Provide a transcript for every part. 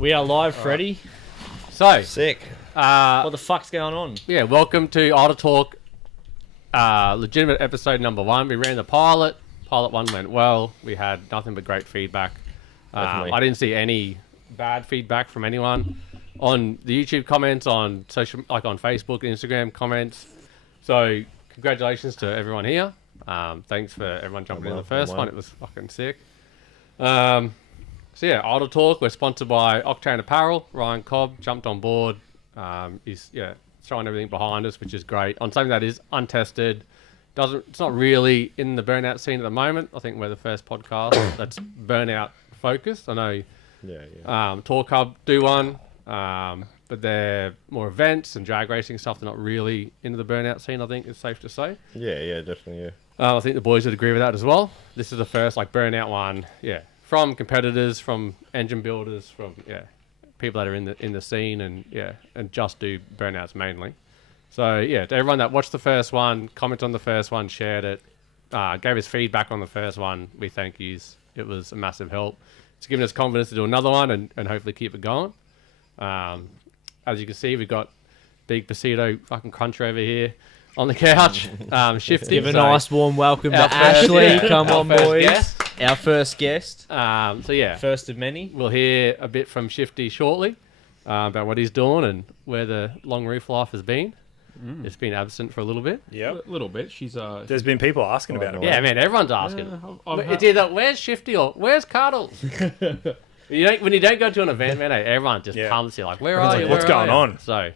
We are live, Freddie. So, Sick. What the fuck's going on? yeah, welcome to Idle Talk, legitimate episode number 1. We ran the pilot. Pilot 1 went well. We had nothing but great feedback. Definitely. I didn't see any bad feedback from anyone on the YouTube comments, on social, like on Facebook and Instagram comments. So, congratulations to everyone here. Thanks for everyone jumping in the first one. It was fucking sick. So yeah, Idle Talk. We're sponsored by Octane Apparel. Ryan Cobb jumped on board. He's throwing everything behind us, which is great. On something that is untested, it's not really in the burnout scene at the moment. I think we're the first podcast that's burnout focused. I know. Talk Hub do one, but they're more events and drag racing stuff. They're not really into the burnout scene. I think it's safe to say. Yeah, definitely. I think the boys would agree with that as well. This is the first burnout one. Yeah. From competitors, from engine builders, from people that are in the scene, and just do burnouts mainly. So yeah, to everyone that watched the first one, commented on the first one, shared it, gave us feedback on the first one, we thank yous. It was a massive help. It's given us confidence to do another one and hopefully keep it going. As you can see, we've got big Pasito fucking cruncher over here on the couch, shifting. Give a nice warm welcome to Ashley. Come on, boys. Guest. Our first guest. So yeah, First of many. we'll hear a bit from Shifty shortly about what he's doing and where the long roof life has been. It's been absent for a little bit. Yeah, A little bit. She's there's been people asking about it. Yeah, man, everyone's asking. It's either where's Shifty or where's Cuddles. When you don't go to an event, man, everyone just comes here like, where are you? What's going on? So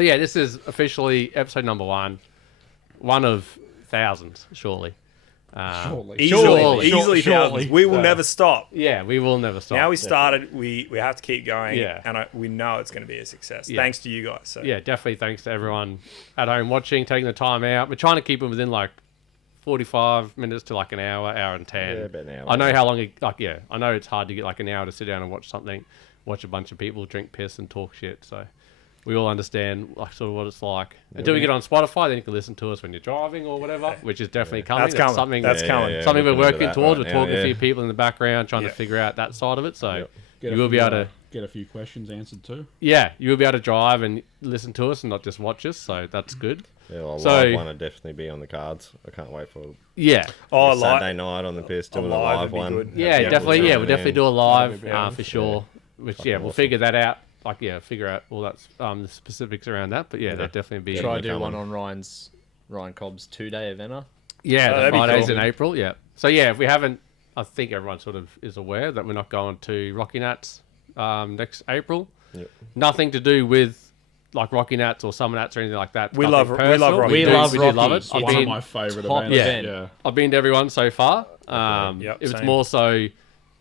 yeah, this is officially episode number 1, one of thousands, surely. Easily thousands. We will never stop. Yeah, we will never stop. Now we started, we have to keep going. Yeah. And we know it's going to be a success. Yeah. Thanks to you guys. So. Yeah, definitely thanks to everyone at home watching, taking the time out. We're trying to keep them within 45 minutes to an hour, hour and 10. Yeah, about an hour. I know how long I know it's hard to get an hour to sit down and watch something, watch a bunch of people drink piss and talk shit. So we all understand sort of what it's like. Until we get on Spotify, then you can listen to us when you're driving or whatever, which is definitely coming. That's coming. That's coming. Something we're looking into working that towards. right We're now, talking to a few people in the background, trying to figure out that side of it. So you will be able to get a few questions answered too. Yeah, you will be able to drive and listen to us and not just watch us. So that's good. Yeah, well, So- live one would definitely be on the cards. I can't wait for Yeah. Saturday night on the piss, doing a live would be one. good. Yeah, definitely. Yeah, we'll definitely do a live for sure. Which Fucking we'll awesome. figure that out. Figure out all that the specifics around that. But that'd definitely be. Try to Definitely do one coming. on Ryan Cobb's 2-day eventer. Yeah, the that'd be Fridays cool. in April. Yeah. So yeah, if we haven't, I think everyone sort of is aware that we're not going to Rocky Nats next April. Yep. Nothing to do with Rocky Nats or Summer Nats or anything like that. We Nothing love personal. Rocky. We do love love Rocky. it. It's I've One of been, my favourite top events. event. Yeah. I've been to everyone so far. Yep, It was same. more so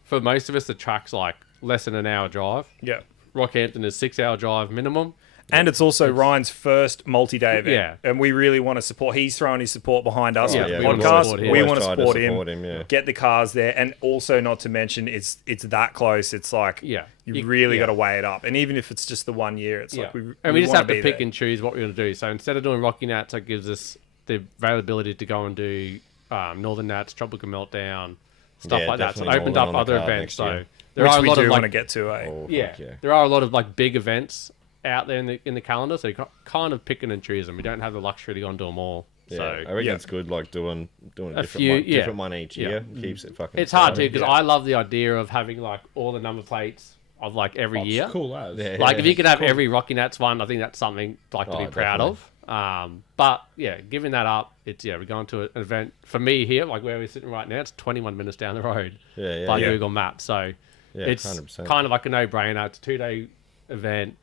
for most of us. The track's less than an hour drive. Yeah. Rockhampton is 6-hour drive minimum. And it's also Ryan's first multi-day event. Yeah. And we really want to support. He's throwing his support behind us Yeah, with the we wanna podcast. support him. We Always want to try to support support him. him, yeah. Get the cars there. And also, not to mention, it's that close. It's Yeah. you really got to weigh it up. And even if it's just the 1 year, it's we just wanna have to be pick there. and choose what we're going to do. So instead of doing Rocky Nats, that gives us the availability to go and do Northern Nats, Tropical Meltdown, stuff Yeah, like that. So it definitely opened Northern up on the other card events. next year. So there Which are a we lot do of want to get to, eh? Oh, yeah, fuck yeah. there are a lot of big events out there in the calendar. So you kind of picking and choosing. We don't have the luxury to go and do them all. Yeah, So I reckon it's good, doing a few- different one each year. Keeps it fucking. it's hard too exciting. because I love the idea of having all the number plates of every year. It's cool as. Yeah. If you could have every Rocky Nats one, I think that's something to be proud definitely. of. But yeah, giving that up, we're going to an event for me here, where we're sitting right now. It's 21 minutes down the road by Yeah. Google Maps, so it's 100%. kind of like a no-brainer. It's a 2-day event.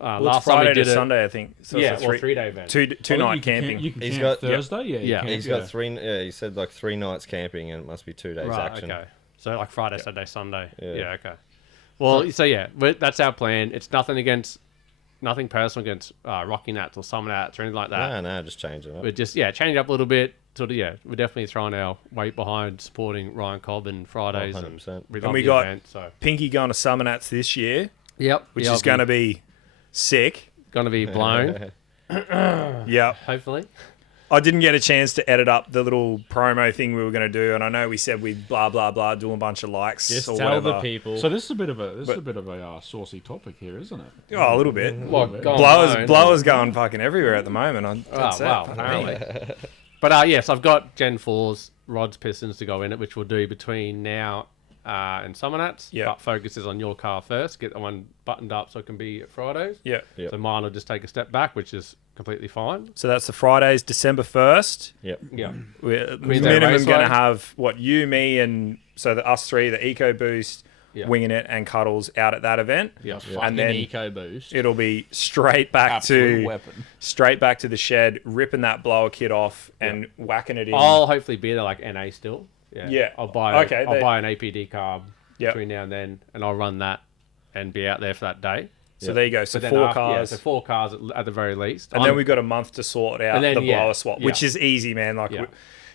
Well, Last it's Friday time we to did Sunday, I think. So yeah, it's or a 3-day event. two night camping. You can He's camp got- yep. Thursday. Yeah. He's got 3. Yeah, he said 3 nights camping, and it must be 2 days Right, action. okay. So Friday, Saturday, Sunday. Yeah. Yeah, okay. Well, so that's our plan. It's nothing personal against Rocky Nats or Summer Nats or anything like that. No, just change it up. But just change it up a little bit. Sort of we're definitely throwing our weight behind supporting Ryan Cobb and Fridays. 100%. We And love we the got event, so. Pinky going to Summer Nats this year, Yep, which is going to be sick. be blown. Yeah. Hopefully. I didn't get a chance to edit up the little promo thing we were going to do, and I know we said we'd blah blah blah do a bunch of likes Just or tell whatever. the people. So this is a bit of a saucy topic here, isn't it? Oh, a little bit. What, go on, Blowers going fucking everywhere at the moment. Oh, wow, apparently. But yes, I've got Gen 4's rods, pistons to go in it, which we'll do between now and Summer Nats. Yeah. But focuses on your car first. Get the one buttoned up so it can be at Fridays. Yeah. Yep. So mine will just take a step back, which is completely fine. So that's the Fridays, December 1st. Yep. Yeah. We're Queensland minimum Raceway. going to have, you, me, and so us three, the EcoBoost, Yeah. Winginit, and Cuddles out at that event. Yeah. And then EcoBoost. it'll be straight back Absolute to weapon. straight back to the shed, ripping that blower kit off and whacking it in. I'll hopefully be there like NA still. Yeah. Yeah. I'll buy Okay, I'll buy an APD carb Yep. between now and then, and I'll run that and be out there for that day. So there you go. So But then 4 after- cars. Yeah, so 4 cars at the very least. And then we've got a month to sort out And then, the yeah, blower swap, which yeah. is easy, man. Like Yeah.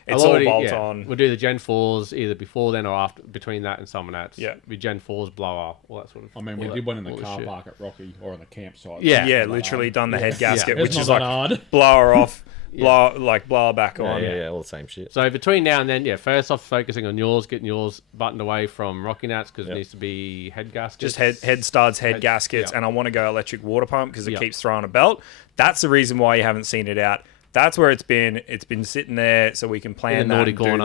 it's I'll all already- bolt yeah, on. We'll do the Gen 4s either before then or after, between that and Summer Nats. Yeah. Be Gen 4s, blower, all that sort of. I mean, we all did that- one in the all this car shit. park at Rocky or on the campsite. Yeah. Yeah, literally done the head gasket, It's which not is that like hard. blower off, blower back Yeah, on. yeah, all the same shit. So between now and then, yeah, first off, focusing on yours, getting yours buttoned away from Rocky Nats because Yep. it needs to be head gaskets. Just head studs, head Head- gaskets, yeah. and I want to go electric water pump because it Yeah. keeps throwing a belt. That's the reason why you haven't seen it out. That's where it's been. It's been sitting there, so we can plan In the that naughty and do corner.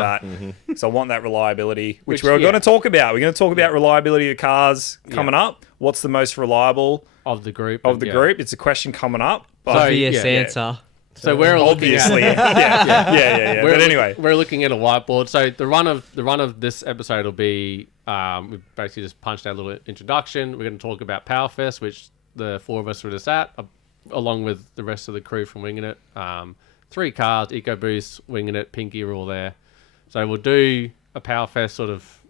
that. So I want that reliability, which Which, we're going to yeah. talk about. We're going to talk about reliability of cars coming up. What's the most reliable of the group. of the yeah. group? It's a question coming up. But So, Obvious yeah, yeah. answer. So we're looking obviously, at, yeah. We're But anyway, we're looking at a whiteboard. So the run of this episode will be we basically just punched out a little introduction. We're going to talk about Powerfest, which the 4 of us were just at, along with the rest of the crew from Winginit. 3 cars, EcoBoost, Winginit, Pinky are all there. So we'll do a Powerfest sort of,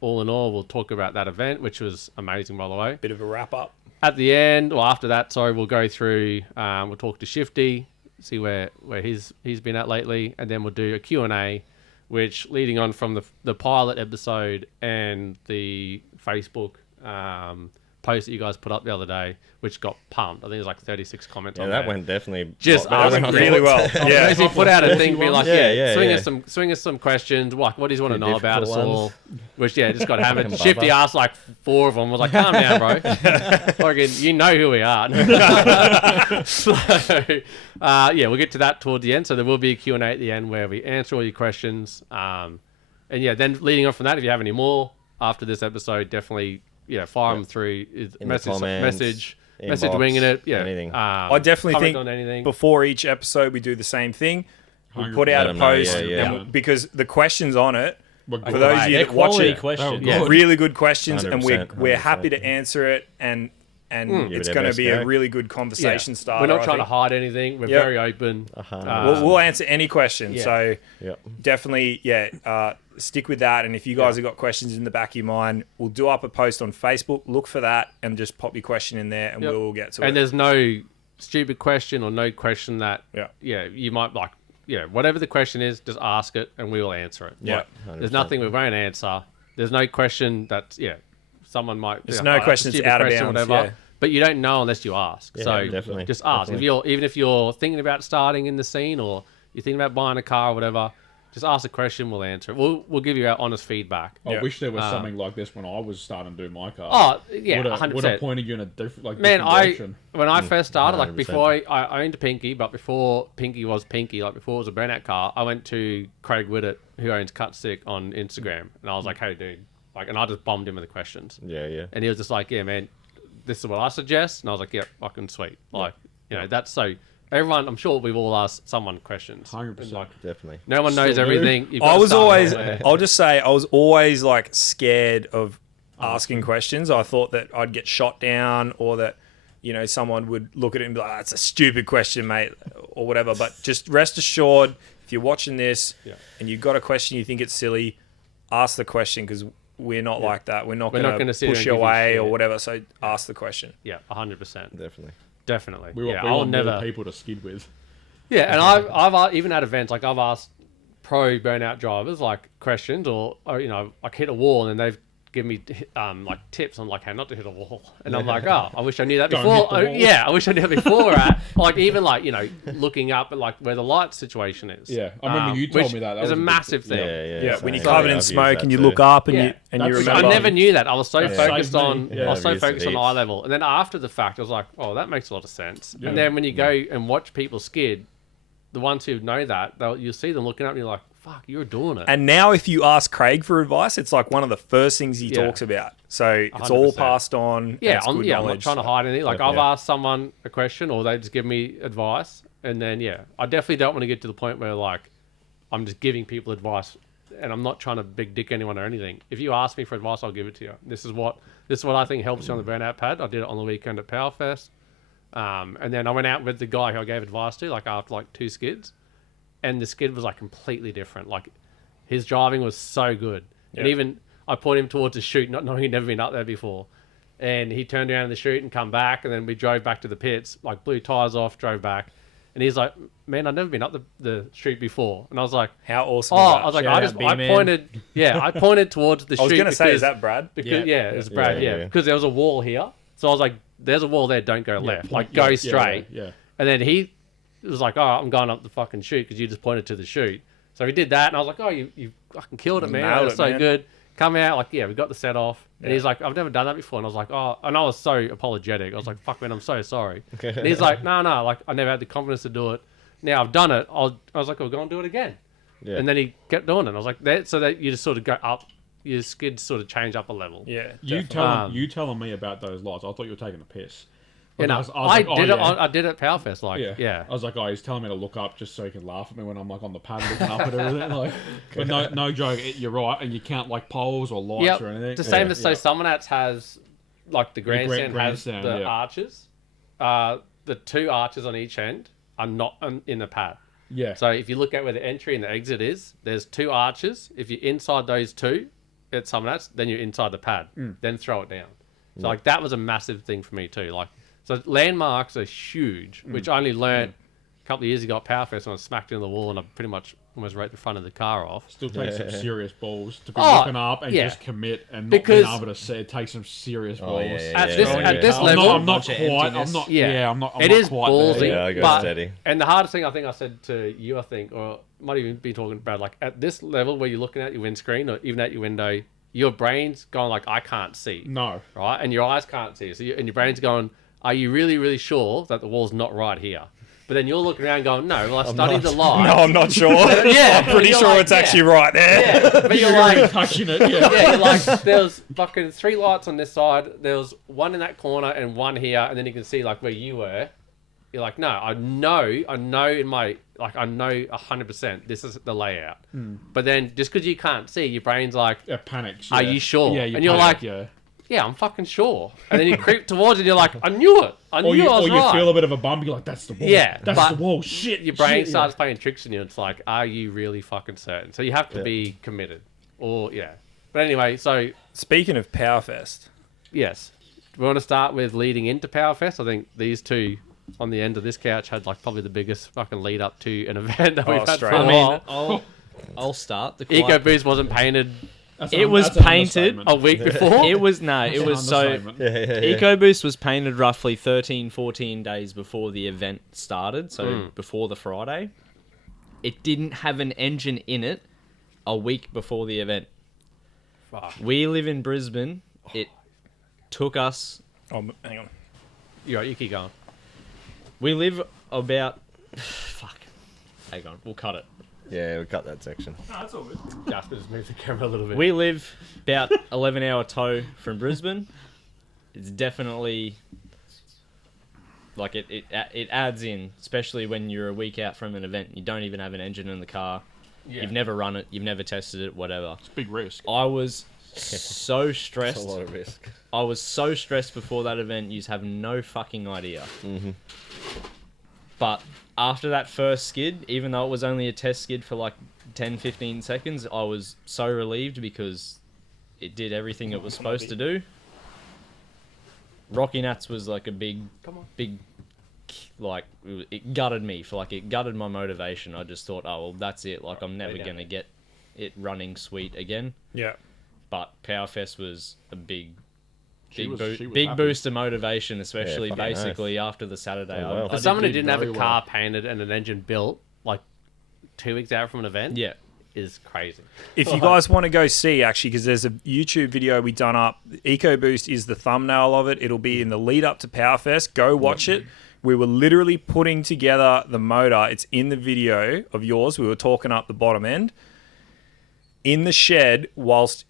all in all. We'll talk about that event, which was amazing, by the way. bit of a wrap up. At the end, or after that, sorry, we'll go through, we'll talk to Shifty, see where he's been at lately, and then we'll do a Q&A, which leading on from the pilot episode and the Facebook post that you guys put up the other day, which got pumped. I think it was like 36 comments Yeah, on that there. went definitely Just better than asking I really thought. well. Yeah. Basically put out a thing, be like, Yeah, swing yeah. us some questions. What do you want to know about us difficult all? ones. Which just got hammered. Fucking Shifty bubba. asked like 4 of them. I was like, calm down, bro. Fucking, you know who we are. So, we'll get to that towards the end. So there will be a Q&A at the end where we answer all your questions. And then leading on from that, if you have any more after this episode, definitely fire them through. In the comments, Message inbox, Winging it. Yeah, anything. I definitely comment think on anything. before each episode we do the same thing. We put out Let a 'em know, post yeah. and because the questions on it, But for those of you They're that watch quality it, questions. Yeah. really good questions, and 100%, we're happy 100%. to answer it, and Give it's it our going to best be a go. really good conversation starter. We're not I trying to think. hide anything. We're Yep. very open. We'll answer any question. Yeah. So Yep. definitely, stick with that. And if you guys have got questions in the back of your mind, we'll do up a post on Facebook. Look for that and just pop your question in there, and Yep. we'll get to And it. there's no stupid question or no question that you might like. Whatever the question is, just ask it and we will answer it. Yeah. Like, there's nothing we won't answer. There's no question that someone might. There's be no like, "Oh, that's a question that's stupid out of question," bounds, whatever. yeah. But you don't know unless you ask. Yeah, So definitely, just ask. definitely. Even if you're thinking about starting in the scene or you're thinking about buying a car or whatever, just ask a question. We'll answer it. We'll give you our honest feedback. I Yeah. wish there was something like this when I was starting to do my car. Oh yeah, would have 100%. pointed you in a different, Man, different direction. when I first started, like 100%. before I owned a Pinky, but before Pinky was Pinky, like before it was a burnout car, I went to Craig Whittett, who owns Cut Sick, on Instagram, and I was like, "Hey, dude," and I just bombed him with the questions, Yeah. and he was just like, "Yeah, man, this is what I suggest," and I was like, "Yeah, fucking sweet," that's so. Everyone, I'm sure we've all asked someone questions. 100%. Like, Definitely. no one knows Still do. everything. You've got I to was start always, somewhere. I'll just say, I was always like scared of asking questions. I thought that I'd get shot down or that, someone would look at it and be like, that's a stupid question, mate, or whatever. But just rest assured, if you're watching this and you've got a question you think it's silly, ask the question because we're not like that. We're not We're not going gonna to sit here push and you give you away shit. or whatever. So ask the question. Yeah, 100%, Definitely. definitely. We want, yeah, we I'll want more never. people to skid with. Yeah, and I've even at events like I've asked pro burnout drivers like questions, or like hit a wall and they've give me like tips on like how not to hit a wall, and I'm like, oh, I wish I knew that Don't before. hit the wall. Yeah, I wish I knew that before. Like even like looking up at like where the light situation is. Yeah, I remember you told which me that. That is was a a big massive thing. thing. Yeah, when you're same. covered in I've used smoke that and you too. look up and Yeah, you that's- I remember. never knew that. I was so Yeah. focused Same on with me. I was Yeah, so I've used it focused on heaps. eye level, and then after the fact, I was like, oh, that makes a lot of sense. Yeah. And then when you go and watch people skid, the ones who know that, you'll see them looking up and you're like, fuck, you're doing it. And now, if you ask Craig for advice, it's like one of the first things he Yeah. talks about. So it's all 100%. passed on. and Yeah, it's I'm good not knowledge. trying to hide anything. Like, I've Yeah. asked someone a question or they just give me advice. And then, I definitely don't want to get to the point where, like, I'm just giving people advice and I'm not trying to big dick anyone or anything. If you ask me for advice, I'll give it to you. This is what I think helps you on the burnout pad. I did it on the weekend at Powerfest. And then I went out with the guy who I gave advice to, like, after, like, 2 skids. And the skid was, like, completely different. Like, his driving was so good. And Yeah. even I pointed him towards the chute, not knowing he'd never been up there before. And he turned around in the chute and come back. And then we drove back to the pits, like blew tyres off, drove back. And he's like, man, I've never been up the chute before. And I was like, How awesome! oh, is that? I was like, Shout out, I B-Man. pointed, I pointed towards the chute. I was going to say, because- is that Brad? because, Yeah. it was Brad, Yeah. because there was a wall here. So I was like, there's a wall there, don't go left. Like, go straight. Yeah. And then he was like, oh, I'm going up the fucking chute because you just pointed to the chute. So he did that, and I was like, oh, you fucking killed it, man. Nailed That was it, so man. good. Come out, like, we got the set off. And Yeah. he's like, I've never done that before. And I was like, oh, and I was so apologetic. I was like, fuck, man, I'm so sorry. And he's like, no, like, I never had the confidence to do it. Now I've done it. I was like, I'll go and do it again. Yeah. And then he kept doing it. I was like, so that you just sort of go up, your skids sort of change up a level. Yeah. You definitely. telling me about those lights? I thought you were taking a piss. You know, I was I like, oh, did it. yeah. I did it at Powerfest. Like, yeah. I was like, oh, he's telling me to look up just so he can laugh at me when I'm like on the pad looking up at everything. Like, but no joke, you're right, and you count like poles or lights Yep. or anything. The same as so Yeah. Summonats has like the grandstand has grandstand, the yeah. arches. The 2 arches on each end are not in the pad. Yeah. So if you look at where the entry and the exit is, there's 2 arches. If you're inside those 2 at Summonats, then you're inside the pad. Then throw it down. So like that was a massive thing for me too. Like, so landmarks are huge, which I only learnt a couple of years ago at Powerfest when I was smacked into the wall and I pretty much almost wrote the front of the car off. Still takes some serious balls to be Oh, looking up and yeah. just commit and not Because- being able to see. It takes some serious Oh, balls. yeah, yeah, At yeah, this- yeah, at yeah. this I'm level- not, I'm not Bunch of quite. I'm emptiness. not. Yeah. Yeah, I'm not. I'm It not is quite ballsy. there. Yeah, I go but, steady. And the hardest thing I think I said to you, I think, or might even be talking about, like at this level where you're looking at your windscreen or even at your window, your brain's going like, I can't see, No. right? And your eyes can't see. So and your brain's going, are you really, really sure that the wall's not right here? But then you're looking around going, no, well, I studied the line. No, I'm not sure. Yeah, I'm pretty you're sure like, it's actually right there. Yeah, but you're You're like, touching it. Yeah. yeah, you're like, there's fucking 3 lights on this side. There was 1 in that corner and 1 here, and then you can see like where you were. You're like, no, I know in my, like, I know 100% this is the layout. But then just because you can't see, your brain's like, It panics. are yeah. you sure? Yeah. You And you're panic, like, yeah. yeah, I'm fucking sure. And then you creep towards it, and you're like, I knew it. I knew I was or you right. feel a bit of a bump. You're like, that's the wall. Yeah, That's but the wall. Shit. Your brain shit, starts playing tricks on you. It's like, are you really fucking certain? So you have to Yeah. be committed. Or, yeah. But anyway, so, Speaking of Powerfest, yes. We want to start with leading into Powerfest. I think these 2 on the end of this couch had like probably the biggest fucking lead up to an event that we've had for straight a up. I mean, while. I'll start. The Eco quiet- Boost wasn't painted It was that's an painted understatement. a week before. It was no. That's It an was so. understatement. Yeah. EcoBoost was painted roughly 13, 14 days before the event started, so before the Friday. It didn't have an engine in it a week before the event. Fuck. We live in Brisbane. It took us... oh, hang on. You're right, you keep going. We live about... Fuck. Hang on, we'll cut it. Yeah, we cut that section. Jasper just moved the camera a little bit. We live about 11-hour tow from Brisbane. It's definitely... Like, it adds in, especially when you're a week out from an event. You don't even have an engine in the car. Yeah. You've never run it. You've never tested it, whatever. It's a big risk. I was so It's a stressed. lot of risk. I was so stressed before that event. You have no fucking idea. But after that first skid, even though it was only a test skid for like 10, 15 seconds, I was so relieved because it did everything it was supposed to do. Rocky Nats was like a big, like, it gutted me. It gutted my motivation. I just thought, oh, well, that's it. Like, I'm never going to get it running sweet again. Yeah. but Powerfest was a big She was big happy. boost of motivation, especially fucking oath. basically after the Saturday. Oh, wow. For someone who did didn't have a very car well. painted and an engine built, like 2 weeks out from an event, Yeah. is crazy. If you guys want to go see, actually, because there's a YouTube video we done up, EcoBoost is the thumbnail of it. It'll be in the lead up to Powerfest. Go watch it. We were literally putting together the motor. It's in the video of yours. We were talking up the bottom end in the shed whilst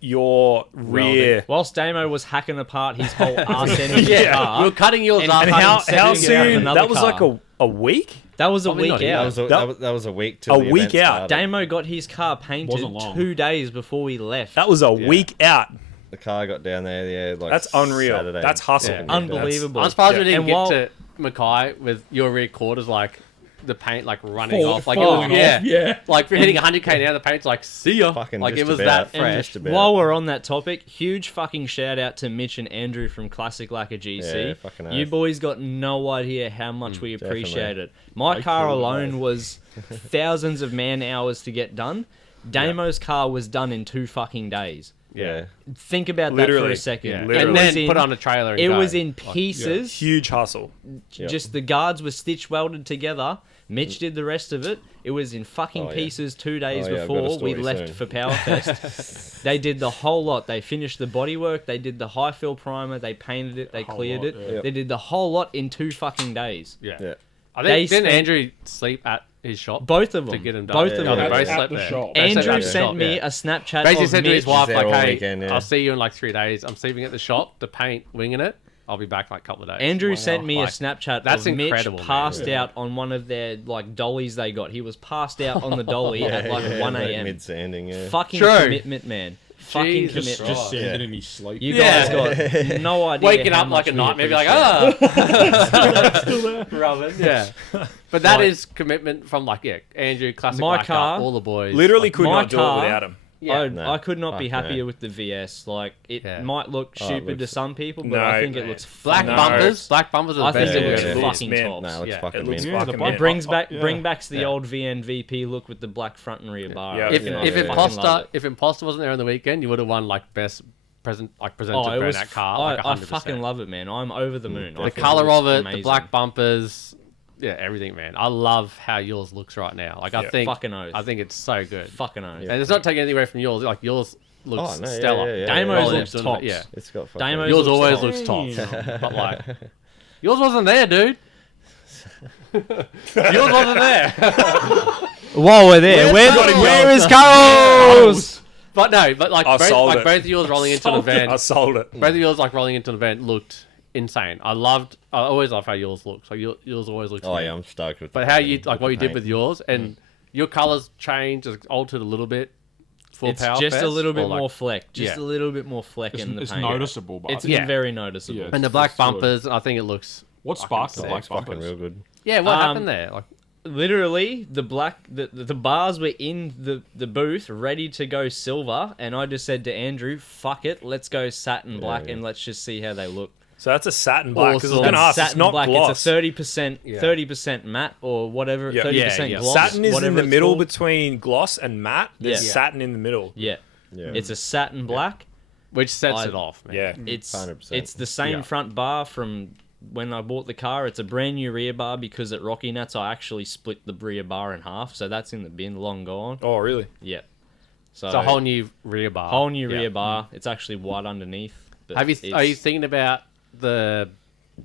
your rear. Whilst Damo was hacking apart his whole arse end of the Yeah. car. We were cutting yours And up. And cutting how setting it out of soon? another That was car. like a week? That was a Probably week not, out. yeah. That was a week till A the week event out. started. Damo got his car painted Wasn't long. 2 days before we left. That was a week out. The car got down there, yeah. Like That's unreal. Saturday. That's hustle. Yeah. Unbelievable. I'm surprised Yeah. we didn't And get while- to Mackay with your rear quarters, like the paint like running off. Like, falling yeah. off, yeah. Like hitting 100k now, the paint's like, see ya. Fucking Like, it just was about. that fresh. Just about. While we're on that topic, huge fucking shout out to Mitch and Andrew from Classic Lacquer GC. Yeah, fucking You oath. boys got no idea how much we appreciate definitely. it. My They car killed it, alone mate. was thousands of man hours to get done. Damo's car was done in 2 fucking days. Yeah. Think about that for Literally. a second. Yeah. Literally. And It was then in- put on a trailer and It go. was in Like, pieces. Huge hustle. Yep. Just the guards were stitch welded together. Mitch did the rest of it. It was in fucking Oh, yeah. pieces 2 days Oh, yeah, I've got a before we story left soon. for Powerfest. They did the whole lot. They finished the bodywork. They did the high fill primer. They painted it. They whole cleared lot, it. yeah. They did the whole lot in 2 fucking days. Yeah. Yeah. I They think, didn't spent- Andrew sleep at his shop? Both of them. To get him done. Both Yeah, of yeah, them. they yeah. both At slept the there. shop. They slept Andrew at the sent shop, me yeah. a Snapchat Basically of said to his Mitch. wife, there like, all hey, weekend, yeah. I'll see you in like 3 days. I'm sleeping at the shop to paint, winging it. I'll be back in like a couple of days. Andrew Wow. sent me Like, a Snapchat that's of Mitch incredible, man. passed Yeah. out on one of their like dollies they got. He was passed out on the dolly at like 1 a.m. Mid sanding, yeah. Fucking True. commitment, man. Fucking Jesus commitment. Just Right. sanding Yeah. in his sleep. You Yeah. guys got no idea. Waking how up like much a we nightmare, be like, appreciate it. rubbing. Yeah. But that My- is commitment from like, yeah, Andrew, Classic My Black car- Up, all the boys. Literally Like, could my not do car- it without him. yeah. No. I could not be Fuck happier no. with the VS. Like it Yeah. might look Oh, it stupid to looks- some people, but No, I think it man. looks Black No. bumpers. Black bumpers are I the think best it thing looks you Yeah, can yeah. do. fucking mint. tops. No, it's Yeah, fucking it looks mint. fucking the mint. It brings back Yeah. bring back the Yeah. old VNVP look with the black front and rear bar. Yeah. If Yeah, if yeah. Imposter wasn't there on the weekend, you would have won like best presented Oh, it was. burnout car. I, Like I 100%. fucking love it, man. I'm over the moon. I the think color looks of it, amazing. the black bumpers, yeah, everything, man. I love how yours looks right now. Like I Yeah. think, Fucking oath. I think it's so good. Fucking oath. And it's not taking anything away from yours. Like yours looks Oh, no, yeah, stellar. yeah, yeah. Damo's Rolling looks into it, tops. Yeah, It's got fucking. Damo's yours looks always tops. looks tops. But like, yours wasn't there, dude. Yours wasn't there. While we're there, where is Carlos? But no, but like, I sold it. both of yours rolling into an event. I sold it. Both of yours like rolling into an event looked insane. I always love how yours looks. Like yours always looks. Oh mint. yeah, I'm stoked with. But the how you fucking- like what you did paint. with yours and your colours changed, it's altered a little bit for It's Power just a Fest, little bit or, like- more fleck. Just Yeah. a little bit more fleck It's, in the it's paint. noticeable, but It's Yeah. very noticeable. Yeah. and the black It's good. bumpers. I think it looks. what sparked the Yeah, black it's fucking bumpers? real good. Yeah, what Um, happened there? Like, Literally, the bars were in the booth, ready to go silver, and I just said to Andrew, "Fuck it, let's go satin black, yeah. and let's just see how they look." So that's a satin black. Because I was Awesome. going to ask, it's Satin not black. gloss. It's a 30%, Yeah. 30% matte or whatever, Yeah. 30% Yeah, yeah. gloss. Satin is in whatever the it's middle called. between gloss and matte. There's Yeah. satin in the middle. Yeah, Yeah. it's a satin black. which sets I- it off, man. Yeah. It's 100%. it's the same Yeah. front bar from when I bought the car. It's a brand new rear bar because at Rocky Nuts I actually split the rear bar in half, so that's in the bin, long gone. Oh, really? Yeah, so It's a whole new rear bar. whole new Yeah. rear bar. It's actually white underneath. but Are you it's thinking about the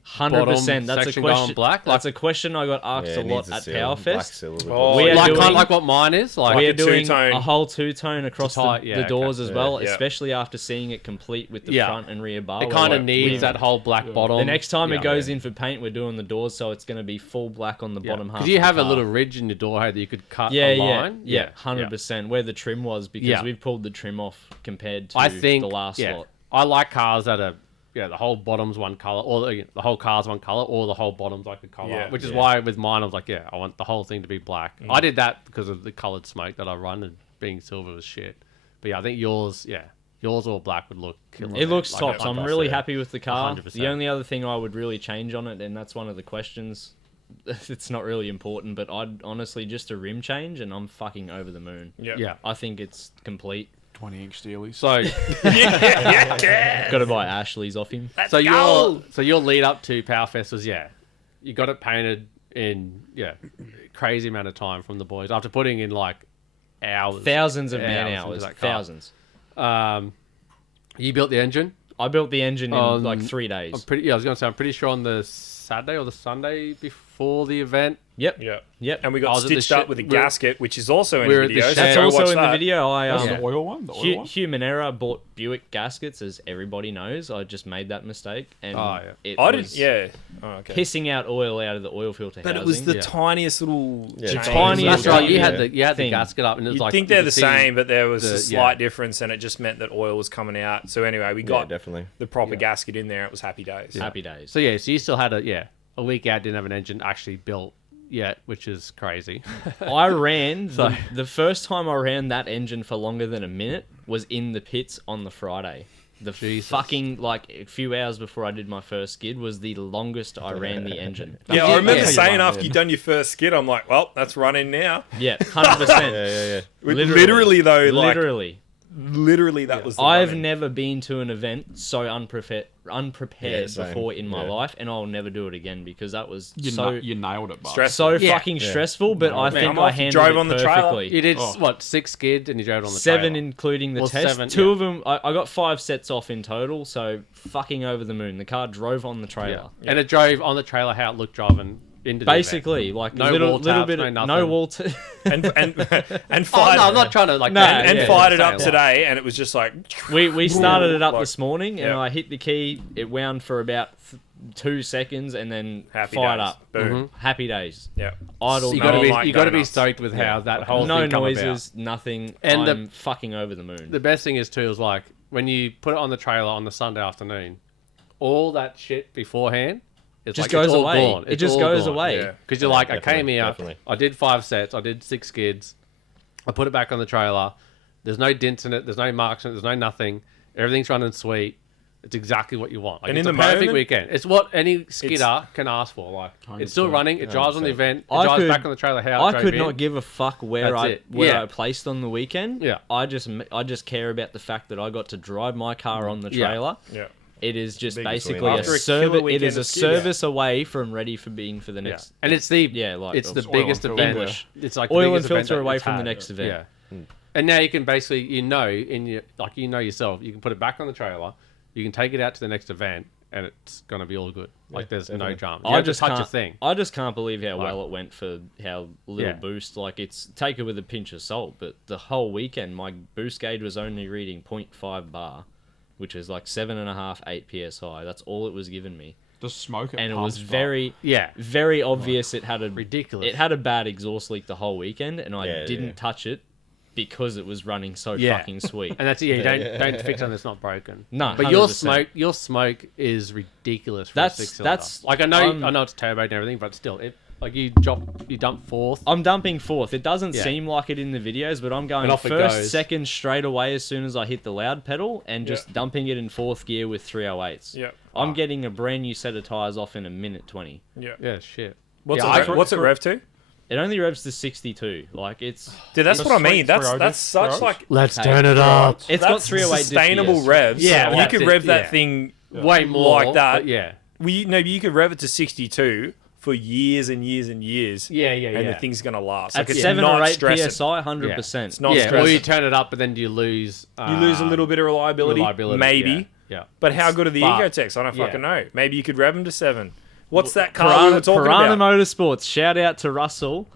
100%? That's a section going question. black? That's a question I got asked Yeah, a it lot needs a at seal, black Powerfest. seal with Oh, the- We are like doing- kind of like what mine is. Like We a are doing two-tone. a whole two-tone across tie- the yeah, doors okay. as well, Yeah. especially after seeing it complete with the Yeah. front and rear bar. it We're kind of like, needs we've- that whole black bottom. The next time Yeah. it goes in for paint, we're doing the doors, so it's going to be full black on the bottom half. Because you of the have a car. little ridge in your door hey, that you could cut Yeah, a line. yeah, 100%. Where the trim was, because Yeah. we've pulled the trim off compared to I think the last yeah, lot. I like cars that are the whole bottom's one color, or the whole car's one color, or the whole bottom's like a color. Yeah. Which is Yeah. why with mine I was like, I want the whole thing to be black. I did that because of the colored smoke that I run, and being silver was shit. But yeah, I think yours all black would look killer. It looks Like, tops. I'm bus, really yeah. happy with the car. 100%. The only other thing I would really change on it, and that's one of the questions, it's not really important, but I'd honestly just a rim change, and I'm fucking over the moon. Yeah. Yeah. I think it's complete. 20-inch steelies. So, yeah. Got to buy Ashley's off him. Let's so go. your lead up to Power Fest was you got it painted in crazy amount of time from the boys after putting in like hours, Thousands of man into hours. that car. Thousands. You built the engine. I built the engine in On- like 3 days. I was going to say I'm pretty sure on the Saturday or the Sunday before the event. Yep. Yeah. Yep. And we I got was at the stitched up sh- with a we were- gasket, which is also in we the were at the video. shed. so That's go also watch in the that. video. I That's the oil one. The oil one. Humanera bought Buick gaskets, as everybody knows. I just made that mistake, and it I was didn't. Yeah. Oh, okay. pissing out oil out of the oil filter But housing. it was the Yeah. tiniest little. Yeah, change. tiny That's little right. You had the thing. gasket up, and it was You'd like think you they're could the see same, but there was the- a slight difference, and it just meant that oil was coming out. So anyway, we Yeah, got definitely. the proper gasket in there. It was happy days. Happy days. So so you still had a week out, didn't have an engine actually built yet, which is crazy. I ran So- the first time I ran that engine for longer than a minute was in the pits on the Friday. The Jesus. fucking like a few hours before I did my first skid was the longest I ran the engine. Yeah, I remember Yeah. saying Yeah. after you done your first skid, I'm like, well, that's running now. Yeah, 100%. Yeah. Literally though, like Literally. that was. The I've running. never been to an event so unprepared Yeah, same. before in my Yeah. life, and I'll never do it again because that was You nailed it, bud. Stress- so Yeah. fucking stressful. But I Man, think I'm I off. You handled drove it on the trailer? perfectly. You did Oh. 6 skids, and you drove it on the 7 trailer. including the Well, test. 7, Two yeah. of them, I got 5 sets off in total, so fucking over the moon. The car drove on the trailer. And it drove on the trailer how it looked driving into the Basically, like No little wall little taps, bit no of nothing. no wall. and event. fired. No, I'm not trying to like. No, and yeah, fired it up saying, today, and it was just like. We started it up Like- this morning, and Yeah. I hit the key. It wound for about 2 seconds, and then Happy fired days. up. Boom. Happy days. Yeah. Idle. You No got to one be like you got to be donuts. stoked with how that whole no thing come noises, nothing. And I'm fucking over the moon. about. The best thing is too is like when you put it on the trailer on the Sunday afternoon, all that shit beforehand. It's Just like, goes it's all away. Gone. It It's just all goes gone. away. Yeah. Because you're like, I definitely, came here, definitely. I did 5 sets, I did 6 skids, I put it back on the trailer. There's no dents in it, there's no marks in it, there's no nothing. Everything's running sweet. It's exactly what you want. Like, And it's in a the perfect moment- weekend. It's what any skidder can ask for. Like, it's still 100%. running. It drives on the 100%. event. It I drives could- back on the trailer. How it I drove could in. not give a fuck where That's it. I Yeah. placed on the weekend. Yeah. I just care about the fact that I got to drive my car on the Yeah. trailer. Yeah. It is just Biggest basically win. a After a killer service. It weekend is a of skid, service away from ready for being for the Yeah. next. And it's the like it's the oil biggest and event. English. It's like the Oil and biggest event filter that away it's from the had. next event. Yeah. And now you can basically in your yourself. You can put it back on the trailer. You can take it out to the next event, and it's gonna be all good. Like there's no definitely. drama. You have to touch a thing. I just can't believe how Like- well it went for how little Yeah. boost. Like it's take it with a pinch of salt, but the whole weekend my boost gauge was only reading 0.5 bar, which is like 7.5, 8 psi. That's all it was giving me, The smoke and it was very, Yeah. very obvious. It had a Ridiculous. It had a bad exhaust leak the whole weekend, and I Yeah, didn't yeah. touch it because it was running so Yeah. fucking sweet. And that's it. Yeah, you don't fix something that's not broken. No, but 100%. your smoke is ridiculous. For That's- a 6-cylinder. that's- like I know it's turbo and everything, but still, it like you dump fourth. I'm dumping fourth. It doesn't Yeah. seem like it in the videos, but I'm going And off it first, goes. second straight away as soon as I hit the loud pedal and just dumping it in fourth gear with 308s. Yeah. I'm getting a brand new set of tyres off in a minute 20. Yeah. Yeah, shit. What's Yeah, it? What's it rev to? It only revs to 62. Like it's Dude, that's The what I mean. sweet That's 308s, such 308s. like Let's Okay. turn it up. it's got that's 308 sustainable DPS. revs. Yeah, you that's could it, rev that yeah. thing Way more like that. but yeah. You could rev it to 62 for years and years and years. Yeah, And the thing's gonna last. At Like it's 7 not or 8 stressing. PSI, 100%. It's not yeah, or stressing. you turn it up, but then you lose. You lose a little bit of reliability, maybe. Yeah. But how good are the But- Ecotechs? I don't yeah. fucking know. Maybe you could rev them to 7. What's that car we Piranha, were talking Piranha about? Motorsports. Shout out to Russell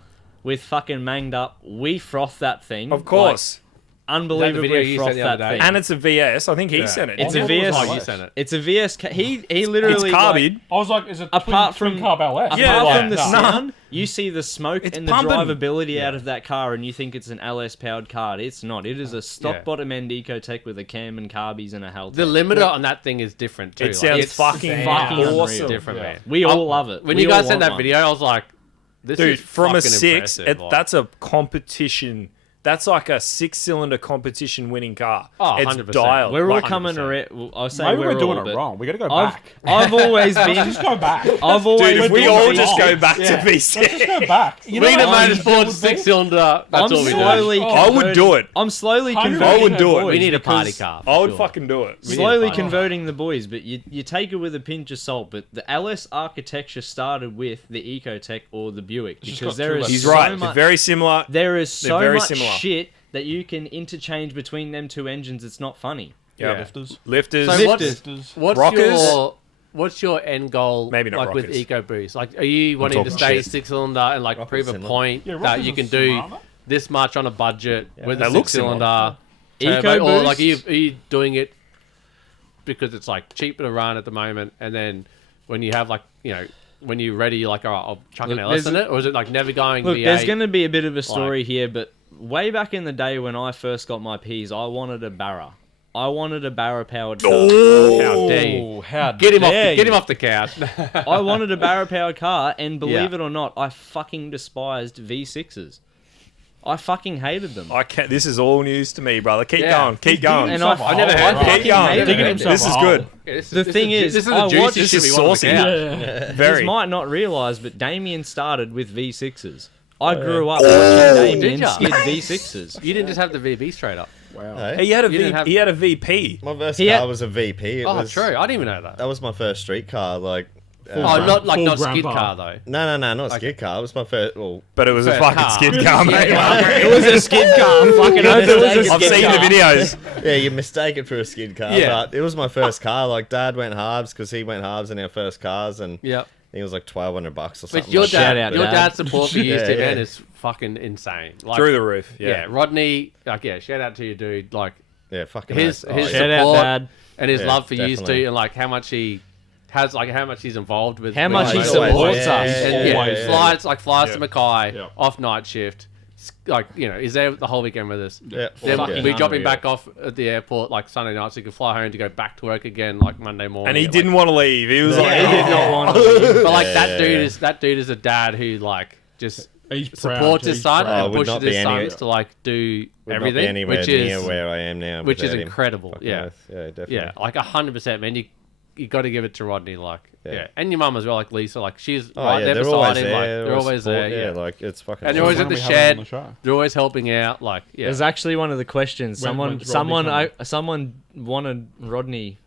with fucking manged up. We froth that thing. Of course. Like, video unbelievably you froth sent the other that day? thing. And it's a VS. I think he sent it. It's a I thought it was VS. Oh, you LS. sent it. It's a VS. He literally It's like, carbide. I was like, is it Apart twin from- carb LS? Yeah, Apart like, from the no. sound, you see the smoke It's and the pumping. drivability out of that car, and you think it's an LS powered car. It's not. It is a stock Yeah. bottom end Ecotech with a cam and carbies and a Helltech. The limiter on that thing is different too. It sounds it's fucking unreal. awesome. different, Yeah. man. We all love it. When We you all guys sent want that one. video, I was like, "This Dude, is from a fucking 6, impressive, like- that's a competition. that's like a 6-cylinder competition winning car. Oh, it's 100%. dialed. We're all 100%. coming around. Well, I say Maybe we're we're doing all, it but wrong. We got to go I've, back. I've always Let's been. just go back. I've always Dude, if we been all wrong. just go back Yeah. to Let's just V6, go back. You know Winginit what Motorsports 6-cylinder. That's I'm all we do. slowly. I would do it. I'm slowly 100%. converting. I would do it. the We need a boys party because- car. I would Sure. fucking do it. We need Slowly a- converting the boys, but you take it with a pinch of salt. But the LS architecture started with the Ecotec or the Buick just because got there too is much- He's so right. They're much. very similar. There is so very much similar. shit that you can interchange between them two engines. It's not funny. Yeah. Lifters. Lifters. So Lifters. what's Rockers? what's your end goal? Maybe not like with rockers. EcoBoost. Like, are you wanting to talking stay shit. 6-cylinder and like Rockers prove a in them. point Yeah, that rockers you are can do similar. this much on a budget with a They look similar. 6-cylinder turbo, or EcoBoost? like are you doing it because it's like cheaper to run at the moment, and then when you have like when you're ready, you're like, all right, I'll chuck an Look, LS in there's it, or is it like never going Look, V8? there's going to be a bit of a story here, but way back in the day when I first got my Ps, I wanted a Barra. I wanted a Barra powered car. How dare you? Oh, how Get him dare get him you. off the couch. I wanted a Barra powered car, and believe Yeah. it or not, I fucking despised V6s. I fucking hated them. I can't. This is all news to me, brother. Keep Yeah. going. Keep going. And himself I a never hole, heard right? that. Keep going. hated Digging it. himself This a is hole. good. The thing is, this is I the juiciest watched- shit This is we want on the saucy. couch. Yeah. Very. You might not realise, but Damian started with V6s. I grew up watching Damian Did ya? skid V6s. You didn't just have the VB straight up. Wow. Hey? He had a You didn't have- he had a VP. My first He had- car was a VP. It Oh, was, true. I didn't even know that. That was my first street car. Like, Oh, not like full not skid grandpa. car though. no, not a skid car. It was my first. Well, But it was a First fucking car. skid car, mate. It was a skid car. Fucking oath, it was a I've skid seen car. the videos. yeah, you mistake it for a skid car. Yeah. But it was my first car. Like, Dad went halves because he went halves in our first cars, and Yep. I think it was like $1,200 or something. But your like that. Shout dad, out, your Dad. dad's support for you, Yeah, too, yeah. man, is fucking insane. Like, Through the roof. yeah. Yeah. Rodney, like, yeah, shout out to you, dude. Like, Yeah, fucking his oath. his yeah. Shout out, support Dad. and his Yeah, love for you definitely. too, and like how much he has, like how much he's involved with. How with much he motorsport. supports yeah, us. And yeah, yeah, Always. flies to Yeah. Mackay Yeah. off night shift. Like, he's there the whole weekend with us. Yeah, Then Fucking we drop him unreal. back off at the airport like Sunday night, so he can fly home to go back to work again like Monday morning. And he at, didn't want to leave. He was Yeah. like, He did not want to. But like Yeah, that dude yeah. that dude is a dad who like just He's proud. supports his He's son proud. and would pushes not be his any- sons to like do Would not be everything, anywhere which near is where I am now. which is without him. incredible. Fucking Yeah, oath. Yeah, definitely. yeah, like 100%, man. You got to give it to Rodney, like yeah. Yeah. and your mum as well, like Lisa, like she's Oh, right yeah, there they're beside always him, there. like they're always there, support, yeah. like it's fucking. And they're always Why at don't the we have him on shed. the show? They're always helping out, like yeah. There's actually one of the questions. When's Rodney Someone wanted Rodney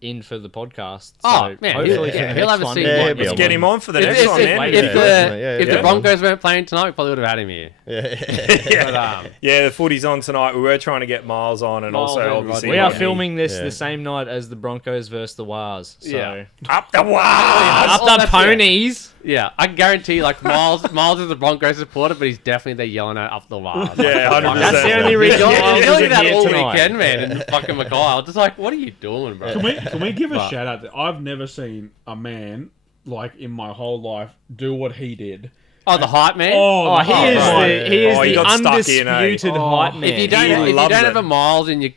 in for the podcast. Oh, So man, hopefully he'll- for the he'll next have a one- seat. Yeah, Like, he'll be let's on get one. him on for the If, next if, one, if, man. if Yeah, the definitely, yeah, if the yeah. Broncos weren't playing tonight, we probably would have had him here. Yeah. But, Yeah, the footy's on tonight. We were trying to get Miles on, and Miles also and obviously We are Rodney. filming this Yeah. the same night as the Broncos versus the Wars. So Yeah. Up the wall. up Oh, the that's it. ponies. yeah, I can guarantee, like Miles is a Broncos supporter, but he's definitely there yelling at up the wires. Yeah, 100%. That's the only reason You're Miles doing isn't that here all tonight. weekend, man, in fucking Mackay. I was just like, what are you doing, bro? Can we give a But- shout out? I've never seen a man like in my whole life do what he did. Oh, the hype man. Oh, he is right. the he is Oh, he the got stuck in, eh? undisputed hype man. If you don't, He if you loves don't it. have a Miles in your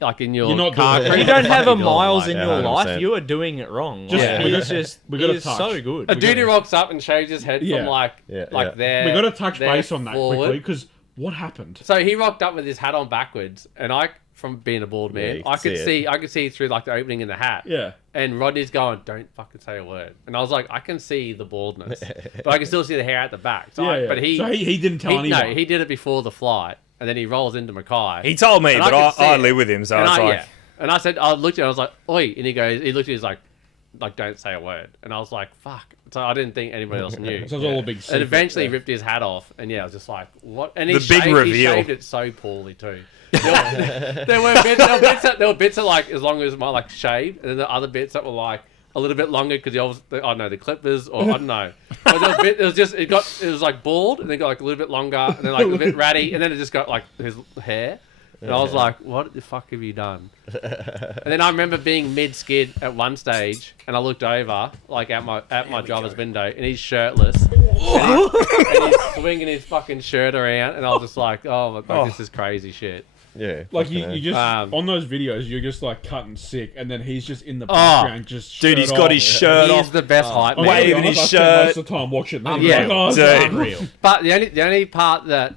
like in your You're not car, doing it. If you credit, don't have a Fucking Miles God, in yeah, your life, 100%. you are doing it wrong. Just- Like, we he's got- just we got he a is touch. so good. a dude who rocks up and shaves his head Yeah. from like Yeah. there. We got to touch there base on that forward. quickly because what happened? So he rocked up with his hat on backwards, and I, from being a bald man, you I could could see I could see through like the opening in the hat. Yeah. And Rodney's going, "Don't fucking say a word." And I was like, "I can see the baldness, but I can still see the hair at the back." So Yeah, yeah. but he, So he didn't tell anyone. No, he did it before the flight, and then he rolls into Mackay. He told me, And but I could see I it. live with him, so and it's like, and I said, I looked at him, I was like, "Oi!" And he goes, he looked at me, he's like, "Don't say a word." And I was like, "Fuck!" So I didn't think anybody else knew. So it's all a big secret. And eventually he ripped his hat off, and yeah, I was just like, "What?" And he The big shaved, reveal. He shaved it so poorly too. There were bits that like as long as my like shaved, and then the other bits that were like a little bit longer because I don't know the clippers or I don't know. But there was it was just it was like bald, and then got like a little bit longer, and then like a bit ratty, and then it just got like his hair. And I was like, "What the fuck have you done?" And then I remember being mid skid at one stage, and I looked over, like at my driver's window, and he's shirtless, and he's swinging his fucking shirt around, and I was just like, "Oh my god, this is crazy shit." Yeah. Like fucking you oath. just on those videos, you're just like cutting sick, and then he's just in the background, just dude, he's got his shirt He's off. the best hype I'm man. gonna be waving his honest, I spend most shirt. of the time watching that. Yeah. Like, oh, it's Dude. unreal. But the only part that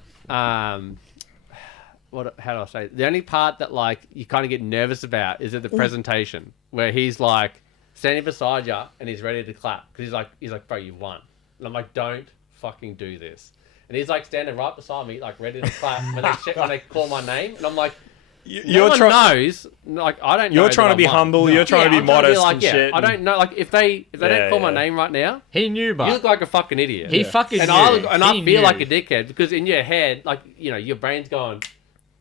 how do I say it? The only part that like you kind of get nervous about is at the presentation where he's like standing beside you and he's ready to clap because he's like, bro, you won. And I'm like, don't fucking do this. And he's like standing right beside me, like ready to clap when they call my name, and I'm like, no one knows. Like I don't know. You're trying to be humble. You're trying to be modest and shit. I don't know. Like if they don't call my name right now, he knew, but you look like a fucking idiot. He fucking and knew. I feel like a dickhead because in your head, like your brain's going,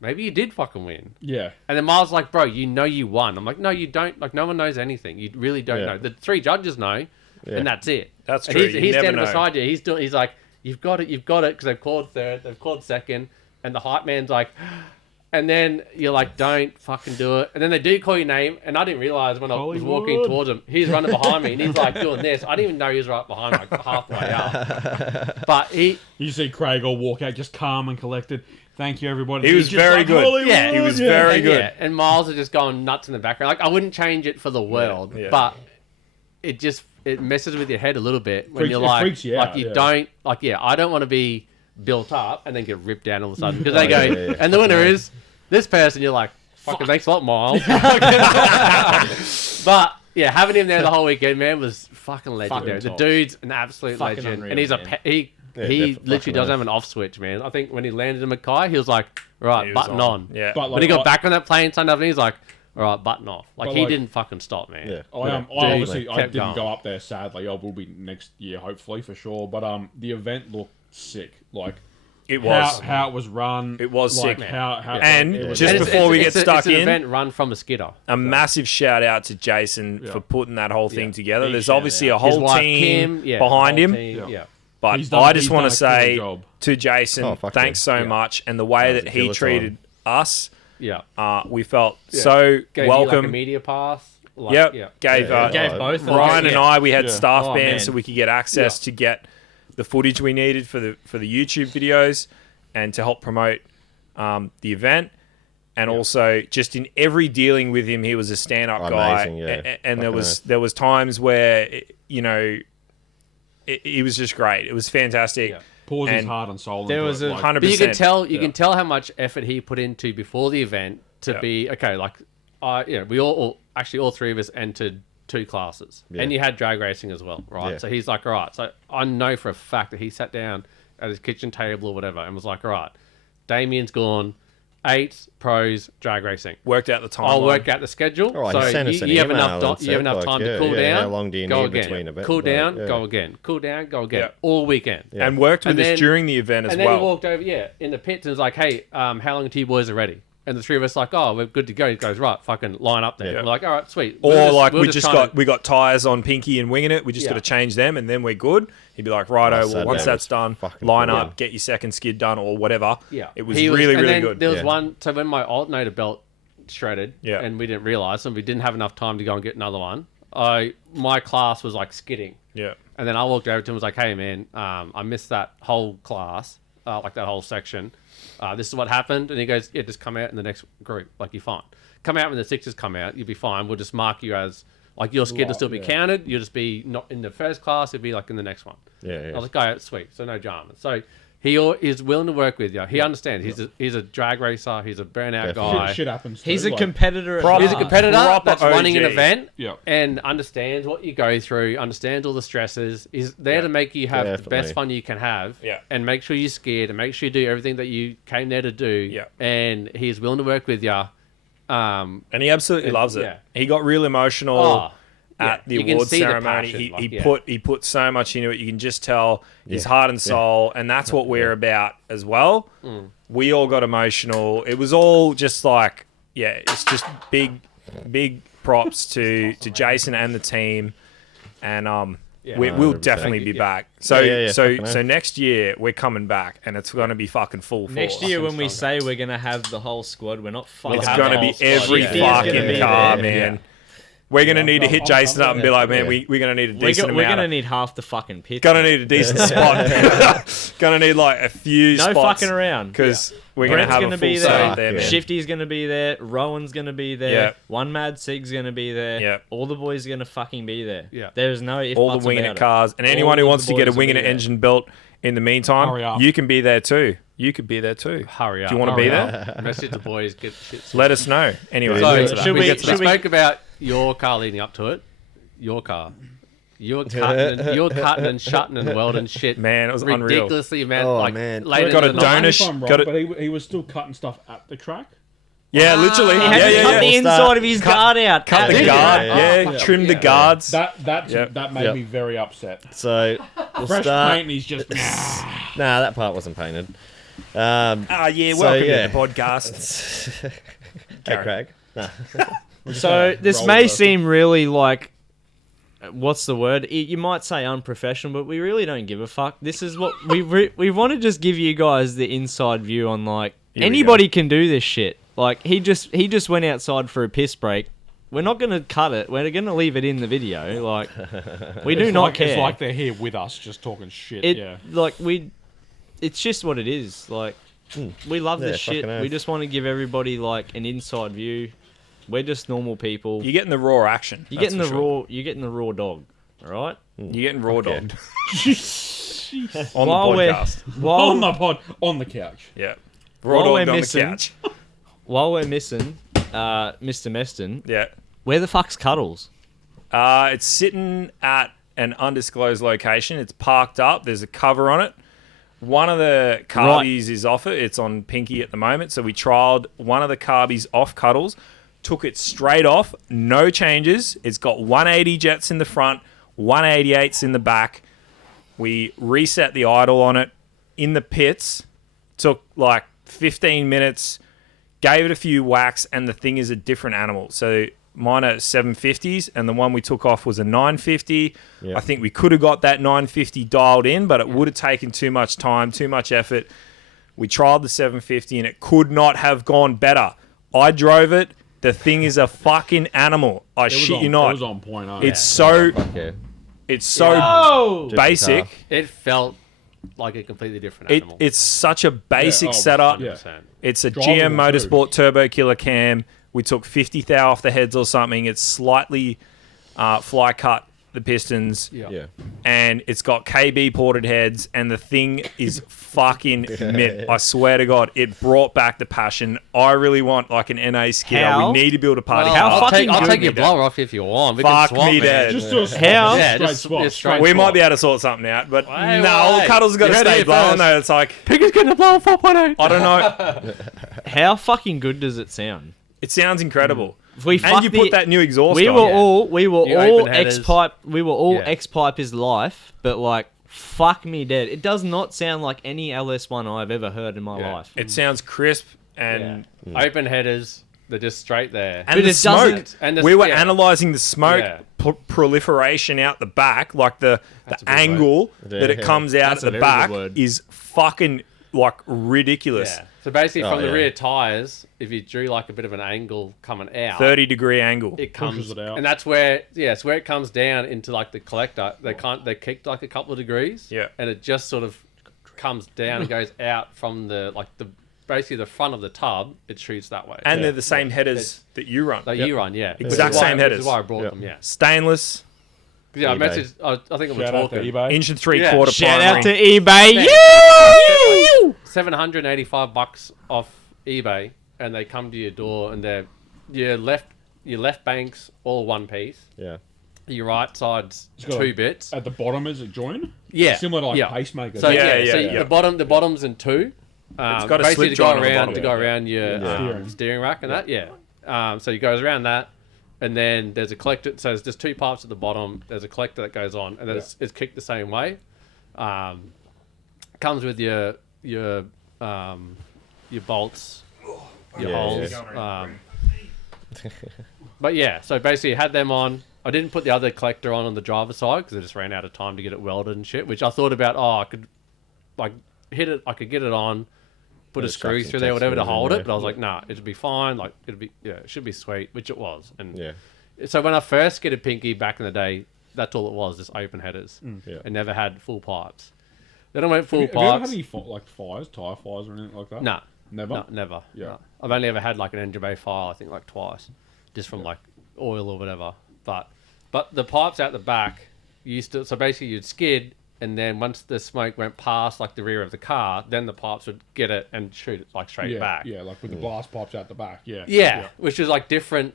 maybe you did fucking win. Yeah. And then Miles like, bro, you know you won. I'm like, no, you don't. Like no one knows anything. You really don't know. The 3 judges know, and that's it. That's and true. He's standing beside you. He's like, you've got it, because they've called third, they've called second, and the hype man's like. And then you're like, don't fucking do it. And then they do call your name. And I didn't realize when I was walking towards him, he's running behind me and he's like doing this. I didn't even know he was right behind me, like halfway up. But You see Craig all walk out just calm and collected. Thank you, everybody. He was very good. Hollywood. Yeah, he was very good. Yeah, and Miles is just going nuts in the background. Like I wouldn't change it for the world, but it messes with your head a little bit when you're like, freaks you out, like you don't like. Yeah, I don't want to be built up and then get ripped down all of a sudden because they go and the winner is this person. You're like, fucking thanks a lot, Miles. But yeah, having him there the whole weekend, man, was fucking legendary. The dude's an absolute Fucking legend, unreal, and he's man. he literally doesn't have an off switch, man. I think when he landed in Mackay, he was like, right, button on. Yeah. But When he got back on that plane Sunday afternoon, he's like, all right, button off. Like, But he like- didn't fucking stop, man. Yeah. I obviously kept didn't going. go up there, sadly. I will be next year, hopefully, for sure. But the event looked sick. Like, It was. how it was run. It was like, sick. How And it was- just And before we get stuck it's an in, event run from a skidder. a massive shout out to Jason for putting that whole thing together. Big There's shout obviously out. a His whole wife, team Kim, behind the him. whole team, yeah. But He's I done- just he's want done to a killer say job. to Jason, Oh, fuck thanks yeah. so much. And the way That was that a he killer treated us, Yeah. we felt so Gave you, welcome. like, a media pass. Like, Yep. Yeah. Gave Gave both of them. Ryan and I, we had Yeah. staff Oh, bands man. so we could get access to get the footage we needed for the YouTube videos and to help promote the event. And also, just in every dealing with him, he was a stand-up guy. Amazing, yeah. And there Fucking was times where he was just great. It was fantastic. Yeah. pours his and heart and soul there into was it. a- Like, 100%. But you can tell, can tell how much effort he put into before the event to be okay. Like, we all 3 of us entered 2 classes, and you had drag racing as well, right? Yeah. So he's like, all right. So I know for a fact that he sat down at his kitchen table or whatever and was like, all right, Damian's gone 8 pros drag racing. Worked out the time. I'll work out the schedule. All right, so he sent us an you have email enough. and You have said, enough like, time yeah, to cool yeah, down. how long do you go need again. between events? Cool Like, down. yeah. Go again. Cool down. Go again. Yeah. All weekend. Yeah. And worked with And us then- during the event as And then well. he walked over, in the pits and was like, hey, how long until you boys are ready? And the 3 of us like, oh, we're good to go. He goes, right, fucking line up there. Yeah. We're like, all right, sweet. Or We're just trying to- we got tires on Pinky and Winging It. We just Yeah. got to change them and then we're good. He'd be like, righto, well, Saturday once that's was done, fucking line cool. up, get your second skid done or whatever. Yeah. It was He really, and really then good. There was Yeah. one, so when my alternator belt shredded, Yeah. and we didn't realise, and we didn't have enough time to go and get another one, my class was like skidding. Yeah. And then I walked over to him and was like, hey, man, I missed that whole class, like that whole section. This is what happened. And he goes, yeah, just come out in the next group. Like, you're fine. Come out when the 6s come out. You'll be fine. We'll just mark you as, like, your skid will still be counted. You'll just be not in the first class. It'll be, like, in the next one. Yeah, yeah. I was like, oh, sweet. So no drama. So he is willing to work with you. He understands. He's a drag racer. He's a burnout guy. shit happens. He's too, a like- competitor. Proper- He's a competitor Proper that's running an OG. event Yeah. and understands what you go through, understands all the stresses, is there to make you have the Definitely. best fun you can have, Yeah. and make sure you're scared and make sure you do everything that you came there to do. Yeah. And he's willing to work with you. And he absolutely loves it. yeah. He got real emotional Oh, at the you can awards see the ceremony. passion, He, like, he yeah. put so much into it. You can just tell his heart and soul, and that's what we're about as well. We all got emotional. It was all just like, it's just big props to Jason and the team, and we'll 100%. definitely be Yeah. back. So Yeah, fucking so oath. next year we're coming back, and it's going to be fucking full force. Next year, when we say we're gonna have the whole squad, we're not fucking. It's have going the to be whole squad. every Shifty is gonna fucking be car, there. man. We're going to need to hit Jason up and be like, man, we're going to need a decent We're amount. gonna need half the fucking pit. Going to need a decent spot. Going to need like a few No spots. fucking around. Because we're going to Brent's have gonna a full be set there. up there, man. Shifty's gonna be there. Rowan's gonna be there. Yeah. One Mad Sig's gonna be there. Yeah. All the boys are gonna fucking be there. Yeah. There's no if All the buts Winging about It it. cars. And All anyone who of wants the to get a boys will be Winging It there. engine built in the meantime, Hurry up. you can be there too. You could be there too. Hurry up. Do you want to be there? Message the boys. Get shit. Let us know. Anyway, So, back to that. should we we- spoke about your car leading up to it. Your car. You're cutting and shutting and welding shit. Man, it was unreal. ridiculously, man. Oh, like, man. later Got in a the night. donor If I'm wrong, got it- but he was still cutting stuff at the track. Yeah, literally. He Yeah, had to yeah, cut yeah. the We'll inside start- of his guard out. Cut the Yeah, guard. yeah, Yeah, yeah. trim the guards. That made Yep. me very upset. We'll Fresh start. paint, and he's just Nah, that part wasn't painted. Ah, yeah, So, welcome yeah. to the podcast. Hey, Craig. Nah. So this Roll may over. seem really like, what's the word? You might say unprofessional, but we really don't give a fuck. This is what we want to just give you guys the inside view on, like, Here we anybody can do this shit. Like he just went outside for a piss break. We're not gonna cut it. We're gonna leave it in the video. Like we do not care. It's like they're here with us, just talking shit. It's just what it is. Like we love Yeah, this shit. fucking oath. We just want to give everybody like an inside view. We're just normal people. You're getting the raw action. You're that's getting the for sure. raw. You're getting the raw dog. All right. You're getting raw Okay. dogged on While the we're- podcast. on While on the couch. Yeah, raw While we're dogged on the missing- couch. while we're missing, Mr. Meston, Yeah. where the fuck's Cuddles? It's sitting at an undisclosed location. It's parked up. There's a cover on it. One of the carbies is off it. It's on Pinky at the moment. So we trialed one of the carbies off Cuddles, took it straight off, no changes. It's got 180 jets in the front, 188s in the back. We reset the idle on it in the pits. Took like 15 minutes, gave it a few whacks, and the thing is a different animal. So mine are 750s, and the one we took off was a 950. Yep. I think we could have got that 950 dialed in, but it would have taken too much time, too much effort. We tried the 750, and it could not have gone better. I drove it. The thing is a fucking animal. I shit you It not. was on point. It's so Okay. it's so Oh, basic. car. It felt like a completely different It, animal. it's such a basic oh, setup. yeah. 100%. It's a Drivable GM too. Motorsport Turbo Killer cam. We took 50 thou off the heads or something. It's slightly fly cut the pistons, Yeah. and it's got KB ported heads, and the thing is fucking mint. I swear to God, it brought back the passion. I really want like an NA skidder. How? We need to build a party. How I'll fucking take good your me, blower off if you want. We Fuck can swap, me, man. Dad. Just do a swap. How? Just Yeah, straight just- swap. yeah, straight We swap. might be able to sort something out, but Wait, no, wait. Cuddles got You to heard it stay here blowing first. though. It's like, Picker's getting a blower 4.8. I don't know. how fucking good does it sound? It sounds incredible. If we And fuck you the- put that new exhaust We on. were Yeah. all You open headers. X-pipe. We were all Yeah. X-pipe his life, but like fuck me dead. It does not sound like any LS1 I've ever heard in my Yeah. life. It sounds crisp and Open headers, they're just straight there. and But the it smoke. doesn't- And the- We were yeah. analysing the smoke Yeah. proliferation out the back, like the That's a good angle Yeah, that it yeah. comes out That's at a the very back good word. is fucking like ridiculous. Yeah. So basically, Oh, from the yeah. rear tires, if you drew like a bit of an angle coming out, 30-degree angle. it comes, Pushes it out. and that's where, it's where it comes down into like the collector. They kicked like a couple of degrees, Yeah. and it just sort of comes down and goes out from the basically the front of the tub. It shoots that way. And they're the same headers that you run. like you run, yeah, Exact Which is why- same which headers. is why I brought Yeah. them, yeah. Stainless, 'Cause, yeah, I eBay. messaged. I think I'm Shout out to talking. eBay. inch and three-quarter Shout primary. out to eBay. Man. You! $785 off eBay, and they come to your door, and they're your left banks all one piece. Yeah. Your right side's It's got 2 a- bits. At the bottom is a joint. Yeah, Similar to like yeah. pacemakers. So Yeah, yeah, so yeah. the bottom's in 2. It's got a basically slip to joint go on the around bottom. to go around your Yeah. steering rack and that. Yeah. So it goes around that, and then there's a collector. So there's just 2 parts at the bottom. There's a collector that goes on, and then it's kicked the same way. Comes with your bolts, your Yeah, holes. yeah. But yeah, so basically had them on. I didn't put the other collector on the driver's side because I just ran out of time to get it welded and shit. Which I thought about. I could like hit it. I could get it on, put a Put a screw suction through there, test whatever, to screws in hold there. it. But I was like, nah, it'd be fine. Like it should be sweet, which it was. And Yeah. so when I first get a Pinky back in the day, that's all it was, just open headers. Yeah. It never had full pipes. Then I went full Have you ever had pipes. any fires, tire fires, or anything like that? Nah, Never. no, never. Yeah. No. I've only ever had like an engine bay fire, I think like twice, just from like oil or whatever. But the pipes out the back, so basically you'd skid and then once the smoke went past like the rear of the car, then the pipes would get it and shoot it like straight back. Yeah, like with the blast pipes out the back. Yeah. Yeah, which is like different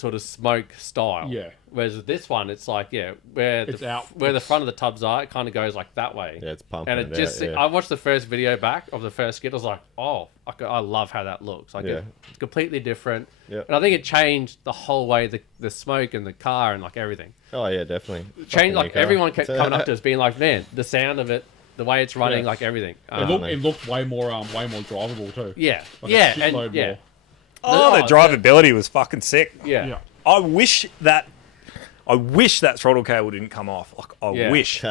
sort of smoke style. Yeah. Whereas with this one, it's like where It's out. where the front of the tubs are, it kind of goes like that way. Yeah, it's pumping And it it just out, yeah. I watched the first video back of the first skid. I was like, oh, I love how that looks. Like Yeah. it's completely different. Yeah. And I think it changed the whole way the smoke and the car and like everything. Oh yeah, definitely. Changed like everyone kept coming up to us being like, man, the sound of it, the way it's running, Yeah. like everything. It looked way more drivable too. Yeah, Like a yeah, shitload and yeah. more. Oh, the drivability was fucking sick. Yeah. Yeah. I wish that throttle cable didn't come off. Like, I Yeah. wish. So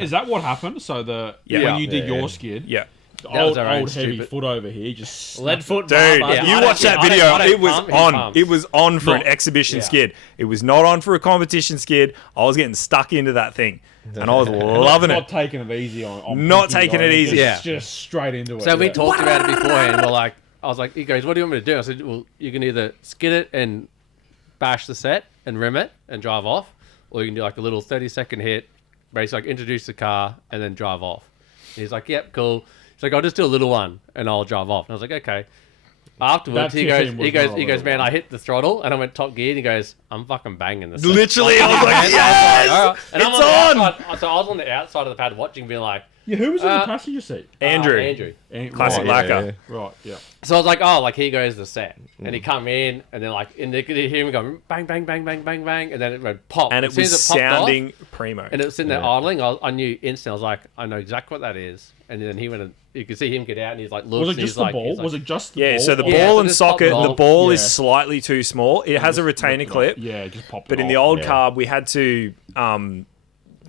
is that what happened? So Yeah. when you did Yeah. your skid, Yeah. the That was old our own heavy stupid- foot over here just Lead foot, Dude, Barber. Yeah, you I watch don't- that I don't- video, I don't it was pump, he on. pumps. It was on for an No. exhibition Yeah. skid. It was not on for a competition skid. I was getting stuck into that thing. And I was loving not it. taking it easy on Not pinky, taking it like, easy. just straight into it. So we yeah. talked about it beforehand. We're like, I was like, he goes, what do you want me to do? I said, well, you can either skid it and bash the set and rim it and drive off, or you can do like a little 30-second hit, basically like introduce the car and then drive off. And he's like, yep, cool. He's like, I'll just do a little one and I'll drive off. And I was like, okay. Afterwards, That he tip goes, in was he goes, not he a goes, little man, one. I hit the throttle and I went top gear. And he goes, I'm fucking banging this. Literally, I was like, And yes! I was like, all right. And I'm It's on the on! outside- so I was on the outside of the pad watching, being like, Yeah, who was in the Uh, passenger seat? Andrew. Andrew. Classic right, lacquer. Right, yeah. So I was like, oh, like here goes the set, and he come in, and then like, and they could hear him go bang, bang, bang, bang, bang, bang, and then it went pop. And As it soon was as popped off, sounding primo. and it was sitting there idling. I knew instantly. I was like, I know exactly what that is. And then he went, and you could see him get out, and he's like, looks, Was it and he's just the like, ball? he's like, Was it just the Yeah, ball? so the Or- Yeah, ball so and just pop socket, the the ball. ball Yeah. is slightly too small. It has a retainer clip. Yeah, just popped But it in the off. old Yeah. carb, we had to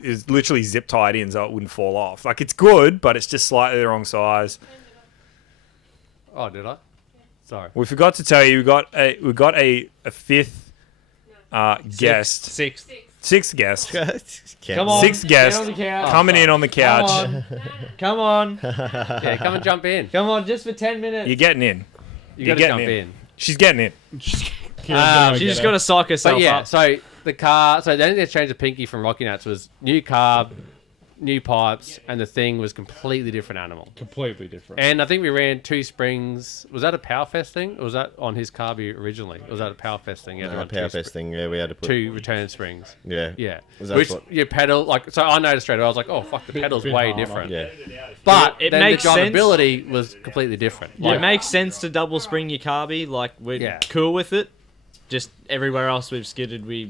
is literally zip tied in so it wouldn't fall off. Like, it's good, but it's just slightly the wrong size. oh, did I? Sorry. We forgot to tell you, we got a fifth guest, sixth guest, Come on. sixth guest Get on the couch. coming in on the couch. Come on. Yeah, come and jump in. Come on, just for 10 minutes. You're getting in. You You're got to getting jump in. in. She's getting in. Kieran's Um, gonna She's get just it. got to psych herself But yeah, up. so the car, so the only thing that changed the pinky from Rocky Nuts was new carb, new pipes, and the thing was completely different animal. Completely different. And I think we ran 2 springs. Was that a Powerfest thing? Or was that on his carby originally? Or was that a Powerfest thing? You had to run Power two fest thing. Yeah, we had to put. 2 return springs. Yeah. Yeah. Was that Which what- your pedal, like, so I noticed straight away, I was like, oh, fuck, the pedal's bit way harder. different. Yeah. But It then makes the sense. drivability was completely different. It makes sense to double spring your carby. Like, we're Yeah. cool with it. Just everywhere else we've skidded, we're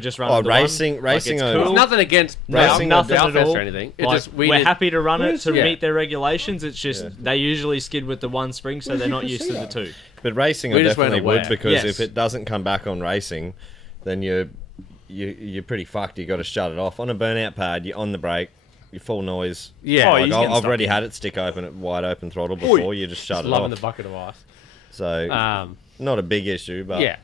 just running Oh, the racing- one. racing Like, over- it's There's cool. nothing against Racing nothing at Powerfest all. or anything. It Like, just, we're did- happy to run it to Yeah. meet their regulations. It's just Yeah. they usually skid with the one spring, so they're not used to the that? 2. But racing, We I just weren't definitely would aware. because Yes. if it doesn't come back on racing, then you're pretty fucked. You got to shut it off on a burnout pad. You're on the brake. You full noise. Yeah. Oh, Like, he's getting I've stuck already in. had it stick open at wide open throttle before. You just shut it loving off. the bucket of ice. So not a big issue, but Yeah.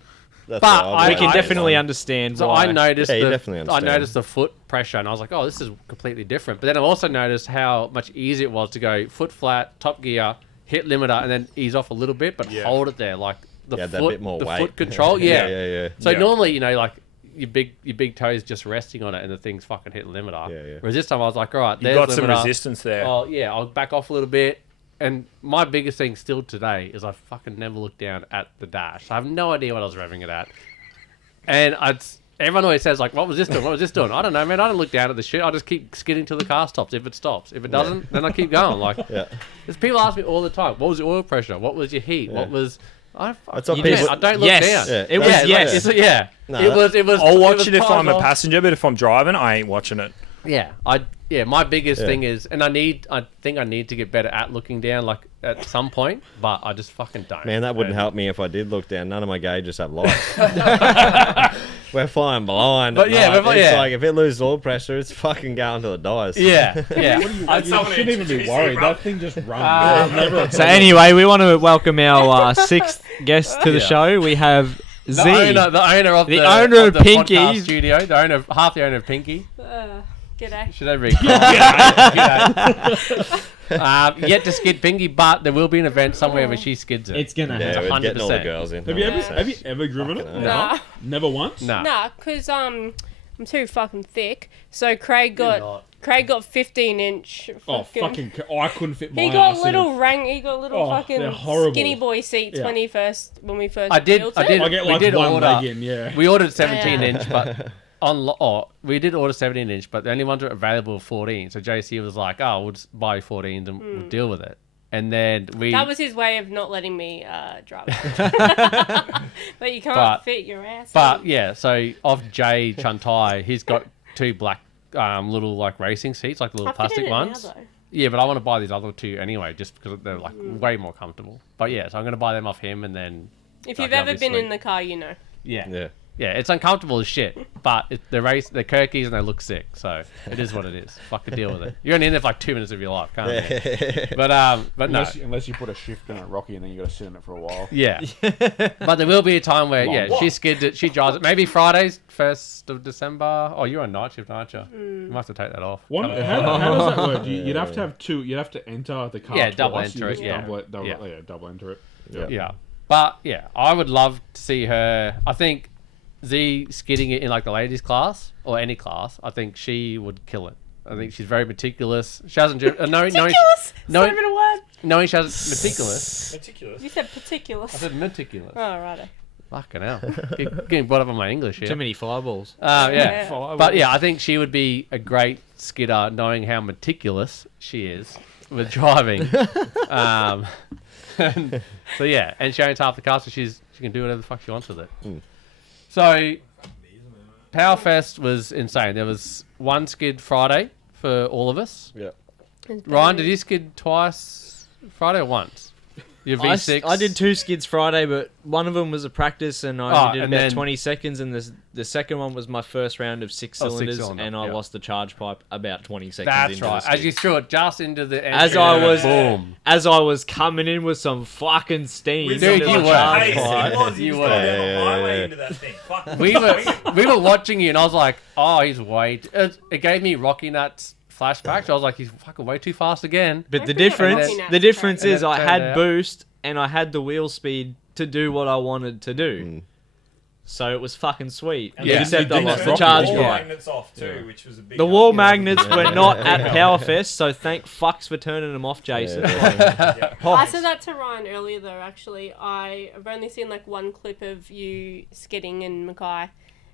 That's But what I've We I- can always definitely done. understand So why. I noticed Yeah, you the definitely I understand. noticed the foot pressure, and I was like, "Oh, this is completely different." But then I also noticed how much easier it was to go foot flat, top gear, hit limiter, and then ease off a little bit, but Yeah. hold it there, like the Yeah, that foot, bit more the weight. foot control. Yeah, yeah. So Yeah. normally, you know, like your big toes just resting on it, and the thing's fucking hitting limiter. Yeah, yeah. Whereas this time I was like, "All right, You there's got some limiter. resistance there. Oh yeah, I'll back off a little bit." And my biggest thing still today is I fucking never look down at the dash. I have no idea what I was revving it at. And everyone always says, like, what was this doing? What was this doing? I don't know, man. I don't look down at the shit. I just keep skidding till the car stops if it stops. If it doesn't, then I keep going. Like, Yeah. there's people ask me all the time, what was your oil pressure? What was your heat? What was... That's what You people- just- I don't look yes. down. Yeah. It No, was it's like- yes. Yeah. No, It was... I'll watch was it if I'm a timed off. passenger, but if I'm driving, I ain't watching it. Yeah, my biggest Yeah. thing is, and I think I need to get better at looking down, like at some point, but I just fucking don't. Man, that wouldn't And- help me if I did look down. None of my gauges have lights. We're flying blind. But at yeah, night. but It's yeah. like if it loses oil pressure, it's fucking going till it dies. Yeah, yeah. You shouldn't even be worried. That thing just runs. So anyway, we want to welcome our 6th guest to the show. We have Z. The owner of The the owner of the Pinky. podcast studio, half the owner of Pinky. G'day. Should I be? Yet to skid Pinky, but there will be an event somewhere where she skids it. It's gonna Yeah, happen. we're getting all the 100%. girls in. Have you 100%. ever driven it? Nah. Never once? Nah. Nah, because I'm too fucking thick. So Craig got 15-inch. Oh, fucking! I couldn't fit my He got ass in little it. rank. He got little Oh, they're fucking horrible. skinny boy seats Yeah. when we first. I did. built I it. did. I get we like did one order. leg in, yeah. We ordered 17-inch, but we did order 17-inch, but the only ones that were available were 14. So JC was like, "Oh, we'll just buy 14s and we'll deal with it." And then That was his way of not letting me drive. But you can't But- fit your ass. But in. yeah, so of Jay Chuntai, he's got 2 black little like racing seats, like little I fit in plastic it now, ones. though. Yeah, but I want to buy these other 2 anyway, just because they're like way more comfortable. But yeah, so I'm gonna buy them off him, and then If like, you've ever been obviously- in the car, you know. Yeah. Yeah, it's uncomfortable as shit, but they're Kirkies and they look sick, so it is what it is. Fucking deal with it. You're only in there for like 2 minutes of your life, can't you? But no. Unless you put a shift in it, Rocky, and then you got to sit in it for a while. Yeah. But there will be a time where, she skids it, she drives it. Maybe Fridays, 1st of December. Oh, you're on night shift, aren't you? You might have to take that off. How does that work? You'd have to have 2. You'd have to enter the car. Yeah, double twice. enter You it, just yeah. double enter it. Yeah. But yeah, I would love to see her. I think Z skidding it in like the ladies class or any class, I think she would kill it. I think she's very meticulous. She hasn't driven. Meticulous? Not even a word. Knowing she hasn't meticulous. Meticulous. You said I meticulous. said meticulous. Oh, righto. Fucking hell. Getting brought up on my English here. Too many fireballs. Yeah. Yeah. But yeah, I think she would be a great skidder, knowing how meticulous she is with driving. So yeah, and she owns half the car, so she can do whatever the fuck she wants with it. So Powerfest was insane. There was 1 skid Friday for all of us. Yeah. Ryan, did you skid twice Friday or once? Your V6. I did 2 skids Friday, but one of them was a practice, and I only did and about then- 20 seconds, and the second one was my first round of 6 cylinders, six-cylinder, and I yeah. lost the charge pipe about 20 seconds That's into right. the As skid. you threw it just into the As entry, I was, boom. as I was coming in with some fucking steam. Dude, into you the were. charge Hey, pipe. it was. You You were. were. Yeah, yeah, highway yeah. into that thing. Fuck. we were watching you, and I was like, "Oh, he's way." It gave me Rocky Nuts flashbacks. I was like, "He's fucking way too fast again." But the Don't forget difference, Rocky Nuts, the difference And is then I turned had out- boost and I had the wheel speed to do what I wanted to do. So it was fucking sweet. Yeah. Except I You lost did the that charge Wall pipe. magnets off too, which was a big. The wall help. magnets were not at Powerfest, so thank fucks for turning them off, Jason. I said that to Ryan earlier, though, actually. I've only seen, like, 1 clip of you skidding in Mackay,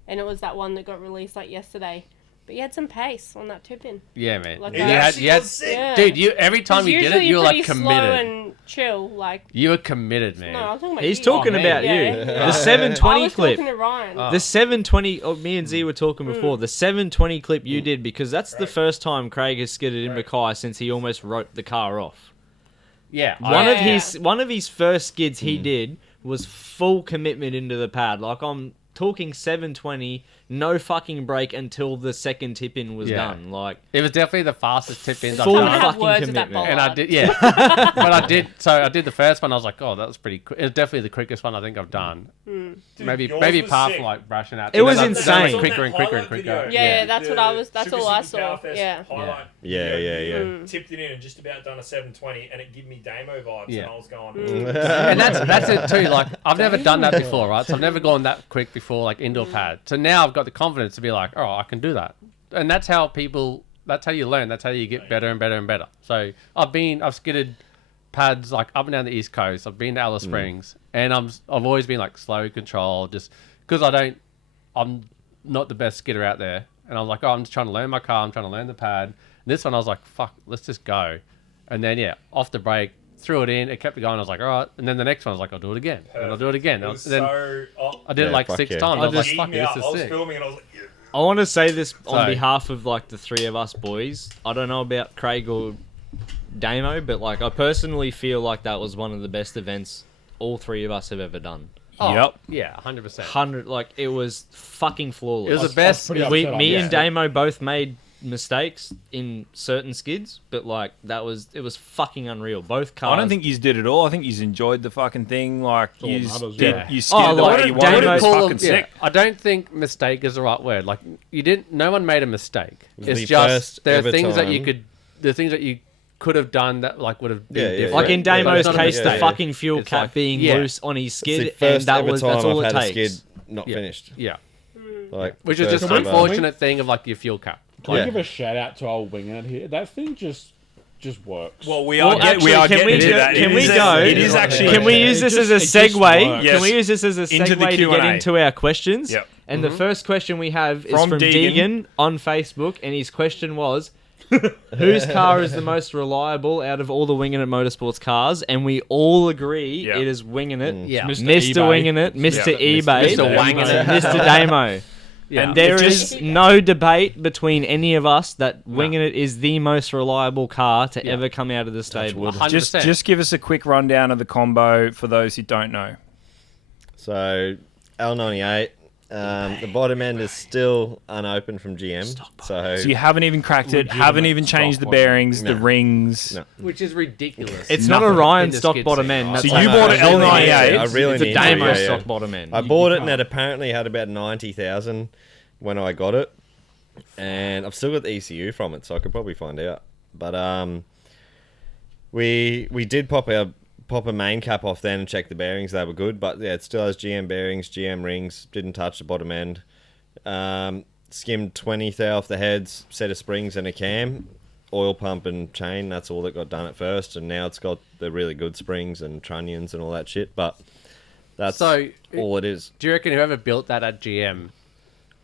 and it was that one that got released, like, yesterday. But you had some pace on that tip-in. Yeah, man. Like It that. actually you had- was sick. Yeah. Dude, you every time you did it, Usually you were you're like pretty committed. slow and chill, like... You were committed, man. No, I'm talking about He's you. talking Oh, about yeah. you. Yeah. The I 720 was clip. talking to Ryan. Oh. The 720, me and Z were talking before. The 720 clip you did, because that's the first time Craig has skidded in Mackay since he almost wrote the car off. Yeah. One of his first skids he did was full commitment into the pad. Like, I'm talking 720, no fucking break until the second tip in was Yeah. done. Like, It was definitely the fastest tip ins I've Full Come done. and have fucking words with that commitment. And I bollard. did, yeah. But I did the first one. I was like, oh, that was pretty quick. It was definitely the quickest one I think I've done. Dude, maybe yours maybe was apart sick. from like brushing out. It was Then insane. quicker and quicker and quicker. Yeah, that's what I was... That's Super all I Super saw. Powerfest Yeah. highlight Yeah, video, yeah, you yeah. Tipped it in and just about done a 720, and it gave me Damo vibes, Yeah. and I was going. And that's it too. Like I've never done that before, right? So I've never gone that quick before, like indoor pad. So now I've got the confidence to be like, oh, I can do that. And that's how you learn. That's how you get better and better and better. So I've skidded pads like up and down the East Coast. I've been to Alice Springs, and I've always been like slow control, just because I'm not the best skidder out there. And I was like, oh, I'm just trying to learn my car. I'm trying to learn the pad. And this one, I was like, fuck, let's just go. And then yeah, off the brake, threw it in. It kept it going. I was like, all right. And then the next one, I was like, I'll do it again. And I'll do it again. It And was then I did it Yeah, like fuck 6 yeah. times. I was like, G'd fuck, me this up. is I was sick. filming, and I was like, I want to say this on So- behalf of like the 3 of us boys. I don't know about Craig or Damo, but like I personally feel like that was one of the best events all 3 of us have ever done. Oh, Yep. Yeah, 100%. 100, like it was fucking flawless. It was the best. pretty Me upset and on that. Damo both made mistakes in certain skids, but like it was fucking unreal. Both cars. I don't think you did it all. I think you enjoyed the fucking thing. Like all you matters, did, yeah. you skidded Oh, the like, way you Damo- wanted. It was Call fucking them- sick. I don't think mistake is the right word. Like no one made a mistake. was It's the just first there are ever things that time. the things that you could have done that like would have been Yeah, yeah. different. like in But it's Damo's not a case, the mistake. fucking fuel It's cap like- being yeah. loose on his It's skid, the and first that ever was time that's all I've it had a takes. skid not Yeah. finished. Yeah. Like, Which is just first an ever. unfortunate thing of like your fuel cap. Can Yeah. I give a shout out to old Winginit here? That thing just works. Well, we Well, are actually, can getting we to go- that. can It we is go- It is actually. Can we use this as a It just segue? works. Yes. Can we use this as a Into the segue to get Q&A. into our questions? Yep. And the first question we have is From from Deegan. Deegan on Facebook, and his question was, whose car is the most reliable out of all the Winginit Motorsports cars? And we all agree Yeah. it is Winginit. Yeah. Mr. eBay. Winginit, Mr. Yeah. eBay, Mr. Wanginit. Mr. Damo. Yeah. And There it is just- no debate between any of us that Winginit is the most reliable car to Yeah. ever come out of the stable. 100%. Just give us a quick rundown of the combo for those who don't know. So L98, the bottom end is still unopened from GM. So So you haven't even cracked it, Legitimate haven't even changed the stock bottom. bearings, the No. rings. No. Which is ridiculous. It's not a Nothing Ryan in the stock skid bottom steer, end. right? That's So you bought an L98. I really it's a need to, Damo yeah, yeah. stock bottom end. I bought it can't. and it apparently had about 90,000 when I got it, and I've still got the ECU from it, so I could probably find out. But we did pop a main cap off then and check the bearings; they were good. But yeah, it still has GM bearings, GM rings. Didn't touch the bottom end. Skimmed 20 thou off the heads, set of springs and a cam, oil pump and chain. That's all that got done at first, and now it's got the really good springs and trunnions and all that shit. But that's So, all it is. Do you reckon whoever built that at GM,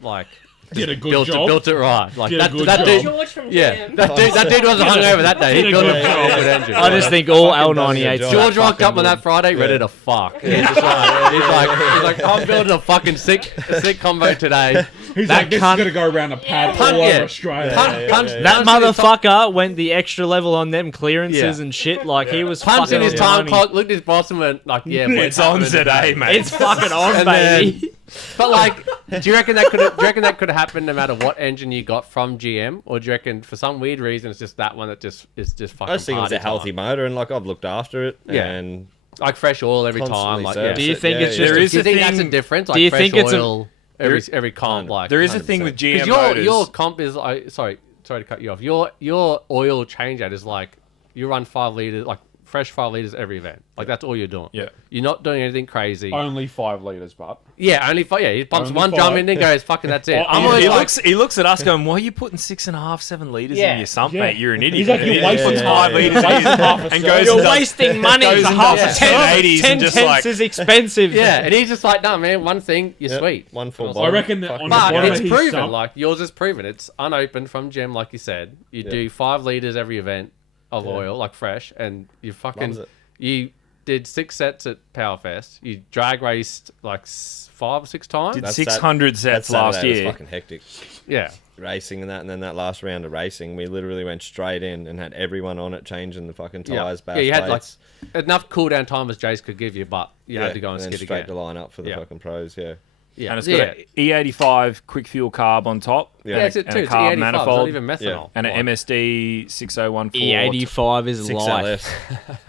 like, Did a good built job. it right? Like Did a that, good that job. dude, George from yeah, GM. that dude wasn't hungover that day. He Did a built good a job. good engine. I just think all Fucking does a L98s. good job. George rocked up fucking on that good. Friday, ready Yeah. to fuck. He's like, I'm building a fucking sick combo today. He's That like, this is cunt- gonna go around a pad Punt, all over yeah. Australia. Punch That motherfucker went the extra level on them clearances Yeah. and shit. Like he was Punch in fucking his on time money. clock, looked at his boss and went like, yeah, boy, It's on today, mate. It's fucking on, And then- baby. But like, do you reckon that could have happened no matter what engine you got from GM, or do you reckon for some weird reason it's just that one that just is just fucking? I just think it was a party healthy time? motor, and like I've looked after it, Yeah. and like fresh oil every time. constantly Like, service Do you it. think Yeah, it's yeah. just There a- is do you a think thing- that's a difference? Like Do you fresh think it's a- oil every comp? Like There is a thing with GM because motors. your comp is sorry to cut you off. Your oil change out is like you run 5 liters, like fresh 5 liters every event. Like that's all you're doing. Yeah. You're not doing anything crazy. Only 5 litres, but Yeah, only 5. Yeah, he pumps Only one 5. drum in and goes, fucking that's it. Oh, I'm he always like, He looks at us going, why are you putting 6.5, 7 litres Yeah. in your sump, Yeah. mate? You're an idiot. He's like, you're He wasting puts yeah, 5 yeah, litres yeah. in Half a and cell. goes You're and does- wasting money. goes for and half does a 1080s 10 and just tenths like- is expensive. yeah, and he's just like, no, man, one thing, you're Yep, sweet. one full I was bottom. I reckon that Fuck. on But the bottom it's of his proven, sump- like yours is proven. It's unopened from gem, like you said. You do 5 liters every event of oil, like fresh, and you fucking Loves it. you did 6 sets at Powerfest. You drag raced like 5 or 6 times. Did That's 600 that sets Saturday last was year. fucking hectic. Yeah, Racing and that, and then that last round of racing, we literally went straight in and had everyone on it changing the fucking yeah, tires, yeah. You had like plates. enough cool down time as Jace could give you, but you had to go and then skid straight again. to line up for the Yeah. fucking pros. Yeah, Yeah, And it's yeah. got an E85 quick fuel carb on top. Yeah. Yeah, it's it and too. a It's carb E85. It's not manifold. even methanol. And an Like, MSD 6014. E85 is 6 life. LS.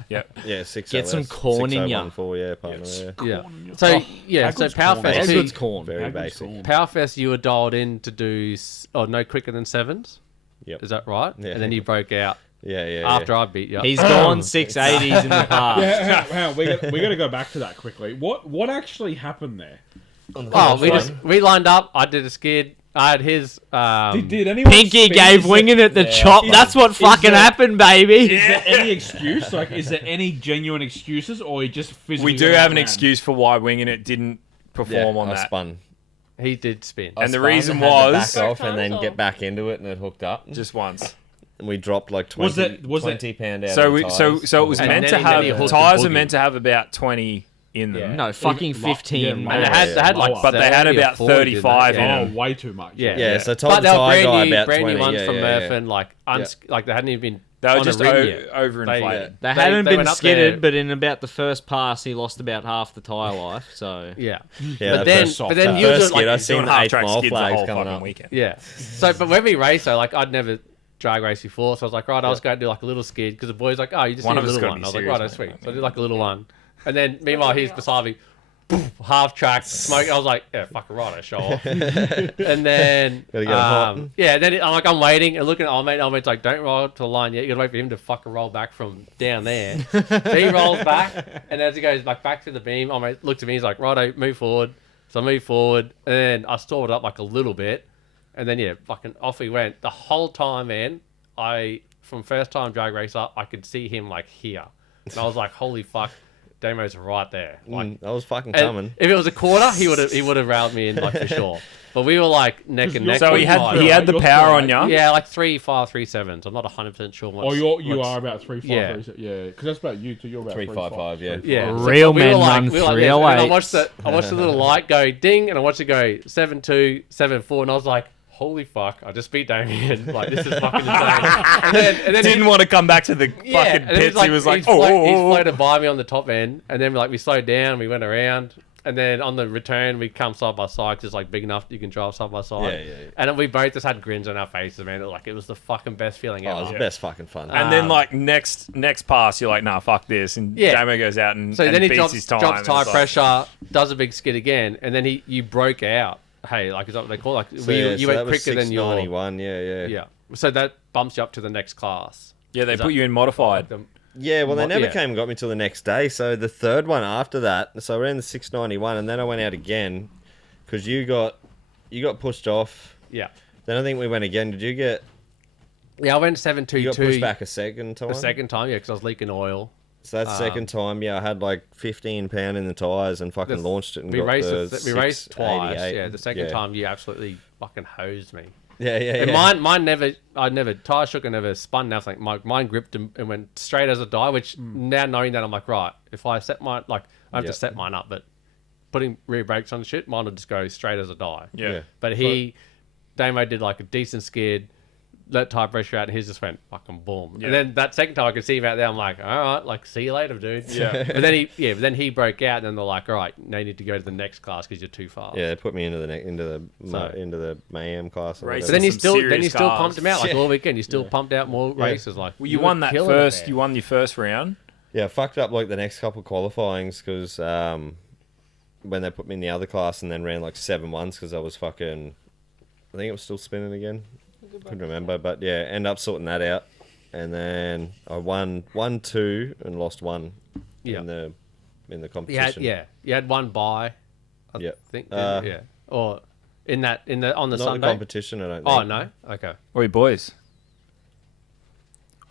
Yep. Yeah, 6 Get some LS, corn in ya. 6014, yeah, partner. Yes. Yeah. Yeah. Corn. So Oh, yeah, how so good's corn? Powerfest How too. good's corn? Very How good's basic. corn? Powerfest, you were dialed in to do no quicker than 7s. Yep. Is that right? Yeah. And then you broke out Yeah, after I beat you. He's gone 680s in the past. Yeah, hang on. We got to go back to that quickly. What actually happened there? Oh, we lined up. I did a skid. I had his. Did anyone Pinky speak? gave Is Winginit the chop. Is- That's what is fucking there- happened, baby. Is there any excuse? Like, is there any genuine excuses, or he just physically? We do got have an outran? excuse for why Winginit didn't perform on I that. spun. He did spin. I And the spun, reason had to was- back off and then Times get or- back into it, and it hooked up. Just once. And we dropped like 20, Was it- 20 pound out. So of we the so tyres. so it was And meant to then he have hooked tires the are boogie. meant to have about 20 in them. No, fucking Even lo- 15. yeah, mate. And they had like, Lower. But they had 30 or about 40, didn't they? 35 in Yeah. Oh, them. way too much. Yeah. Yeah, so told But the they were tire guy brand new, about brand 20. new ones yeah, from yeah, Murphin. Like, like they hadn't even been. They were on a just ring yet. overinflated. They hadn't they been went up skidded, there- but in about the first pass, he lost about half the tyre life. So Yeah. Yeah, But that then, first- but then that you first were skid, like, I Doing seen the half 8 track mile skids the flags whole coming fucking up. weekend. yeah. So, but when we race, so like I'd never drag race before, so I was like, right, I was going to do like a little skid because the boys like, oh, you just One need a of us little gotta one. be I was like, serious, right, mate. sweet. So I did like a little one, and then meanwhile he's beside me, half track smoke. I was like, yeah, fuck a right, I show off. And then Gotta get 'em hot. yeah, then I'm waiting and looking at old mate. Old mate's like, don't roll up to the line yet. You gotta wait for him to fucking roll back from down there. So he rolls back, and as he goes back to the beam, old mate looks at me. He's like, righto, move forward. So I moved forward, and then I stalled up like a little bit, and then fucking off he went. The whole time, man, from first time drag racer, I could see him like here, and I was like, holy fuck, Damo's right there. Like I was fucking and coming. if it was a quarter, he would have railed me in like for sure. But we were like neck and neck. So he had the power on you. Yeah, like 3.5, 3.7s. I'm not 100% sure. You are about 3.5, Yeah. 3.7. Yeah, because that's about you too. You're about 3.55, yeah. Yeah, Real we men were like, run we were like this. 308. And I watched the little light go ding, and I watched it go 7.2, 7.4, and I was like, holy fuck! I just beat Damian. Like this is fucking insane. and then Didn't want to come back to the fucking and then pits. He was like, he oh. floated by me on the top end, and then we slowed down. We went around. And then on the return, we come side by side, 'cause it's like big enough you can drive side by side. Yeah. And we both just had grins on our faces, man. It was the fucking best feeling Oh, it ever. was the best fucking fun. And then like next pass, you're like, nah, fuck this. And Damo goes out and So then he beats his time. drops and tire it's like- pressure, does a big skid again, and then you broke out. Hey, like is that what they call it? Like So, you that went was quicker than your 691, yeah. yeah. So that bumps you up to the next class. Yeah, they Is put that- you in modified. Yeah, well, they never Yeah. came and got me till the next day. So the third one after that, so I ran the 691, and then I went out again because you got pushed off. Yeah. Then I think we went again. Did you get? Yeah, I went You got 7.22 pushed back a second time. the second time, because I was leaking oil. So that second time, I had like 15 pound in the tires and fucking launched it and We got raced the we raced twice. 688. Yeah, the second time you absolutely fucking hosed me. Yeah. And mine never. I never tire shook and never spun nothing. Mine gripped and went straight as a die. Which now knowing that, I'm like, right. If I set mine I have to set mine up, but putting rear brakes on the shit, mine would just go straight as a die. Yeah. But Damo did like a decent skid, let tire pressure out, and his just went fucking boom. Yeah. And then that second time I could see him out there. I'm like, all right, like see you later, dude. Yeah. But then he broke out, and then they're like, all right, now you need to go to the next class because you're too fast. Yeah, they put me into the So- Mayhem class. or Race So whatever. then you Some still serious cars. pumped him out like all weekend. You still pumped out more races. Like Well, you were won that killing it first. there. You won your first round. Yeah, I fucked up like the next couple qualifyings because when they put me in the other class and then ran like 7-1s because I was fucking. I think it was still spinning again. Couldn't remember, but yeah, end up sorting that out, and then I won 2 and lost 1 Yeah. in the You had, competition. you had one by, I Yeah. think, yeah, or on the Not the Sunday. competition, I don't think. Oh no, okay. Oi, boys.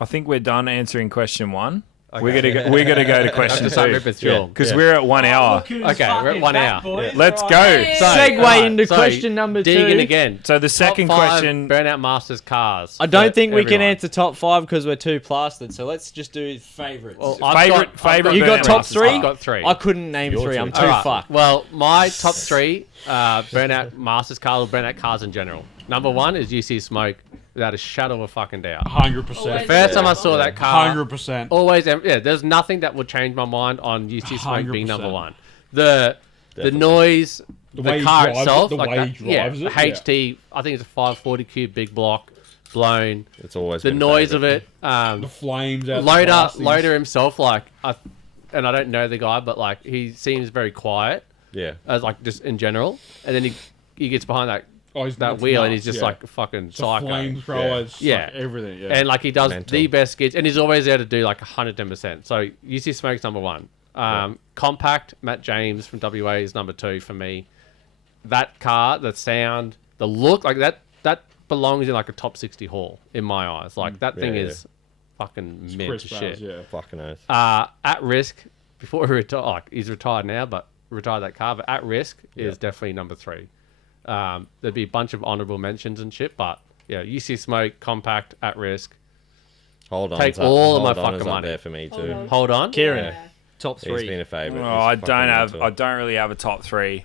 I think we're done answering question 1. Okay. We're gonna go to question Just start 2 ripping through Yeah. 'em. because we're at 1 hour. Okay, we're at 1 hour. Let's go. So, Segue alright, into so question number digging 2. again. So the second Top 5 question. Burnout Masters cars. I don't for think we can everyone. answer top 5 because we're too plastered. So let's just do favourites. Well, Favourite You got Burnout top Masters 3? I've got 3. I couldn't name 3. I'm too Alright, fucked. well, my top 3 Burnout Masters cars or Burnout cars in general. Number 1 is UC Smoke, without a shadow of a fucking doubt. 100%. First time I saw that car, 100%. always, there's nothing that would change my mind on UC Smoke being 100%. number 1. The Definitely. noise, The the way he car drives it, itself, the like way that, he drives it, HT, I think it's a 540 cube big block, blown. It's always The been a noise favourite. of it, The flames out the castings. Loader himself, like, and I don't know the guy, but like he seems very quiet, Yeah. as like just in general, and then he gets behind that Oh, he's that nuts, wheel and he's just yeah. like a fucking It's a psycho. flamethrower. It's Yeah. like everything. Yeah. And like he does Mental. the best skids, and he's always there to do like 110%. So UC Smoke's number 1. Compact Matt James from WA is number 2 for me. That car, the sound, the look, like that belongs in like a top 60 haul in my eyes. Like that thing Yeah, is fucking It's mint crisp as shit. as, yeah. Fucking oath. At Risk, before he retired, like he's retired now, but retired that car. But At Risk is definitely number 3. There'd be a bunch of honourable mentions and shit, but yeah, UC Smoke, Compact, At Risk. Hold on. Take all of my Hold on fucking is up money. there for me too. Hold on. Kieran, Yeah. top He's 3. been a favourite. Oh, I don't really have a top 3,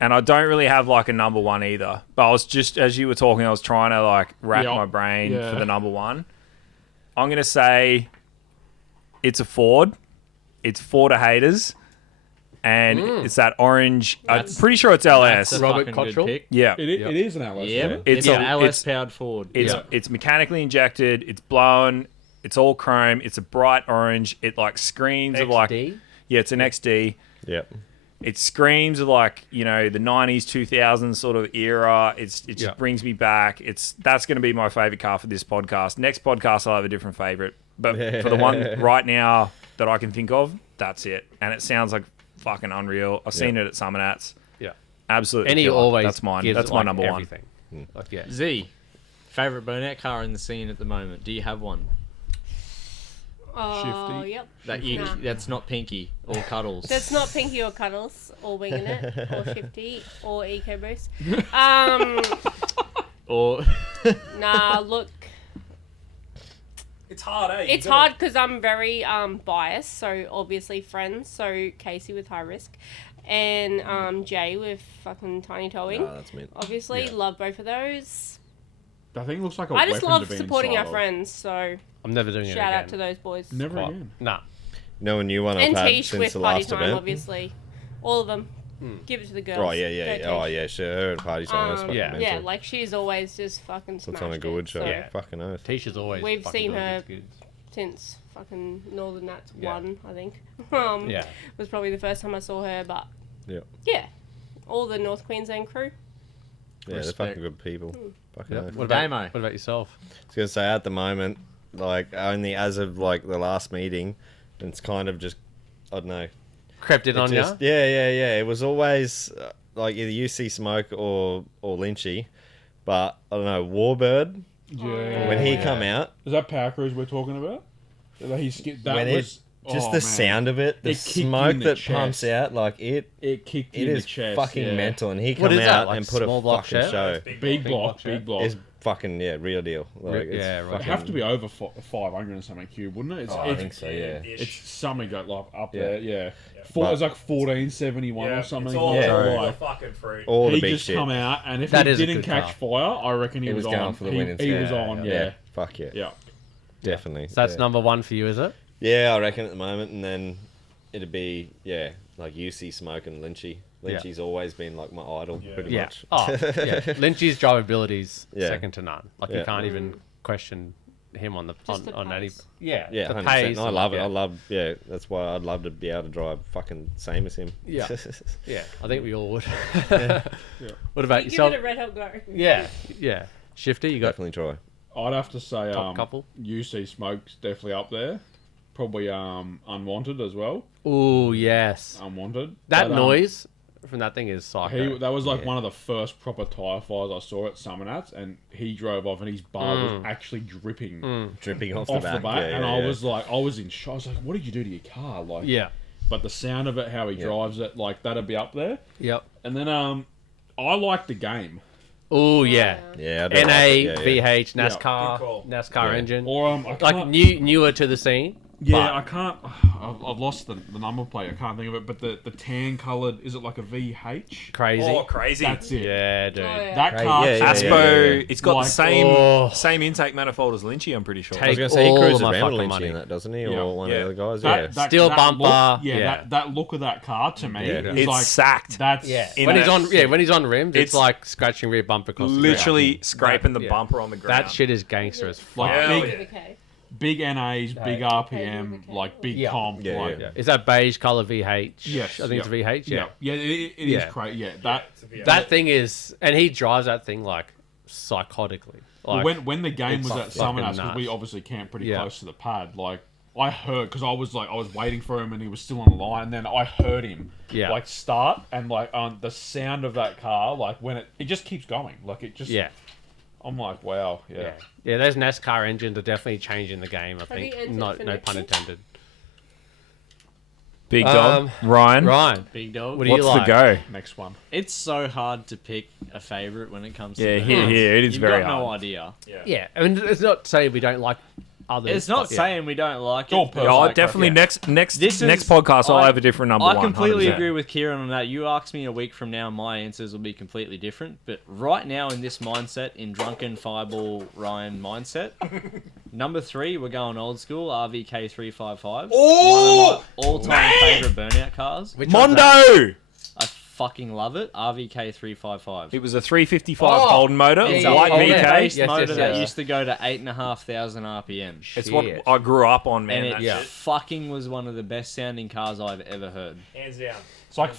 and I don't really have like a number 1 either. But I was just as you were talking, I was trying to like rack Yep. my brain Yeah. for the number 1. I'm gonna say it's a Ford. It's Ford haters, and it's that orange. I'm pretty sure it's LS. That's a Robert fucking good Cottrell? pick. Yeah, It is an LS. Yeah. Yeah. It's It's a- an LS powered Ford. It's mechanically injected. It's blown. It's all chrome. It's a bright orange. It like screams of like XD? it's an XD. Yep. It screams of like the 90s 2000s sort of era. It just Yeah. brings me back. That's going to be my favorite car for this podcast. Next podcast I'll have a different favorite, but for the one right now that I can think of, that's it. And it sounds like fucking unreal. I've seen it at Summer Nats. Yeah. Absolutely. And he killer. always That's mine. gives, That's my like, number everything. Mm. Like, yeah. Z, favorite burnout car in the scene at the moment? Do you have one? Oh, Shifty. yep. That's not Pinky or Cuddles. That's not Pinky or Cuddles or Winginit or Shifty or EcoBoost. Or Nah, look. It's hard, eh? It's hard because I'm very biased. So obviously friends. So Casey with high risk, and Jay with fucking tiny towing. Oh, that's me. Obviously, Yeah. love both of those. That thing looks like a I just weapon to love be supporting inside our of. friends. So I'm never doing it shout again. out to those boys. Never Quite. again. Nah. No, a new one I've And had Tish since with the party last time, event. obviously. All of them. Give it to the girls. Oh, yeah. Go Oh, Tish. yeah, sure. Her at party time. That's fucking yeah. mental. Yeah, like she's always just fucking Puts smashed on a it, good show. so Yeah. Fucking oath. Tisha's always. We've fucking seen doing her- these goods. since fucking Northern Nats Yeah. 1, I think. Yeah. Was probably the first time I saw her, but Yeah. yeah, all the North Queensland crew. Yeah, Respect. they're fucking good people. Fucking Yep. oath. What about, Damo. what about yourself? I was gonna say at the moment, like only as of like the last meeting, it's kind of just I don't know. Crept in on Just, you? yeah. It was always like either UC Smoke or Lynchy, but I don't know Warbird Yeah. when he yeah. come out. Is that Power Cruise we're talking about? That he skipped. That when was just oh, the man. sound of it, the It kicked you smoke in the that pumps chest. out, like it It kicked you it in the is chest. fucking yeah. mental. And he What come is that, out like and put a small block fucking shed? show. Big block, big block. It's fucking real deal. Like, it's yeah, right. It'd fucking- have to be over 500 and something cube, wouldn't it? It's, Oh, I think so. Yeah. It's something like up Yeah. there, yeah. But- It's like 1471 or something. It's all, like Yeah. that. all Like, the fucking fruit. All the he big just shit. come out, and if That he is a didn't good catch fire, I reckon he He was was going on. for the he winning he was side. on, Yeah. yeah. Fuck yeah. Yeah. Definitely. So that's yeah. number one for you, is it? Yeah, I reckon at the moment, and then it'd be like UC Smoke and Lynchy. Lynchy's always been like my idol, pretty Yeah. much. Oh, yeah. Lynchy's drivability's Yeah. second to none. Like, you Yeah. can't even question him on the Just the on any. pace. Yeah. Yeah, the 100%. pace. And I and, love it. yeah. I love. That's why I'd love to be able to drive fucking same as him. Yeah. Yeah, I think we all would. What Give about it yourself? a red hot go. Yeah. Yeah. Shifty, you got Definitely try. I'd have to say top couple? UC Smoke's definitely up there. Probably Unwanted as well. Oh, yes. Unwanted. That But, noise from that thing is psycho. that was like one of the first proper tyre fires I saw at Summernats, and he drove off and his bar was actually dripping Dripping off, off the the back. back, Yeah, and yeah, I yeah. was like, I was in shock. I was like, what did you do to your car? Like, Yeah. But the sound of it, how he drives it, like that'd be up there. Yep. And then I like the game. Oh, yeah. Yeah, I do like NA, it, yeah, yeah. VH, Good NASCAR, call. NASCAR Yeah. engine. Or I Like, can't, newer to the scene. yeah, I can't. I've lost the number plate. I can't think of it. But the tan coloured, is it like a VH? Crazy. Oh, crazy. That's it. Yeah, dude. Oh, yeah. That Right, car. yeah, yeah, Aspo, yeah. it's got Like, the same oh. same intake manifold as Lynchy, I'm pretty sure. Take- I was gonna say he all cruises of my around fucking Lynchy money. in that, doesn't he? Yeah. Or one Yeah. of the other guys. Yeah. Steel bumper, Look, yeah. that look of that car to me Yeah, is it's like sacked. that's Yeah. In When a- he's on, when he's on rims, it's It's like scratching rear bumper across the Literally ground. scraping the yeah. bumper on the ground. That shit is gangster as fuck. like Hell big, yeah. Okay. big NAs, big RPM, Okay. like big Yeah. comp. Yeah, like, yeah. Is that beige color VH? Yes, I think it's VH. Yeah. yeah, it Yeah. is crazy. Yeah, that. That thing is, and he drives that thing like psychotically. Like, Well, when the game was it's at fucking Summernats, because nuts. we obviously camped pretty Yeah. close to the pad. Like I heard, because I was waiting for him and he was still on the line. And then I heard him Yeah. like start, and like the sound of that car, like when it just keeps going, like it just. yeah. I'm like, wow, yeah. Yeah. Yeah, those NASCAR engines are definitely changing the game, I Have you think. entered No for pun next year? intended. Big dog. Ryan. Ryan, Big dog. what do you What's like? the go? Next one. It's so hard to pick a favourite when it comes to Yeah, the here, cars. here. It is You've very got no hard. idea. Yeah, I mean, it's not to say we don't like others. It's not but yeah. saying we don't like it. all but, personal. Yeah, like, definitely yeah. next This is- podcast I'll I- have a different number I one. completely 100%. agree with Kieran on that. You ask me a week from now, my answers will be completely different. But right now, in this mindset, in drunken fireball Ryan mindset, number 3, we're going old school RVK 355. Oh, One of my all-time favourite burnout cars. Which one's that? Mondo. I fucking love it. RVK 355. It was a 355 Oh, Holden motor, It's yeah, a white yeah, VK. Holden-based Yes, motor yes, that yes. used to go to 8,500 RPM. It's what Shit. I grew up on, man. And it that yeah. shit. fucking was one of the best sounding cars I've ever heard. Hands down. It's like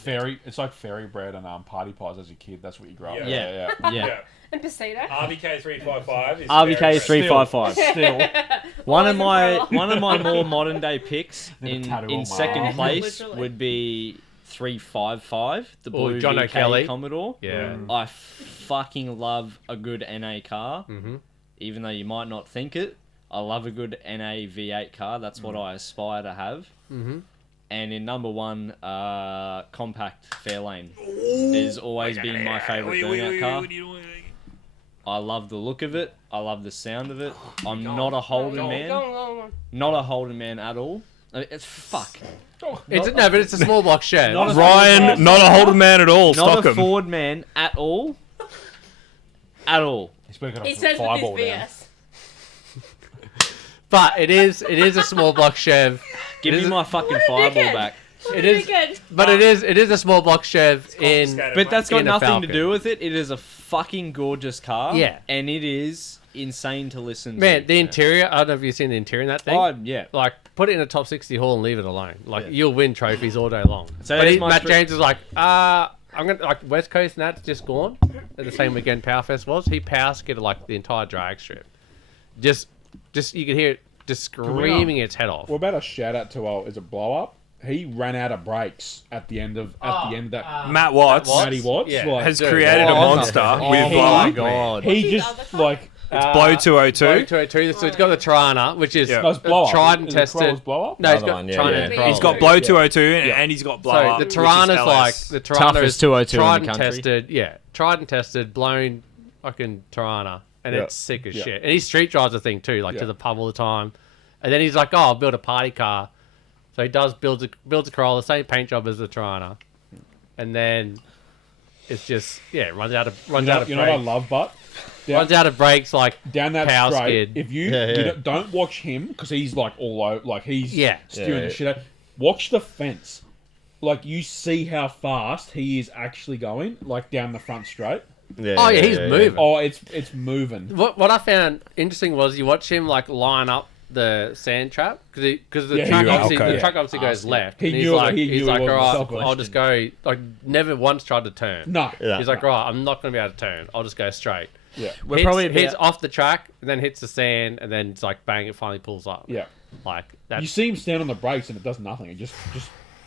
fairy bread and party pies as a kid. That's what you grow up with. Yeah. yeah. Yeah. And Pasito. RVK 355 is RVK 355. Still. One of Always my a more modern day picks Need a in tattoo on my second arm. place Literally. would be 355, the blue John VK O'Kelly. Commodore. Yeah. I fucking love a good NA car, even though you might not think it. I love a good NA V8 car. That's what I aspire to have. And in number 1, compact Fairlane has always been my favourite burnout car. I love the look of it. I love the sound of it. I'm not a Holden man. Go on. Not a Holden man at all. I mean, it's fuck. But it's a small block shed. Ryan, not a Holden man at all. Not Stockham. a Ford man at all. At all. He's been got He a says with fireball his now. VS. But it is a small block Chev. Give me my fucking fireball back. It is, but it is a small block Chev in. But that's got in a nothing to Falcon. do with it. It is a fucking gorgeous car. Yeah. And it is insane to listen Man, to. the interior. I don't know if you've seen the interior in that thing. Oh, yeah. Like, put it in a top 60 hall and leave it alone. Like, you'll win trophies all day long. So but that's my Matt stri- James is like, I'm gonna like West Coast and that's just gone. At the same weekend Powerfest was. He power skidded like the entire drag strip. Just you could hear it just screaming its head off. We're about a shout out to is it Blow Up? He ran out of brakes at the end of that. Matt Watts Matty Watts Yeah. like, has Dude, created a monster with Oh Blow my Up. god. he What's his other just car? like It's Blow 202. Blow 202. So it's got the Tirana, which is Yeah. no, it's Blow Up. tried and Is it Crowell's tested. Blow Up? No, he's Other got one, yeah, Tirana yeah. and Crowell. He's got Blow 202 and he's got Blow So Up. the which is Tirana's like LS. the Toughest Tirana's 202 in tried the and country. tested. Yeah, tried and tested, blown fucking Tirana, and Yeah. it's sick as Yeah. shit. And he street drives the thing too, like Yeah. to the pub all the time. And then he's like, "Oh, I'll build a party car." So he builds a Corolla, same paint job as the Tirana, and then it's just runs out of You know what I brakes. love, but Runs out of brakes like down that power straight. skid. If you, Yeah, yeah. you don't watch him because he's like all over, like he's Yeah. steering Yeah, the shit out. Watch the fence. Like you see how fast he is actually going, like down the front straight. Oh yeah, he's moving. Oh, it's moving. What I found interesting was you watch him like line up the sand trap because the Yeah, truck he knew obviously okay. the truck obviously goes left. He and he's knew it- like he he's knew like it all wasn't right, I'll just go. Like never once tried to turn. No. Yeah. He's like, right, I'm not going to be able to turn. I'll just go straight. Yeah. We're hits, probably hits about- off the track, and then hits the sand, and then it's like bang, it finally pulls up. Yeah. Like that. You see him stand on the brakes and it does nothing. It just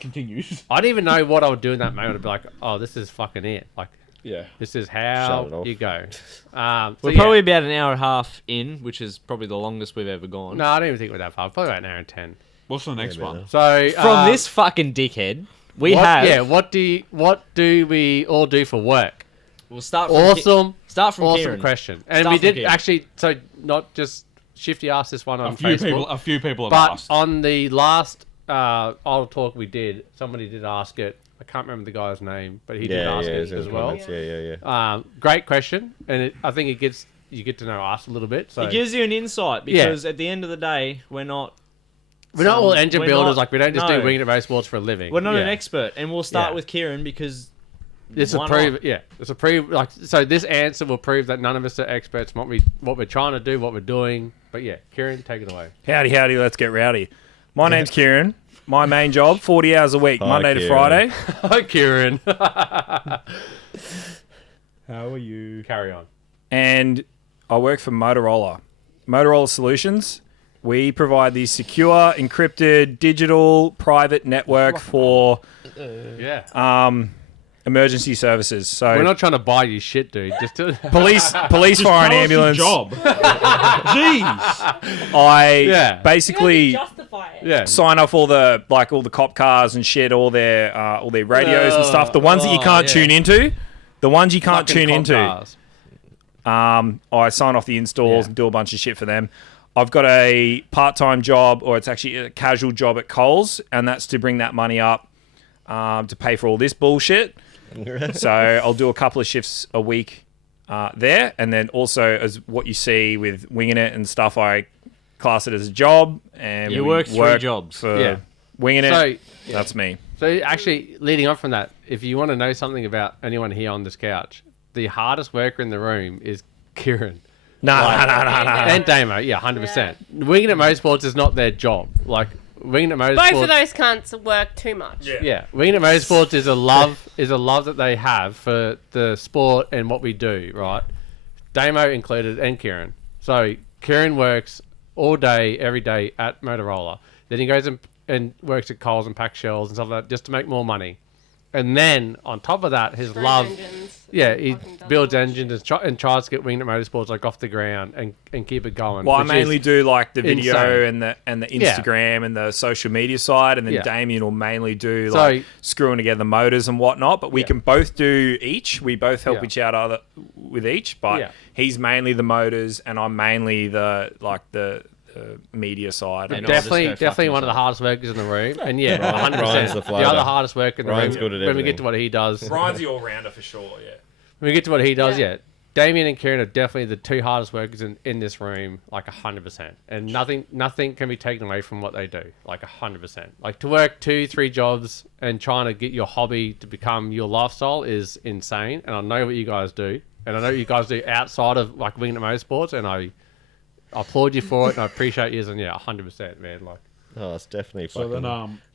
continues. I didn't even know what I would do in that moment. I'd be like, oh, this is fucking it. Like Yeah. this is Shut it how off. you go. We're probably about an hour and a half in, which is probably the longest we've ever gone. No, I don't even think we're that far. Probably about an hour and 10. What's the next one? So From this fucking dickhead, we have. Yeah. What do we all do for work? We'll start from Awesome. Start from Awesome Kieran. question. And Start we from did Kieran. actually, so not just Shifty asked this one on A few Facebook, people have but asked. on the last Old Talk we did, somebody did ask it. I can't remember the guy's name, but he did Yeah, ask yeah, it it's in as the well. comments. Yeah. Great question, and I think you get to know us a little bit. So It gives you an insight because at the end of the day, we're not we're not all engine we're builders. not- Like we don't just no. do Winginit Motorsports for a living. we're not an Yeah. expert, and we'll start Yeah. with Kieran because This will why prove, not? yeah. This will prove, like, so this answer will prove that none of us are experts in what we're trying to do, what we're doing. But yeah, Kieran, take it away. Howdy, let's get rowdy. My name's Kieran. My main job, 40 hours a week, Hi, Monday to Kieran. Friday. Hi, Kieran. How are you? Carry on. And I work for Motorola. Motorola Solutions. We provide the secure, encrypted, digital, private network for Yeah. emergency services. So We're not trying to buy you shit, dude. Just to, police, fire, and Tell us your ambulance. job. Jeez. I Yeah. basically justify it. yeah. sign off all the cop cars and shit, all their radios and stuff. The ones that you can't tune into, the ones you can't Fucking tune cop into. cars. I sign off the installs Yeah. and do a bunch of shit for them. I've got a part-time job, or it's actually a casual job at Coles, and that's to bring that money up to pay for all this bullshit. So I'll do a couple of shifts a week there, and then also as what you see with Winging It and stuff, I class it as a job, and You we work 3 jobs. for Yeah. Winging It. So, That's me. so actually, leading on from that, if you want to know something about anyone here on this couch, the hardest worker in the room is Kieran. No. And Damo, yeah, 100%. Winginit Motorsports is not their job. Like, Winginit Motorsports... Both of those cunts work too much. Yeah, Winginit Motorsports is a love that they have for the sport and what we do, right? Damo included and Kieran. So Kieran works all day, every day at Motorola. Then he goes and works at Coles and packs shells and stuff like that just to make more money. And then on top of that, his Dream love. engines. Yeah, he Fucking does builds all that engines and tries to get Winginit Motorsports like off the ground and keep it going. Well, I which mainly is do like the video insane. and the Yeah. Instagram and the social media side, and then Yeah. Damien will mainly do So- like screwing together motors and whatnot. But we Yeah. can both do each. We both help Yeah. each other with each. But Yeah. he's mainly the motors, and I'm mainly the media side. And And I'll just go Definitely fuck one of the himself. hardest workers in the room. And yeah, Ryan's 100%. the The floater. other hardest worker in the Ryan's room. good at when we get everything. to what he does. Ryan's the all-rounder for sure, yeah. When we get to what he does, Yeah. yeah. Damien and Kieran are definitely the two hardest workers in this room, like 100%. And nothing can be taken away from what they do, like 100%. Like to work 2-3 jobs and trying to get your hobby to become your lifestyle is insane. And I know what you guys do, and I know what you guys do outside of like Winginit Motorsports, and I applaud you for it, and I appreciate you. And yeah, 100%, man. Like, Oh, it's definitely So fucking then,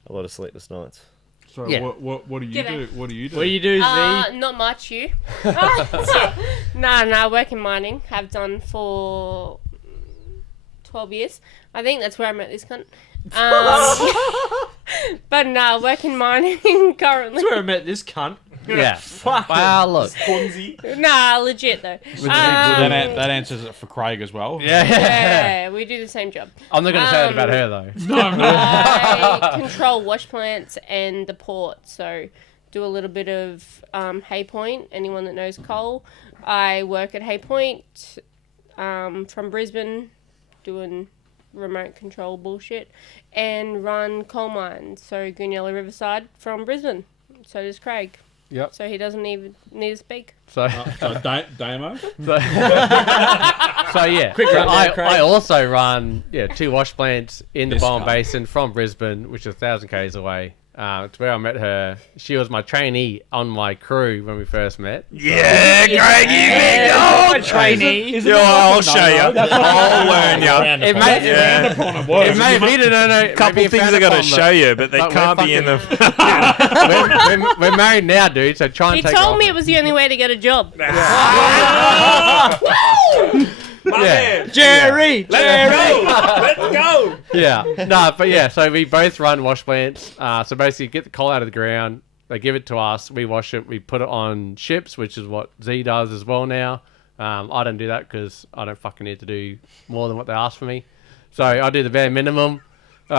a lot of sleepless nights. so Yeah. what do you G'day. do? What do you do? What do you do, Z? Not much, you. No, I work in mining. Have done for 12 years. I think that's where I met this cunt. But no, I work in mining currently. That's where I met this cunt. yeah. Fuck. Wow, look. Nah, legit though. that answers it for Craig as well. Yeah. Yeah, we do the same job. I'm not going to say that about her, though. No, no. I control wash plants and the port, so do a little bit of Hay Point. Anyone that knows coal, I work at Hay Point from Brisbane, doing remote control bullshit, and run coal mines. So Goonyella Riverside from Brisbane. So does Craig. Yep. So he doesn't even need to speak. So, So Damo. so yeah. Quick rundown, Craig. I also run 2 wash plants in the This Bowen cunt. Basin from Brisbane, which is 1,000 k's away. It's where I met her. She was my trainee on my crew when we first met. Yeah, Craig, you big dog! Trainee. Is Yeah, I'll show you. I'll learn you. It may, Yeah. it may be, no, Couple things I got to show you, but they But we're can't be in the. we're married now, dude. So try and He take told off me it was the only way to get a job. My man. Jerry. Let's go. Let's go. Yeah. No, but yeah, so we both run wash plants. So basically get the coal out of the ground, they give it to us, we wash it, we put it on ships, which is what Z does as well now. I don't do that because I don't fucking need to do more than what they ask for me. So I do the bare minimum. It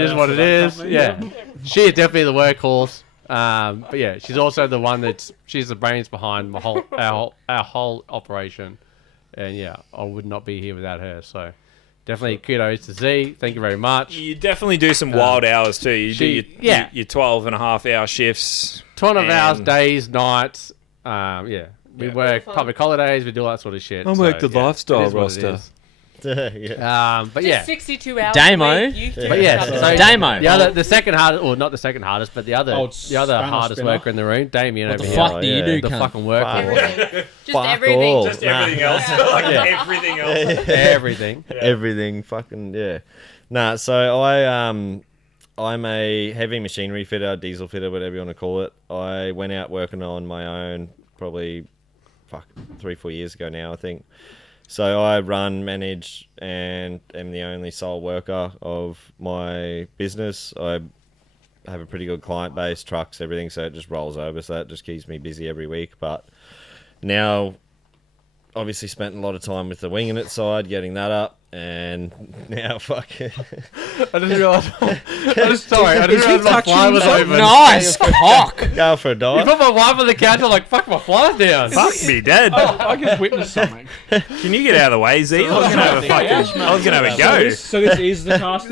is out what to it that is. company. Yeah. She is definitely the workhorse. But yeah, she's also the one she's the brains behind our whole operation. And yeah, I would not be here without her. So definitely kudos to Z. Thank you very much. You definitely do some wild hours too. You do yeah. your 12.5-hour shifts. 12 hours, And- days, nights. Yeah. We work public holidays. We do all that sort of shit. I work the lifestyle it is what it roster. is. Yeah. But Just yeah. 62 hours. Damo. a week, you do But yeah, something. so Damo. the second hardest, or not the second hardest, but the other Spanner hardest spinner. worker in the room, Damien over the here. fuck do you do, The cunt? fucking worker. Everything. Just Fuck everything. all. Just everything else. Like everything else. Everything. Everything fucking yeah. Nah, so I'm a heavy machinery fitter, diesel fitter, whatever you want to call it. I went out working on my own probably 3-4 years ago now, I think. So I run, manage, and am the only sole worker of my business. I have a pretty good client base, trucks, everything, so it just rolls over. So that just keeps me busy every week. But now, obviously spent a lot of time with the Winginit side, getting that up, and now fuck it. I didn't realise. I didn't realise my fly was open. Nice cock. Go for a You dive. put my wife on the couch. I'm like, fuck, my fly's down. Fuck me, Dad. I just witnessed something. Can you get out of the way, Z? I was gonna have a fucking. I was gonna have a go. So this is the cast.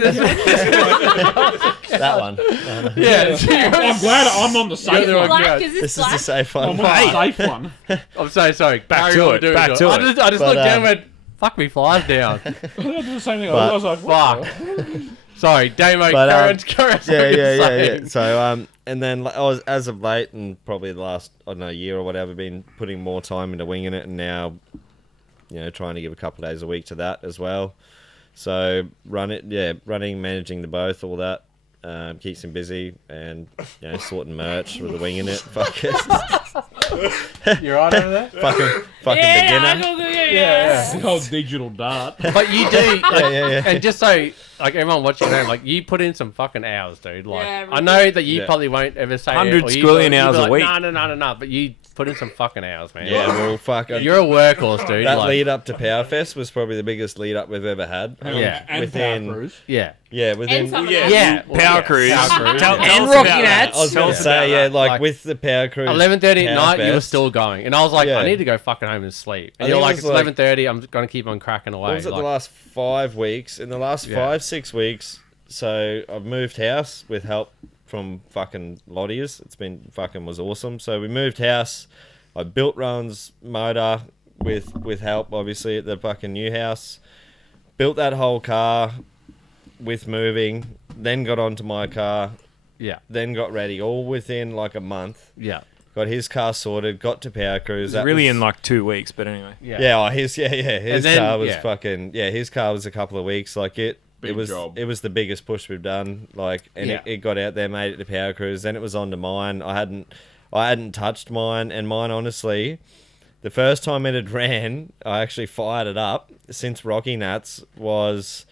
That one. Yeah. I'm glad I'm on the safe You're one. the Black, God. is this This is black? the safe I'm one. on the safe one. I'm so sorry. Back Carry to on it, doing back it. to I it. just But, looked down and went, fuck me, flies down. I did the same thing. But- I was like, what? Fuck. Sorry, Damo, But, current. Yeah. So and then I was, as of late, and probably the last year or whatever, been putting more time into winging it, and now trying to give a couple of days a week to that as well. So running, managing the both, all that keeps him busy, and sorting merch with the winging it. Fuck it. You right over there? fucking beginner. The whole digital dart. But you do, like, yeah. and just so like everyone watching at home, like you put in some fucking hours, dude. Like Yeah, I know that you Yeah. probably won't ever say Hundreds it, or squillion you'd hours be a like, week. No, but you put in some fucking hours, man. Yeah, well, fuck. You're a workhorse, dude. That like, lead up to Powerfest was probably the biggest lead up we've ever had. Yeah. And Within- Power Cruise. yeah, Within. Summer Yeah, Nights. Power Cruise. Power Cruise. Tell And us Rocky about Nats. that. I was Tell going us to say, about yeah, that. like with the Power Cruise. 11:30 at night, you were Powerfest, still going, and I was like, Yeah. I need to go fucking home and sleep. I And you're think it like, was it's 11:30. I'm gonna keep on cracking away. What was it, like, the last 5 weeks? In the last Yeah. 5-6 weeks, so I've moved house with help from fucking Lottiers. It's been fucking was awesome. So we moved house. I built Rowan's motor with help, obviously, at the fucking new house. Built that whole car with moving. Then got onto my car. yeah, Then got ready. All within like a month. yeah, Got his car sorted. Got to Power Cruise. It's really in like 2 weeks, but anyway. yeah. His then, car was yeah. fucking his car was a couple of weeks. Like it Big was job. it was the biggest push we've done. Like and Yeah. it got out there, made it to Power Cruise. Then it was on to mine. I hadn't touched mine, and mine honestly, the first time it had ran, I actually fired it up since Rocky Nats was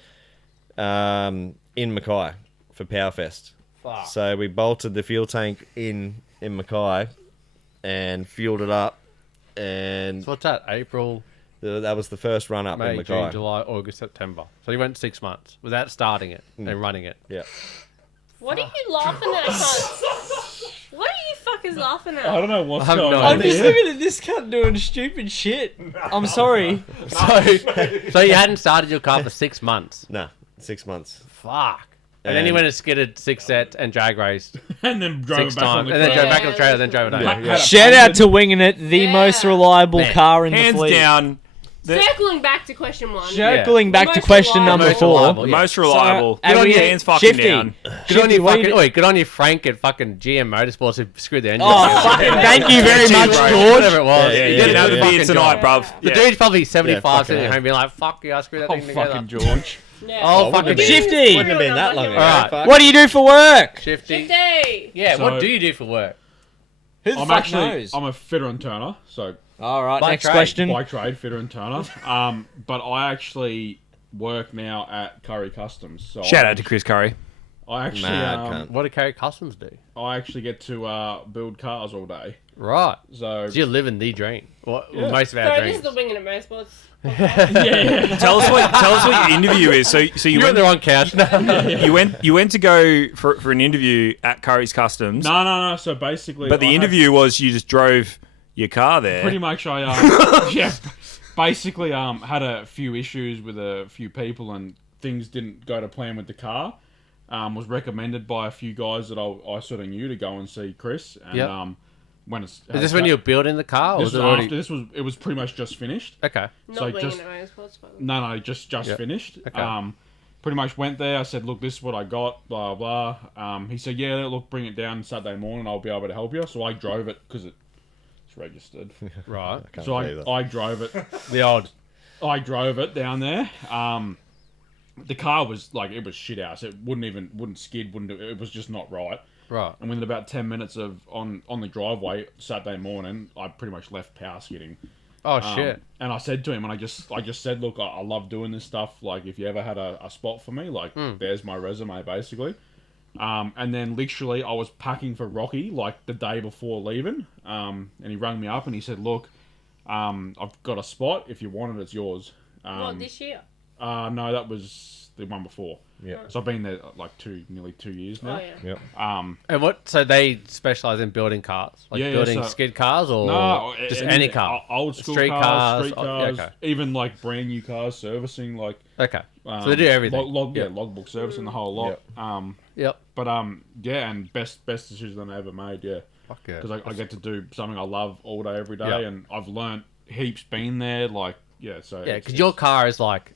in Mackay for Powerfest. Fuck. So we bolted the fuel tank in Mackay and fueled it up, and So what's that? April, that was the first run up in May, Mackay. June, July, August, September. So you went 6 months without starting it and running it. Yeah. What are you laughing at, cunt? What are you fuckers laughing I at? don't know what's I have going no on. I'm just idea. looking at this cunt doing stupid shit. I'm sorry. So you hadn't started your car for 6 months. Nah, 6 months. Fuck. And then you And- went and skidded 6 sets and drag raced And then drove 6 it back on times, the and then track. drove back on the trailer, then drove it home. Had a Shout out to pumpkin. Winginit, the Yeah. most reliable Man. car in the Hands fleet. down, Circling back to question one. Circling back The to most question reliable. number Most 4. reliable. the Yeah. most reliable. and Good on we- you. Hands fucking Shifty. down. Good on Shifty, you, what do fucking, you- oi, good on you, Frank at fucking GM Motorsports who screwed the engine. Oh, together. fucking thank you very Cheers, much, bro. George. Whatever it was. Yeah, He yeah, did You a know good the fucking beer tonight, job. bruv. The Yeah. dude's probably 75 fucking sitting at hell. home being like, fuck you, I screwed that Oh, thing together. fucking George. Yeah. Oh, wouldn't fucking have been- Shifty. Wouldn't have been that long ago. Alright. Fuck. What do you do for work? Shifty. Shifty. Yeah, So- what do you do for work? Who the I'm fuck actually knows? I'm a fitter and turner, so All right, By next trade. question. bike trade fitter and turner. But I actually work now at Curry Customs. So Shout out to Chris Curry. I actually Mad cunt. What do Carry Customs do? I actually get to build cars all day. Right. So So you're living the dream. What, Yeah. most of our So this dreams. is the Winginit Motorsports. yeah. Tell us what your interview is. So you You're on went the wrong couch. you went to go for an interview at Curry's Customs, No. So basically, but the I had- interview was you just drove your car there. pretty much I yeah, basically had a few issues with a few people and things didn't go to plan with the car. Was recommended by a few guys that I sort of knew to go and see Chris. And Yep. when it's Is this when you were building the car? Or this was was it already... after it was pretty much just finished. Okay. Not So Winginit just- Motorsports. But No, just Yep. finished. Okay. Pretty much went there. I said, look, this is what I got. Blah blah. He said, yeah, look, bring it down Saturday morning. I'll be able to help you. So I drove it because it's registered. Right. Can't So believe that. I drove it. The old... I drove it down there. The car was like it was shit house. It wouldn't skid. Wouldn't do, it was just not right. Right. And within about 10 minutes of on the driveway Saturday morning, I pretty much left power skidding. Oh, shit. And I said to him, and I just said, look, I love doing this stuff. Like, if you ever had a spot for me, like, there's my resume, basically. And then literally, I was packing for Rocky, like, the day before leaving. And he rang me up and he said, look, I've got a spot. If you want it, it's yours. what, this year? No, that was the one before. Yeah. So I've been there like nearly 2 years now. Oh, yeah. Yep. And what... So they specialise in building cars? Like Yeah, building so- skid cars or No, just any car? Old school Street cars, street oh, cars, okay. even like brand new cars, servicing, like Okay. So they do everything. logbook servicing the whole lot. Yep. But yeah, and best decision I ever made, yeah, Fuck yeah. because I get to do something I love all day, every day, Yeah. and I've learnt heaps being there, like So Yeah, it's- because your car is like...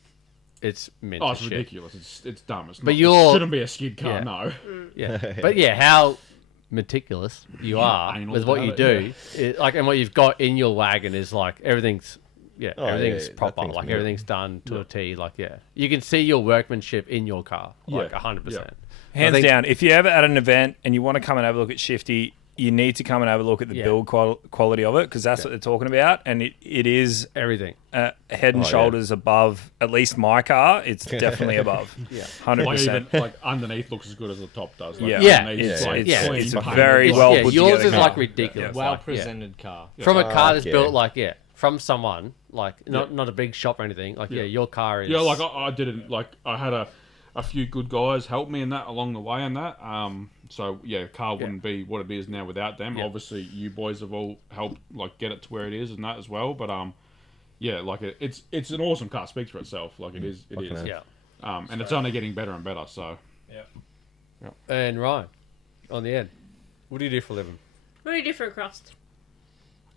It's mint oh, as it's shit. ridiculous. It's dumb. It's But not, you're- it shouldn't be a skid car. Yeah. No. Yeah. But yeah, how meticulous you are Anal with what about you it, do, like, and what you've got in your wagon is like everything's everything's yeah, proper, that thing's like new. everything's done to a T. Like you can see your workmanship in your car, like Yeah, 100%. Hands think- down. If you're ever at an event and you want to come and have a look at Shifty, you need to come and have a look at the build quality of it, because that's what they're talking about, and it is Everything. Head and shoulders above at least my car. It's definitely above. 100%. Even, like underneath looks as good as the top does. Like, Yeah. underneath It's, is, like, it's, clean it's paint. very well put yours together is car. like ridiculous. Well like, presented car. From a car that's yeah. built like from someone like not a big shop or anything. Like your car is. Yeah, like I didn't like. I had a few good guys help me in that along the way, and that. So yeah, car wouldn't be what it is now without them. Obviously, you boys have all helped like get it to where it is and that as well. But yeah, like it's an awesome car. Speaks for itself. Like it is. Yeah. And it's only getting better and better. So And Ryan, on the end, what do you do for a living? What do you do for a crust?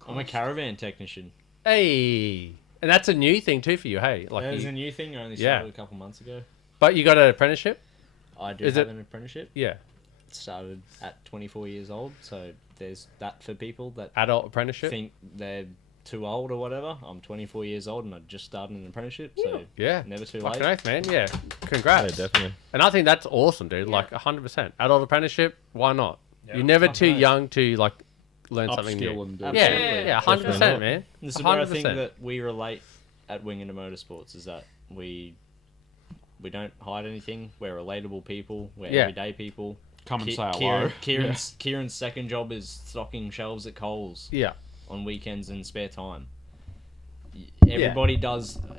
I'm a caravan technician. Hey, and that's a new thing too for you. Hey, like That is you, a new thing. I only started a couple months ago. but you got an apprenticeship. I do Is have it- an apprenticeship. Yeah, Started at 24 years old, so there's that for people that adult apprenticeship. think they're too old or whatever. I'm 24 years old and I just started an apprenticeship, so Yeah, never too fucking late. oath, man. Yeah, Yeah, congrats. definitely. And I think that's awesome, dude. Like 100%. Adult apprenticeship. Why not? You're never too young to like learn something upskill new. and do. Yeah, Absolutely. yeah, 100%, man. This is where I think 100%. that we relate at Winginit Motorsports is that we don't hide anything. We're relatable people. We're Yeah. everyday people. Come and say hello. Kieran's second job is stocking shelves at Coles Yeah, on weekends and spare time. Yeah.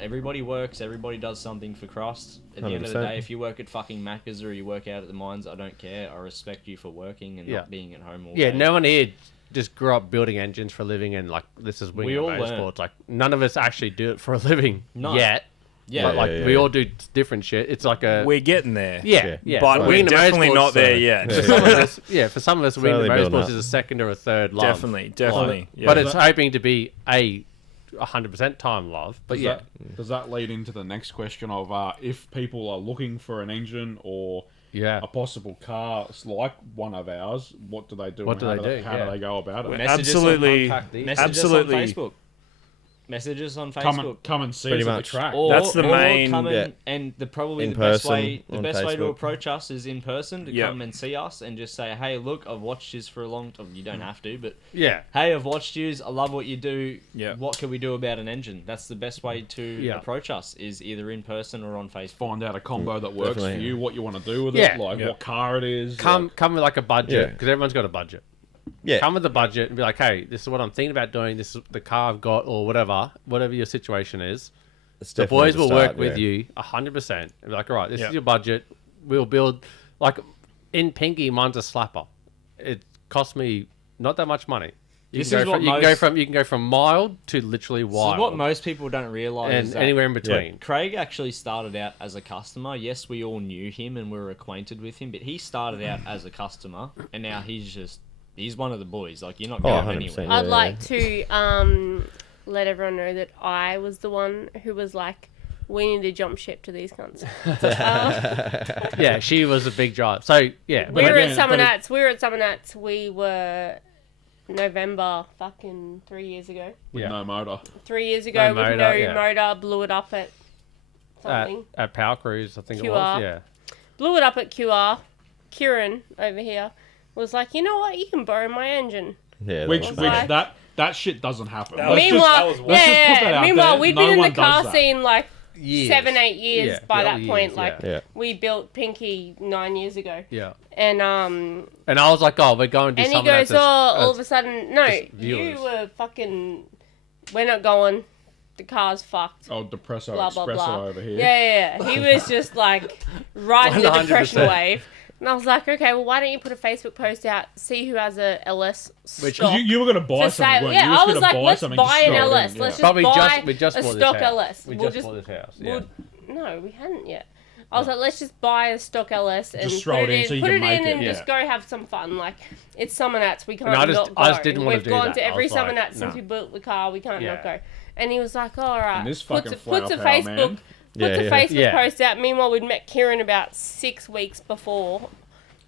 Everybody works, everybody does something for crust. At the end of the 100%. day, if you work at fucking Macca's or you work out at the mines, I don't care. I respect you for working and Yeah. not being at home all yeah. day. No one here just grew up building engines for a living, and like this is We Winginit all learn. Motorsports. Like none of us actually do it for a living No. yet. Yeah, But like yeah, we yeah. all do different shit. It's like a We're getting there. yeah, yeah. But we're Winginit definitely Motorsports, not there yet. For some of us, for some of us, Slowly Winginit building Motorsports up. is a second or a third love. Definitely. Yeah. But it's hoping to be a 100% time love. But Does that lead into the next question of if people are looking for an engine or yeah. a possible car like one of ours, what do they do? What and do how they do? How Yeah. do they go about it? Message Absolutely. Absolutely. Message us on Facebook. Come and see Pretty us at much. the track. Or, That's the or main- Come Yeah. and probably In the best person way. The on best way to Facebook. approach us is in person to Yep. come and see us and just say, "Hey, look, I've watched yous for a long time. You don't have to, but Yeah. hey, I've watched yous. I love what you do. Yep. What can we do about an engine?" That's the best way to Yeah. approach us is either in person or on Facebook. Find out a combo that works Definitely. for you, what you want to do with Yeah. it, like Yeah. what car it is. Come with like a budget, Yeah. because everyone's got a budget. Yeah. Come with a budget and be like, hey, this is what I'm thinking about doing. This is the car I've got, or whatever your situation is. It's The definitely boys will start, work with yeah. you 100%. And be like, all right, this Yeah. is your budget. We'll build like in Pinky. Mine's a slapper. It costs me not that much money. You This can is go what from, you can go from mild to literally This wild, is what most people don't realize. and is that anywhere in between. Craig actually started out as a customer. Yes, we all knew him and we were acquainted with him, but he started out as a customer, and now he's one of the boys. Like, you're not going 100%. anywhere. I'd like to let everyone know that I was the one who was like, we need to jump ship to these cunts. Yeah, she was a big drive. So yeah, We were again, at Summer Nats. We were November fucking 3 years ago. with Yeah. no motor. 3 years ago No with motor, no yeah. motor, blew it up at something. at Power Cruise, I think it QR. was. Yeah. Blew it up at QR. Kieran over here was like, you know what? You can borrow my engine. Yeah, Which that was- like- that shit doesn't happen. That was- Meanwhile, let's just put that out meanwhile, there. we've No been in one the does car that. scene like Years. 7-8 years Yeah. by Yeah, that point. years, Like yeah. we built Pinky 9 years ago, Yeah. and And I was like, oh, we're going to do and he something goes, that's oh, all of a sudden, no, just you viewers. were fucking. We're not going. The car's fucked. Oh, Depresso Blah blah Espresso blah. over here. Yeah. He was just like riding the 100%. depression wave. And I was like, okay, well, why don't you put a Facebook post out, see who has a LS Which- stock You were gonna buy for something, sale. weren't Yeah, you? You were I was gonna like, buy let's something, buy just an throw it in, LS. yeah. Let's just But we buy just a bought this stock house. LS. We We'll just bought this house. Yeah. we'll- no, we hadn't yet. I was like, let's just buy a stock LS and Just throw put it in it so you put can it make in it. and Yeah. just go have some fun. Like, it's Summer Nats. We can't I just- not go. I just didn't wanna We've do gone that. to I every was Summer like, Nats since no. we built the car. We can't Yeah. not go. And he was like, all right. And this puts fucking a flower power, man. Puts a Yeah. Facebook Yeah. post out. Meanwhile, we'd met Kieran about 6 weeks before.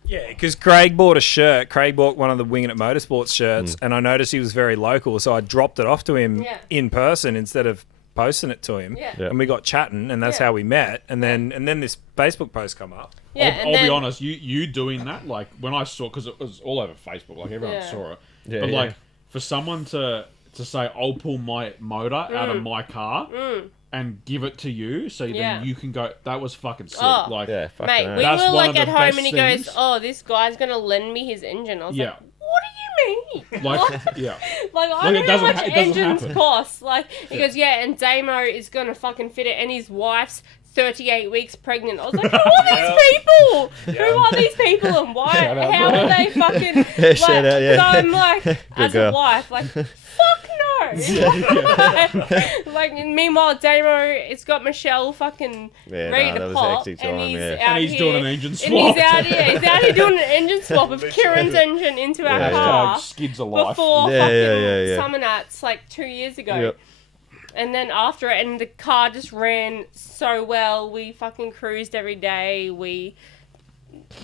Yeah, because Craig bought a shirt. Craig bought one of the Winginit Motorsports shirts, and I noticed he was very local, so I dropped it off to him Yeah. in person instead of posting it to him, Yeah. Yeah. and we got chatting, and that's Yeah. how we met. And then this Facebook post come up. Yeah, I'll be honest, you doing that, like, when I saw, because it was all over Facebook, like, everyone Yeah. saw it. Yeah, but, yeah. like, for someone to say, I'll pull my motor out of my car and give it to you so Yeah. then you can go, that was fucking sick. Oh. Like, Yeah, fucking Mate, hell. we That's were one like of the at home best and he things. goes, "Oh, this guy's gonna lend me his engine." I was Yeah. like, "What do you mean?" like, What? yeah. Like, I Like, don't it know how doesn't much ha- it doesn't engines happen. cost. Like, he goes, "Yeah, and Damo is gonna fucking fit it, and his wife's 38 weeks pregnant." I was like, "Who are these people? Who are these people, and why? Shout out, How bro. are they fucking?" Like, Yeah, shout out, yeah. So I'm like, as girl. a wife, like, fuck no. Like, meanwhile, Damo, it's got Michelle fucking Yeah, ready nah, to that was pop, hectic and time, he's yeah. out And he's here, doing an engine and swap. he's out here doing an engine swap of Kieran's engine into our Yeah. car Hashtag skids of life. before Yeah, fucking yeah. Summer Nats like 2 years ago. Yep. And then after it, and the car just ran so well. We fucking cruised every day. We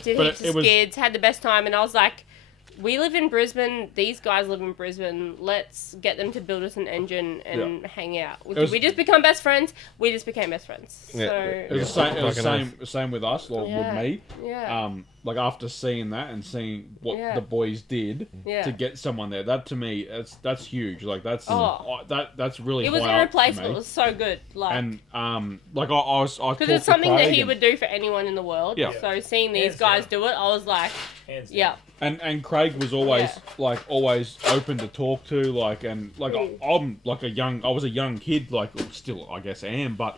did But heaps it of was- skids, had the best time. And I was like, we live in Brisbane. These guys live in Brisbane. Let's get them to build us an engine and hang out. was- We just become best friends. We just became best friends. Yeah. So, It was the same, it was the Fucking same with us, or Yeah. with me. yeah. Like, after seeing that and seeing what Yeah. the boys did Yeah. to get someone there, that to me, that's huge. Like, that's Oh. that's really It was high up for irreplaceable. me. It was so good. Like, And like I because it's something that he would do for anyone in the world. Yeah. So seeing these Hands guys down. do it, I was like, Hands down. yeah. And Craig was always Yeah. always open to talk to, like, and like I'm like I was a young kid, like, still I guess I am, but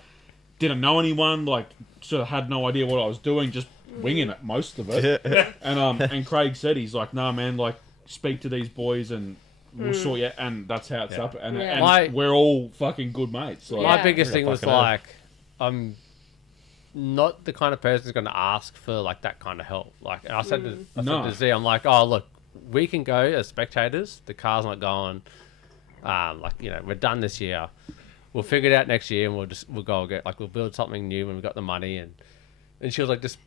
didn't know anyone, like, sort of had no idea what I was doing, just winging it most of it. And Craig said, he's like, "Nah, man, like, speak to these boys and we'll sort you," and that's how it's up. And, Yeah. and My- we're all fucking good mates. Like, Yeah. My biggest Yeah, thing was fucking hell. like, I'm not the kind of person who's going to ask for like that kind of help. Like, and I said No. to Z, I'm like, oh look, we can go as spectators. The car's not going. Like, you know, we're done this year. We'll figure it out next year, and we'll go get, like, we'll build something new when we got the money. And she was like, just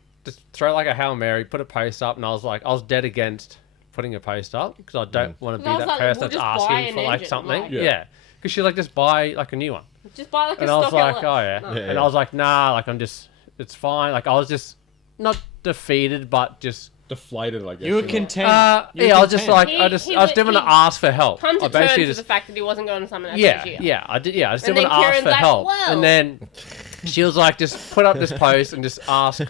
throw like a Hail Mary, put a post up, and I was like, I was dead against putting a post up because I don't want to be I was that like, person we'll that's just buy asking an for like engine, something. like- Yeah, because she's like, just buy like a new one. Just buy like And a I was stock like, LS. oh yeah. No. Yeah. And I was like, nah, like it's fine. Like I was just not defeated, but just deflated, I guess. You were know. content. You were yeah, I was just content. like, He- I just he didn't want he to ask for help. Come to I basically terms with just the fact that he wasn't going to Summer Nats yeah, this year. yeah, I did. Yeah, I just And didn't want to then ask Kieran's for like, help. "Well." And then she was like, just put up this post and just ask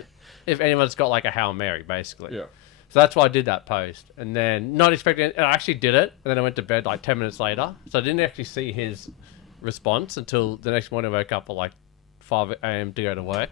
if anyone's got like a Hail Mary, basically. Yeah. So that's why I did that post, and then not expecting it, and I actually did it, and then I went to bed like 10 minutes later, so I didn't actually see his response until the next morning. I woke up at like 5 a.m. to go to work,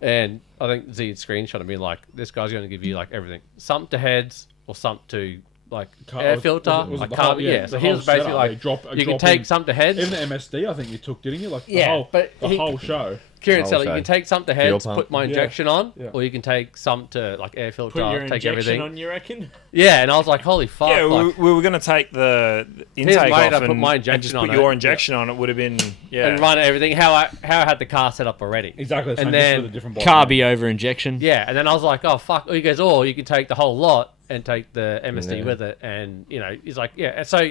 and I think Z had screenshot of me like, this guy's going to give you like everything, something to heads or something to like air filter, was it like the whole- carb, yeah. the So he whole was basically setup, like, they drop- you can drop take in- something to heads. Even the MSD, I think you took, didn't you? Like, Yeah, but the he- whole show. Kieran I'll said, like, you say. can take something to Fuel heads, pump. put my Yeah. injection on, Yeah. or you can take some to like air filter, Put your take injection everything. on, you reckon? Yeah, and I was like, holy fuck. Yeah, like, we were going to take the His intake mate, off I put and, my and injection just on put it. your injection on. It would have been and run everything how I had the car set up already. Exactly. The same, And just then with a different body. Carby over injection. Yeah, and then I was like, oh fuck. He goes, oh, you can take the whole lot and take the MSD Yeah. with it, and you know, he's like, yeah. And so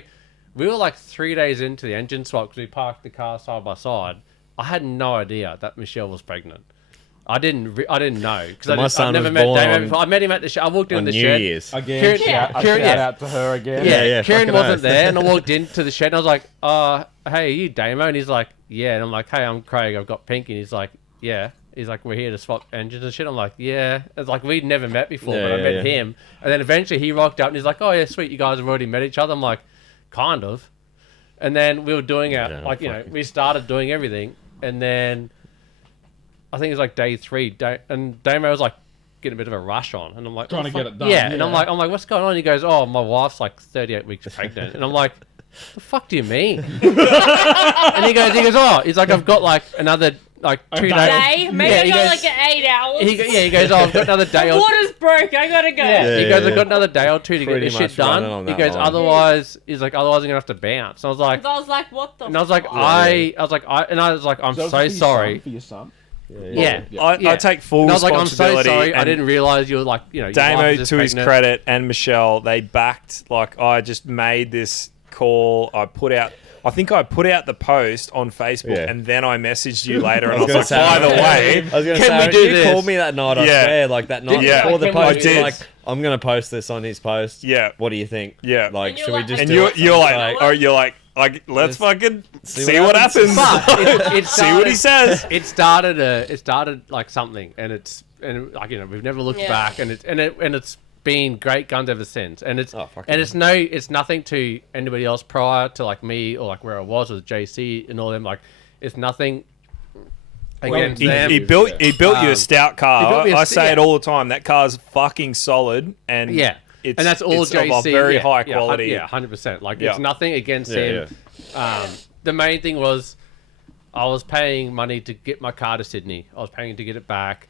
we were like 3 days into the engine swap because we parked the car side by side. I had no idea that Michelle was pregnant. I didn't know because My son I've never was met born Damon on- before. I met him at the shed. I walked in On the New shed. Year's. Again, Kieran- shout Kieran- out to her again. Yeah, Yeah, Kieran fucking wasn't oath. there, and I walked into the shed, and I was like, hey, are you Damo? And he's like, yeah. And I'm like, hey, I'm Craig, I've got Pinky. And he's like, yeah. He's like, we're here to swap engines and shit. I'm like, yeah. It's like, we'd never met before, Yeah, but I yeah, met yeah. him. And then eventually he rocked up, and he's like, oh, yeah, sweet, you guys have already met each other. I'm like, kind of. And then we were doing it, Yeah, like, you know, fucking- we started doing everything. And then I think it was like day 3, and Damo was like, getting a bit of a rush on, and I'm like, Trying "What to the get fuck?" it done, Yeah, and I'm yeah. like, what's going on? He goes, oh, my wife's like 38 weeks pregnant, and I'm like, the fuck do you mean? And he goes, oh, he's like, I've got like another like 2 days. Day? Maybe Yeah, I he got goes- like 8 hours. He goes, oh, I've got another day The or water's broke. I gotta go. yeah. He Yeah, goes, yeah. I've got another day or two to get Pretty this much shit done. running on He that goes, line. otherwise I'm gonna have to bounce. And I was like, I was like, what the and I was like, fuck? I was like, I'm So so sorry. For your son. Yeah. I take full And I was like, I'm so responsibility. sorry. I and didn't realize you were like, you know, your wife Damo, is just to his pregnant. credit, and Michelle, they backed. Like, I just made this call. I think I put out the post on Facebook, Yeah. and then I messaged you later, and I I was was like, gonna by the say- way, I was going to can say, we do you this? called me that night, I Yeah. swear, like that night Yeah. before the Can we post. do You're this? like, I'm going to post this on his post. Yeah. What do you think? Yeah. Like, And you're should we like- just And do it? you're like, Like- oh, you're like, let's fucking see what happens. But it See what he started- says. It started like something, and like we've never looked Yeah. back, and it's been great guns ever since, and it's Oh, fuck and yeah. it's nothing to anybody else prior to like me or like where I was with JC and all them. Like it's nothing against them. He built you a stout he car. built me a I st- say it yeah. all the time. That car's fucking solid, and Yeah. it's, and that's all it's JC. of a very yeah, high yeah, quality. Yeah, 100%. Like Yeah. it's nothing against Yeah, him. The main thing was I was paying money to get my car to Sydney. I was paying to get it back.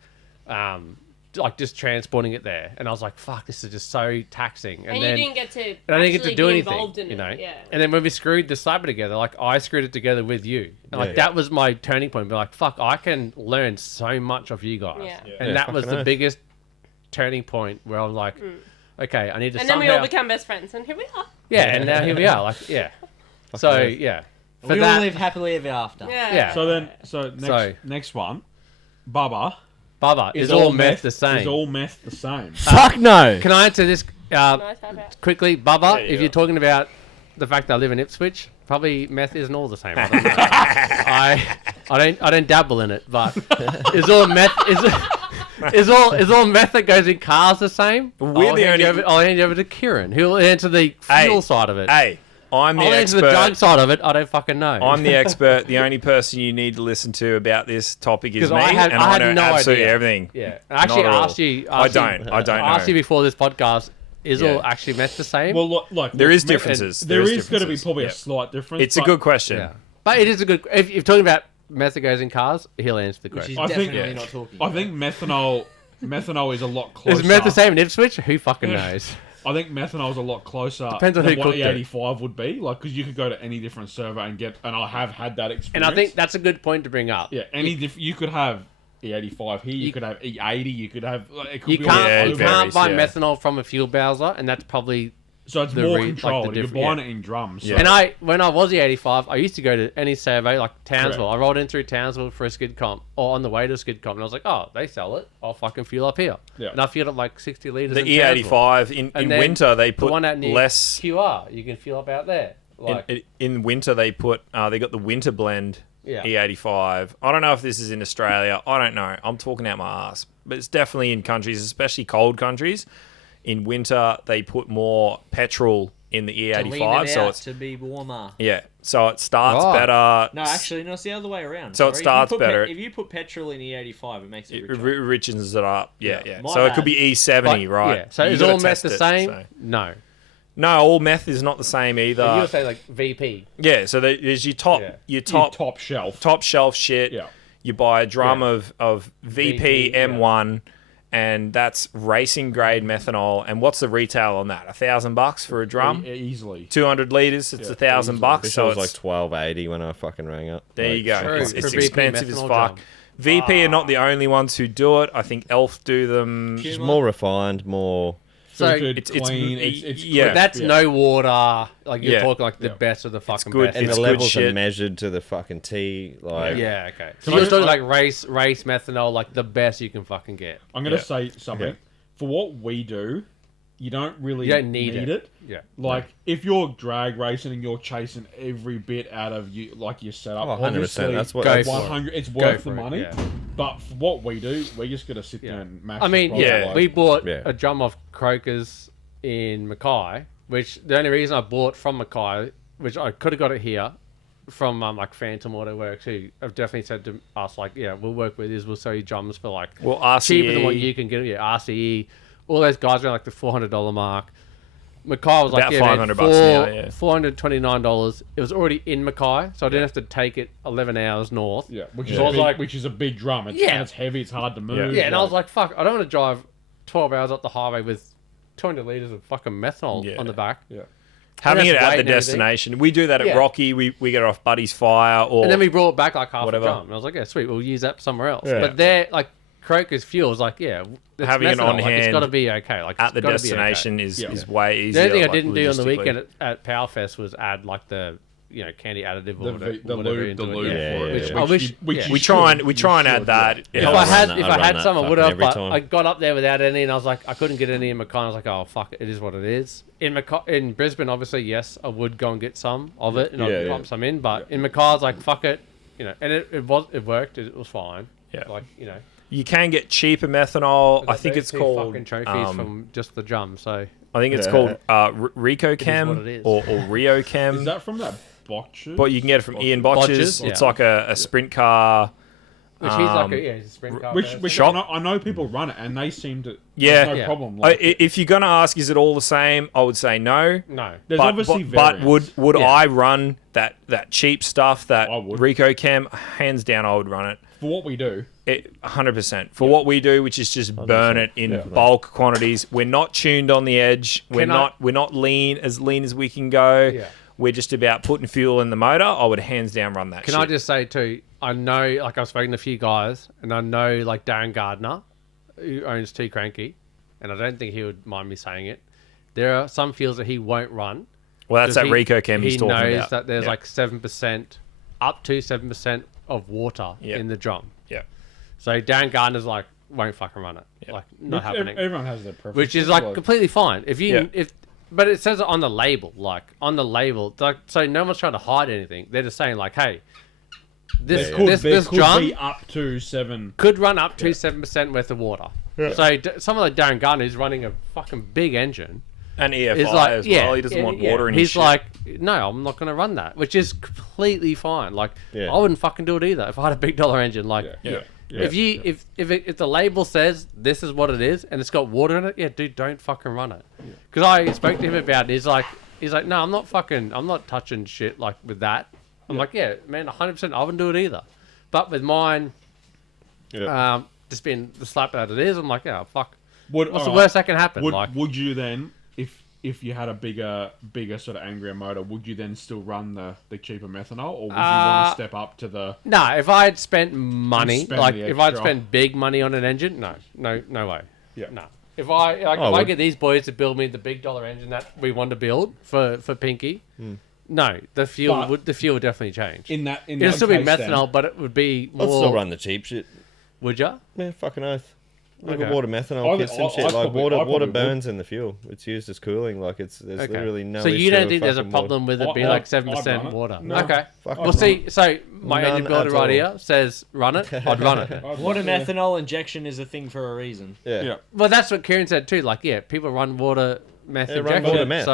Like just transporting it there, and I was like, "Fuck, this is just so taxing." And then you didn't get to. and I didn't get to actually do be anything, involved in you know. it. Yeah. And then when we screwed the cyber together, like I screwed it together with you, and like Yeah. that was my turning point. But like, fuck, I can learn so much of you guys, Yeah. and Yeah, that was fucking the oath. biggest turning point where I was like, okay, I need to And then somehow. we all become best friends, and here we are. Yeah, and now here we are. Like, yeah. So oath. yeah, for We all that, live happily ever after. Yeah. Yeah. So next So- next one, Bubba Bubba is all meth the Is same. all meth the same. Fuck no. Can I answer this Nice have it. quickly, Bubba? Yeah, If yeah. you're talking about the fact that I live in Ipswich, probably meth isn't all the same. I don't know. I don't dabble in it, but is all meth is all meth that goes in cars the same? We're I'll the hand you only- over, I'll hand you over to Kieran, who'll answer the Hey, fuel side of it. Hey, I'm the I'll answer the expert. drug side of it. I don't fucking know. I'm the expert. The only person you need to listen to about this topic is 'Cause me, I had- and I I had know no absolutely idea. everything. Yeah, I actually Not at all. asked you. I don't I know. asked you before this podcast. Is Yeah. all actually meth the same? Well, look, There is meth- differences. There is going to be differences. probably Yeah. a slight difference. It's a but good question. yeah, but it is a good. If you're talking about meth that goes in cars, he'll answer the Which question. is I think- definitely yeah. not talking. I think methanol is a lot closer. Is meth the same in Ipswich? Who fucking knows? I think methanol is a lot closer Depends on than who what cooked it. E85 would be. Like, because you could go to any different server and get, and I have had that experience. And I think that's a good point to bring up. yeah, you could have E85 here, you could have E80, you could have. Like, it could You be can't, all Yeah, it you over. can't varies, buy yeah. methanol from a fuel bowser, and that's probably. So it's the more re- like the controlled. You're diff- buying yeah. it in drums. Yeah. So. And when I was the 85, I used to go to any survey like Townsville. Correct. I rolled in through Townsville for a skid comp, or on the way to a skid comp, and I was like, oh, they sell it. I'll fucking fuel up here. Yeah. And I fueled up like 60 liters. The in Townsville. E85 in And then winter they The put one out near less. QR, you can fuel up out there. Like, In winter they put they got the winter blend Yeah. E85. I don't know if this is in Australia. I don't know. I'm talking out my ass, but it's definitely in countries, especially cold countries. In winter they put more petrol in the to lean E85, it so out it's to be warmer. so it starts Right. better. No, actually, no, it's the other way around. So it Sorry. If you starts put better. if you put petrol in E85, it makes it It richer. richens it up. Yeah. My So it bad. could be E70, but- right? Yeah. So You is gotta all meth test the it, same? so. No. No, all meth is not the same you either. were saying like VP. Yeah, so there's your top, Yeah. your Your top, top shelf. top shelf shit. Yeah. You buy a drum Yeah. of VP VP, yeah. M1, and that's racing grade methanol. And what's the retail on that? $1,000 for a drum. Easily. 200 liters. It's Yeah, $1,000. It So was it's like $12.80 when I fucking rang up. there Like, you go. True, It's for VP expensive as methanol fuck. drum. VP are not the only ones who do it. I think Elf do them. It's more refined, more. So Filtered, it's- clean. it's- It's yeah. but that's yeah. no water. Like you're Yeah. talking like the Yeah. best of the fucking good. best. And It's the good levels shit. are measured to the fucking T. Like, Yeah, okay. So Can I you're talking just- like race methanol, like the best you can fucking get. I'm gonna Yeah. say something. Okay. For what we do, you don't really You don't need it. Yeah. Like if you're drag racing and you're chasing every bit out of you, like your setup, Oh, 100%. obviously, That's what. Go That's for it. 100. It's Go worth for the it, money. yeah. But for what we do, we're just gonna sit Yeah. there and mash. I mean, the yeah, product, like- we bought Yeah. a drum of Croakers in Mackay, which the only reason I bought from Mackay, which I could have got it here from like Phantom Auto Works, who have definitely said to us like, yeah, we'll work with this, we'll sell you drums for like Well, RCE. cheaper than what you can get. Yeah, RCE, all those guys are like the $400 mark. Mackay was like, About yeah, man, $500 now, yeah. $429. It was already in Mackay, so I didn't have to take it 11 hours north. Yeah, which So is I a was big, like- which is a big drum. It's, Yeah. and it's heavy. It's hard to move. Yeah, and I was like, fuck, I don't want to drive 12 hours up the highway with 200 litres of fucking methanol Yeah. on the back. Having And it that's at weight the and everything. destination. We do that at Yeah. Rocky. We get it off Buddy's Fire or And then we brought it back like half Whatever. a drum. And I was like, yeah, sweet, we'll use that somewhere else. Yeah. But they're like, Croker's fuel is like, it's Having it methanol, on like, hand it's got to be okay. Like at it's the gotta destination be okay. is way The easier. only thing I like, didn't do on the logistically. weekend at Powerfest was add like the candy additive or The whatever lube into for it. it. Which yeah. I wish. We try and add that. It If Yeah, I helps. had I'd run that some, I would fucking have. every But time. I got up there without any, and I was like, I couldn't get any in Mackay. I was like, oh fuck, it is what it is. In Brisbane, obviously, yes, I would go and get some of it, and I'd pump some in. But in Mackay, I was like, fuck it, and it worked. It was fine. Yeah. Like You can get cheaper methanol. I think those it's two called. fucking trophies from just the drum. So I think it's called Rico what Chem it is. or Rio Chem. Is that from that Botches? But you can get it from Ian Botches. Botches, It's yeah. like a sprint car. which he's like he's a sprint car. Which person. Shop. I know people run it and they seem to. Yeah. there's no Yeah. problem. If you're gonna ask, is it all the same? I would say no. No. there's But, obviously but variants. would Yeah. I run that cheap stuff, that I would. Rico Chem? Hands down, I would run it. For what we do, 100% for what we do, which is just burn it in bulk quantities. We're not tuned on the edge. We're not lean as we can go. Yeah. We're just about putting fuel in the motor. I would hands down run that. Can shit. I just say too? I know, like I've spoken to a few guys, and I know like Darren Gardner, who owns Too Cranky, and I don't think he would mind me saying it. There are some fuels that he won't run. Well, that's that He- Rico Chem he's He talking knows about. that there's Yeah. like 7%, up to 7% of water Yeah. in the drum. Yeah. So Darren Gardner's like, won't fucking run it. Yeah. Like, not happening. Everyone has their preference. Which is like completely fine. If you Yeah. but it says it on the label, like on the label, like, so no one's trying to hide anything. They're just saying like, hey, this this could drum be up to 7. could run up to 7% worth of water. So someone like Darren Gardner is running a fucking big engine. And EFI Is like, as well. He doesn't want water in his He's shit. like, no, I'm not going to run that, which is completely fine. Like, Yeah. I wouldn't fucking do it either if I had a big dollar engine. Like, Yeah. if the label says this is what it is and it's got water in it, yeah, dude, don't fucking run it. Because I spoke to him about it. He's like, no, I'm not touching shit like with that. I'm like, yeah, man, 100%, I wouldn't do it either. But with mine, just being the slap that it is, I'm like, yeah, fuck. What's the worst that can happen? Would you then, if you had a bigger sort of angrier motor, would you then still run the cheaper methanol, or would you want to step up to the? Nah, if I had spent money, Spend like the if I'd extra. spent big money on an engine, no way. Yeah. No. If I would. get these boys to build me the big dollar engine that we want to build for Pinky, no, the fuel But- would definitely change. In that It'll still be case methanol, then, but it would be I'd more. still run the cheap shit. Would ya? Yeah, fucking oath. Look Okay. at water methanol I'd- kits and I'd shit. Like probably- water, I'd water probably would. burns in the fuel. It's used as cooling. Like there's Okay. literally no. So you issue don't with think there's a fucking water. problem with it being I'd- like I'd 7% run it. water? No. Okay. Fuck Well, off. see, so my None engine builder at right all. here says run it. I'd run it. Water methanol injection is a thing for a reason. Yeah. Yeah. Well, that's what Kieran said too. Like, yeah, people run water meth Yeah, run injection. water meth, So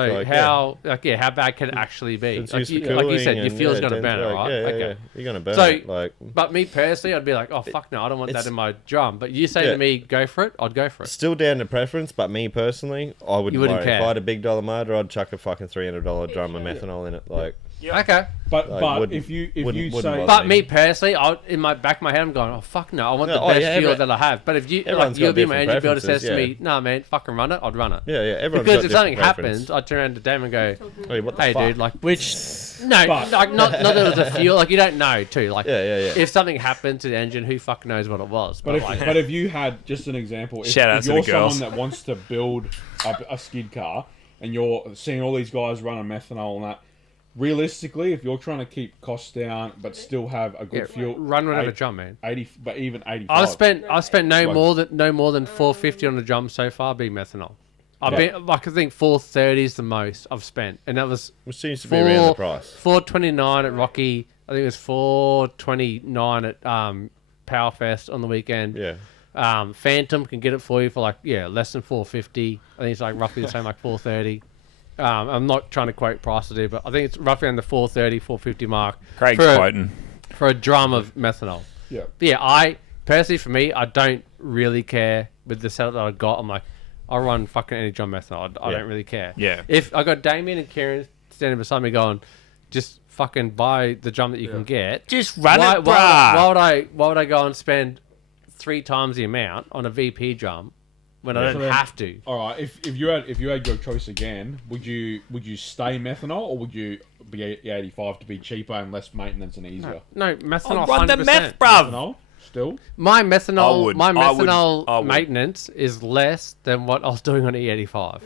like, how bad can it actually be? It's Like used you, for like you cooling said, your and, fuel's yeah, gonna then, burn it, like, right? Yeah, Okay. yeah. You're gonna burn So, it. Like But me personally, I'd be like, oh fuck no, I don't want that it's- in my drum. But you say Yeah. to me, go for it, I'd go for it. still down to preference, but me personally, I wouldn't, You wouldn't worry. care. If I had a big dollar motor, I'd chuck a fucking $300 drum of methanol in it. Like Okay. But Like, wouldn't- if you wouldn't say bother But me personally, in my back of my head, I'm going, oh fuck no, I want the No, oh, best yeah, fuel every- that I have. But if you, everyone's like, you'll got be my different engine builder says to me, preferences, nah man, fucking run it, I'd run it. yeah, everyone's Because got if something different preference. happens, I'd turn around to Dam and go, Hey, what the hey fuck? dude, like, Which no, But- like not that it was a fuel, like you don't know too, like Yeah. if something happened to the engine, who fucking knows what it was? But like, if you had just an example, if, Shout out if to you're the girls. someone that wants to build a skid car and you're seeing all these guys run on methanol and that, realistically, if you're trying to keep costs down but still have a good yeah, fuel, run whatever drum, man. 80, but even 85. I've spent no Like- more than $450 on the drum so far being methanol. I've Yeah. been like I think $430 is the most I've spent, and that was Which seems to be around the price. $429 at Rocky. I think it was $429 at Powerfest on the weekend. Yeah. Phantom can get it for you for like less than $450. I think it's like roughly the same, like $430. I'm not trying to quote prices here, but I think it's roughly on the $430, $450 mark. Craig's for quoting. for a drum of methanol. Yeah. But yeah, I personally, for me, I don't really care with the setup that I got. I'm like, I'll run fucking any drum methanol. I Yeah. don't really care. Yeah. If I got Damian and Kieran standing beside me going, just fucking buy the drum that you can get. Just run Why, it, bruh. why would I go and spend 3 times the amount on a VP drum when I So don't then- have to? All right, if you had your choice again, would you stay methanol or would you be 85 to be cheaper and less maintenance and easier? No, methanol. Run the 100%. meth, bruv. Methanol? Still, My I methanol, would. my I would. methanol maintenance is less than what I was doing on E85.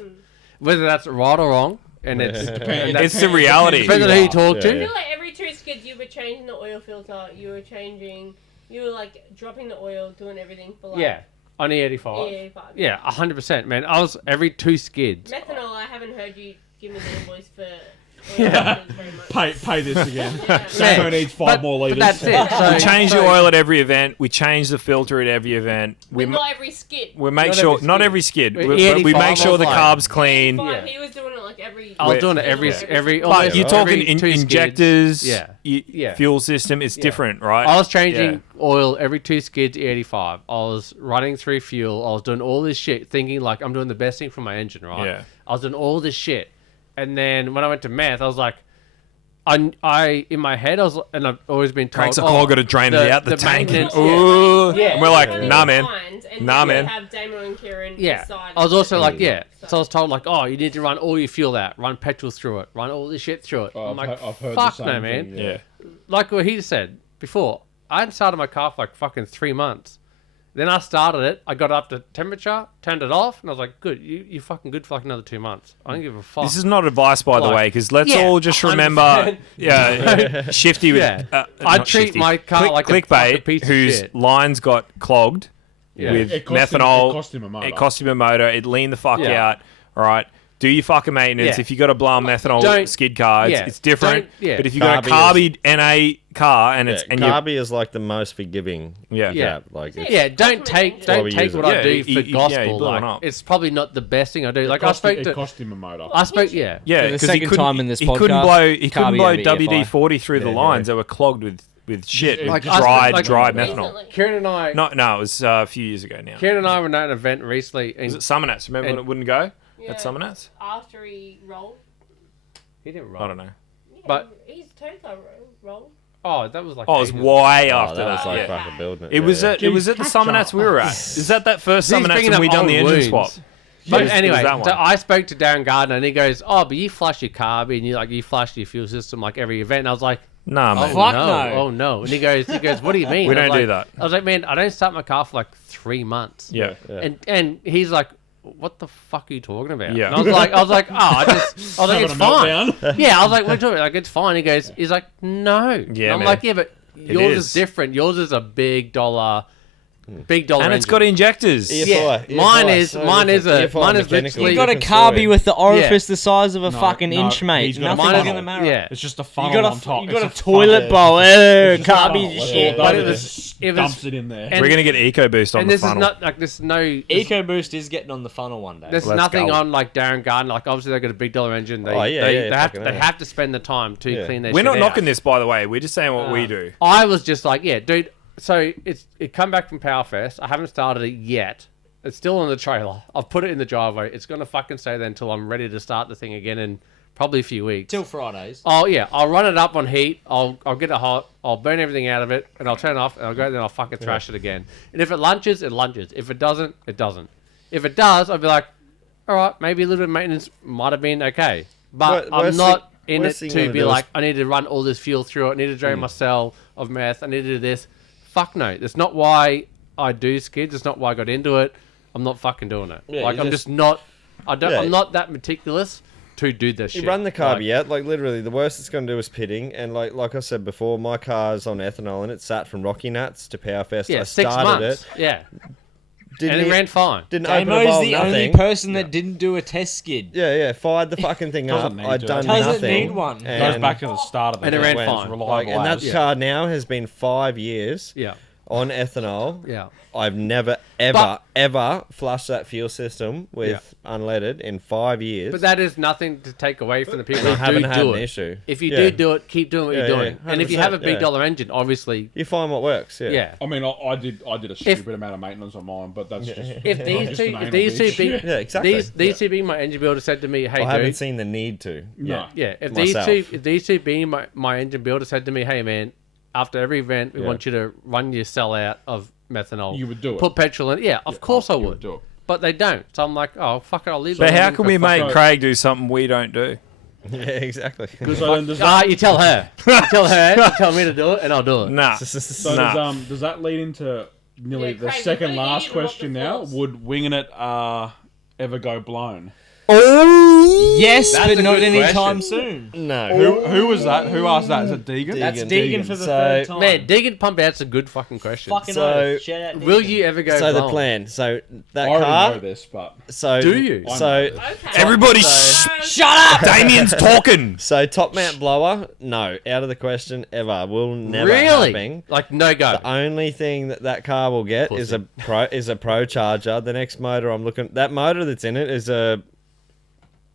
Whether that's right or wrong, and it's It's the reality. depends on who you talk I to. feel like every 2 skids you were changing the oil filter, you were like dropping the oil, doing everything for like Yeah, on E85. E85. Yeah, 100%, man. I was every 2 skids. Methanol, I haven't heard you give me the invoice for oil Yeah. filters very much. pay this again. Yeah. Samo needs 5 more But liters. that's it. So, We change the oil at every event. We change the filter at every event. We Not every skid. we make Not sure every not skid. every skid. But But we E85 make sure the was carb's clean. Fine, Yeah. he was doing it like every. I was doing it every But almost you're talking every 2 skids. injectors, Yeah. Yeah. fuel system. It's different, right? I was changing oil every 2 skids, E85. I was running through fuel. I was doing all this shit, thinking like I'm doing the best thing for my engine, right? Yeah. I was doing all this shit, and then when I went to meth, I was like, I in my head, I was, and I've always been told, Craig's like, oh, got to drain it out the tank. maintenance- Ooh. Yeah. And we're like, Only nah, man. lines, and Nah, then man. you have Damo and Kieran Yeah, decide I was also like, what yeah. to do. So I was told like, oh, you need to run all your fuel out, run petrol through it, run all this shit through it. Oh, I'm like, I've heard fuck the no, same man. thing, Yeah. Like what he said before, I hadn't started my car for like fucking 3 months. Then I started it. I got up to temperature, turned it off, and I was like, "Good, you fucking good for like another 2 months. I don't give a fuck." This is not advice, by the Like, way, because let's yeah, all just 100%. remember, Shifty with Yeah. I not treat Shifty. my car like a fucking clickbait, piece of whose shit. lines got clogged Yeah. with It cost him- methanol. it cost him a motor. It cost him a motor. It leaned the fuck Yeah. out. All right. Do your fucking maintenance. Yeah. If you got a blown methanol Don't- skid car, yeah. it's different. Don't- yeah. But if you got a Carby carby NA car and it's and you Carby is like the most forgiving. Yeah. Yeah. Like it's, Yeah, don't take Why we don't take use what it. I do Yeah, for he- yeah, gospel. he blew like, it up. it's probably not the best thing I do. Like It I cost him a motor. spoke, yeah. yeah, For the 'cause he second couldn't- time in this he couldn't podcast, blow he couldn't Carby blow over EFI. WD-40 through the Yeah, lines. yeah. They were clogged with shit, Like, dried like- methanol. Recently. Kieran and I, No, it was a few years ago now. Kieran and I were at an event recently, Was and it Summernats? Remember when and- it wouldn't go Yeah, at Summernats? after he rolled. he didn't I roll. don't know. Yeah, But- he's totally rolled. Oh, that was like. Oh, it was ages. way oh, after that that. was like yeah. fucking building it. It was yeah. at the catch Summernats up. we were at. Is that first He's Summernats bringing when up we done the old engine wounds. swap? But It was anyway, that one. so I spoke to Darren Gardner, and he goes, "Oh, but you flush your carb, and you flush your fuel system like every event." And I was like, Nah, "Oh man. Fuck no, no. oh no!" And he goes, "What do you mean?" We I was don't do like- that. I was like, "Man, I don't start my car for like 3 months." Yeah. Yeah. And he's like, "What the fuck are you talking about?" Yeah. And I was like, "Oh, I was like, Having it's a fine." meltdown. Yeah, I was like, "What are you talking about? Like, it's fine." He's like, "No." Yeah, and I'm man. like, "Yeah, but yours is. is different. Yours is a big dollar And engine." it's got injectors. EFI, Yeah, mine EFI, is- so mine is a- different. mine EFI is literally- mechanical, You got a different carby story. with the orifice Yeah. the size of a No, fucking no, inch, mate. he's got a Nothing's funnel. gonna matter. Yeah. It's just a You funnel got on top. you got a It's toilet funnel. bowl. It's just a Carby funnel. shit. But it It was- just it was- dumps it in there. and- We're gonna get EcoBoost on And the this is funnel. not like there's no EcoBoost is getting on the funnel one day. there's Let's nothing go. on like Darren Gardner. Like obviously they got a big dollar engine. They Oh, yeah, they, yeah, they have fucking they hell. have to spend the time to Yeah. clean their We're shit not out. knocking this, by the way. We're just saying what we do. I was just like, yeah, dude. So it come back from Powerfest. I haven't started it yet. It's still on the trailer. I've put it in the driveway. It's gonna fucking stay there until I'm ready to start the thing again in probably a few weeks. Till Fridays. Oh yeah, I'll run it up on heat. I'll get it hot. I'll burn everything out of it, and I'll turn it off. And I'll go there and I'll fucking thrash it again. And if it lunches, it lunches. If it doesn't, it doesn't. If it does, I'll be like, all right, maybe a little bit of maintenance might have been okay. But I'm Worst not thing- in it worst thing to you're be gonna do like, I need to run all this fuel through it. I need to drain my cell of meth. I need to do this. Fuck no. That's not why I do skids. It's not why I got into it. I'm not fucking doing it. Yeah, like you I'm just- just not. I don't. Yeah. I'm not that meticulous to do this You shit. run the carby Like, out, like literally the worst it's going to do is pitting. And like I said before, my car's on ethanol and it sat from Rocky Nuts to Powerfest. Yeah, I 6 started months. it. Yeah, Didn't and it e- ran fine. Didn't open a Damo's bowl, the only nothing. person that didn't do a test skid. Yeah, fired the fucking thing up. Doesn't need I'd to. done Doesn't nothing. need one. Goes And back to the start of the And it day ran when it's fine. reliable like, and that as. car now has been 5 years Yeah, on ethanol. yeah. I've never, ever flushed that fuel system with unleaded in 5 years. But that is nothing to take away from the people and I who haven't do had do an it. issue. If you Yeah. do it, keep doing what Yeah, you're yeah, doing. And if you have a 100%, big yeah. dollar engine, obviously, You find what works. Yeah. yeah. I mean, I did a stupid amount of maintenance on mine, but that's just If I'm these just two, an if anal these two bitch. be, Yeah, exactly. these two being my engine builder said to me, "Hey, I haven't dude, seen the need to. No. yeah." If myself. these two being my engine builder said to me, "Hey, man, after every event, we Yeah. want you to run your cell out of methanol. You would do it. Put petrol in. Yeah, of course I you would. do it. But they don't. So I'm like, oh fuck it, I'll leave. But it. how can we make fuck. Craig do something we don't do? Yeah, exactly. So then does that, You tell her. You tell her. You tell me to do it, and I'll do it. Nah. so Nah. does that lead into nearly Yeah, the Craig, second you've got last to get question the now? flaws. Would winging it ever go blown? Yes, That's but a not good anytime question. soon. No. Who was that? Who asked that? Is it Deegan? That's Deegan. Deegan for the So- third time. Man, Deegan Pump Out's a good fucking question. Fucking So- oath. Shout out Will Deegan. you ever go So the blown? plan. So that I already car. know this, but So Do you? I So know this. Okay. Everybody, Shut up! Damian's talking. so top mount blower. No, out of the question ever. Will never Really? happen. Like, no go. The only thing that car will get is a pro charger. The next motor I'm looking. That motor that's in it is a.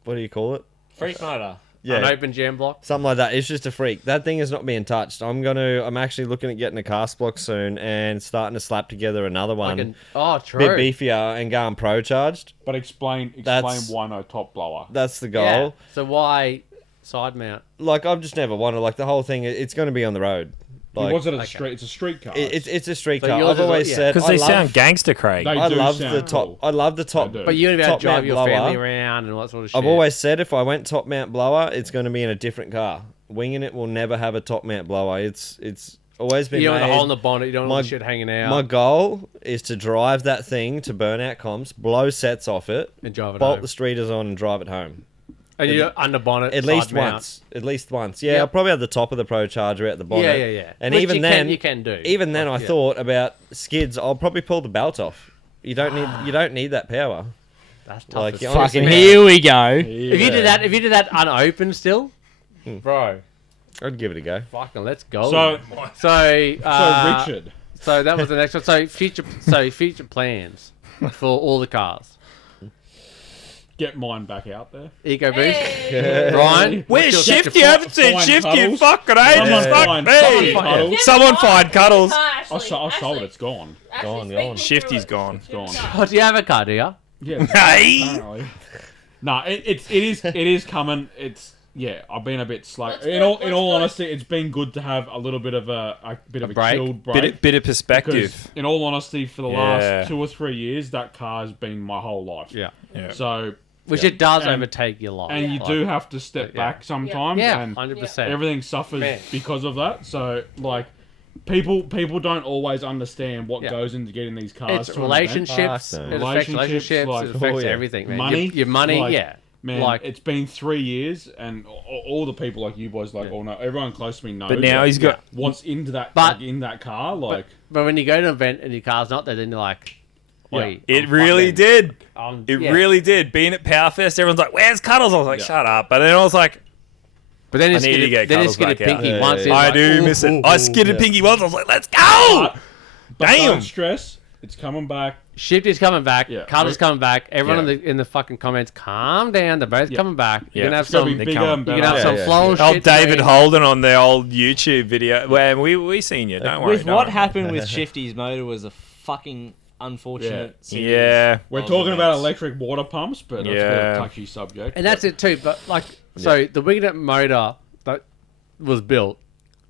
What do you call it? Freak motor. An open jam block. Something like that. It's just a freak. That thing is not being touched. I'm actually looking at getting a cast block soon and starting to slap together another one. True. Bit beefier and going pro charged. But explain That's- why no top blower. That's the goal. Yeah. So why side mount? Like I've just never wanted. Like the whole thing, it's going to be on the road. Like Was it a street? It's a street car. it's a street So car. yours I've is always yeah. said Because I they love- sound gangster, Craig. They I do love sound the top. cool. I love the top. They do. But you're about Top to drive mount your blower. family around and all that sort of shit. I've always said if I went top mount blower, it's going to be in a different car. Winging it will never have a top mount blower. It's always been You don't want made. a hole in the bonnet. You don't want all My- the shit hanging out. My goal is to drive that thing to burnout comps, blow sets off it, and drive it bolt home. the streeters on, and drive it home. And you under bonnet. At side least mount. once. At least once. Yeah, Yep. I'll probably have the top of the Pro Charger at the bonnet. Yeah. And Which even you then, you can do. Even then, Like, I thought about skids. I'll probably pull the belt off. You don't need that power. that's tough. Like as you fuck. honestly- Fucking here we go. If you did that unopened still, bro, I'd give it a go. fucking let's go. So Richard. Richard, So that was the next one. So future plans for all the cars. get mine back out there. Eco boost. Hey. Ryan, Where's what's your- Shifty? I haven't seen Fine Shifty in Cuddles. fucking ages. Someone Fuck find me. Cuddles. Someone find Cuddles. I sold it. It's gone. Gone. Shifty's gone. It's gone. Oh, do you have a car, do you? Yeah. Hey. Apparently. No, it is coming. It's I've been a bit slow. Let's In go, all let's go. honesty, it's been good to have a little bit of a break? chilled break. Bit of Because perspective. in all honesty, for the Yeah. last 2 or 3 years, that car has been my whole life. Yeah. Yeah. So Which it does And- overtake your life. and you do have to step Yeah. back sometimes. Yeah, And 100%. everything suffers Man. because of that. So like. People don't always understand what Yeah. goes into getting these cars. It's to an event. relationships. Fuck no. It affects relationships. Like- It affects Oh, yeah. everything, man. Money, Your money, like, yeah. Man, Like- it's been 3 years, and all the people like you boys, like, Yeah. all know, everyone close to me knows. But now like, he's got. what's into that, But- like, in that car, like. But when you go to an event and your car's not there, then you're like, wait. It I'm really fucking- did. It yeah. really did. Being at Powerfest, everyone's like, "Where's Cuddles?" I was like, Yeah. "Shut up!" But then I was like, But then I it's need to get then Cuddles it's get a back out. pinky Yeah, once. yeah, it's "I like, do ooh, miss it." ooh, I ooh. skidded yeah. Pinky once. I was like, "Let's go!" But Damn. don't stress, it's coming back. Shifty's coming back. Yeah. Cuddles coming back. Everyone Yeah. in the fucking comments, calm down. They're both Yeah. coming back. Yeah. You're gonna have It's gonna some. be they bigger come. and You better. can have some Yeah, flow yeah. Old shit. David going. Holden on their old YouTube video. Well, we seen you. Don't worry. With don't what worry. happened with Shifty's motor was a fucking unfortunate. series Yeah. We're of talking about events. electric water pumps, but that's a bit Yeah. of a touchy subject. And that's it too. But like, so the Winginit motor that was built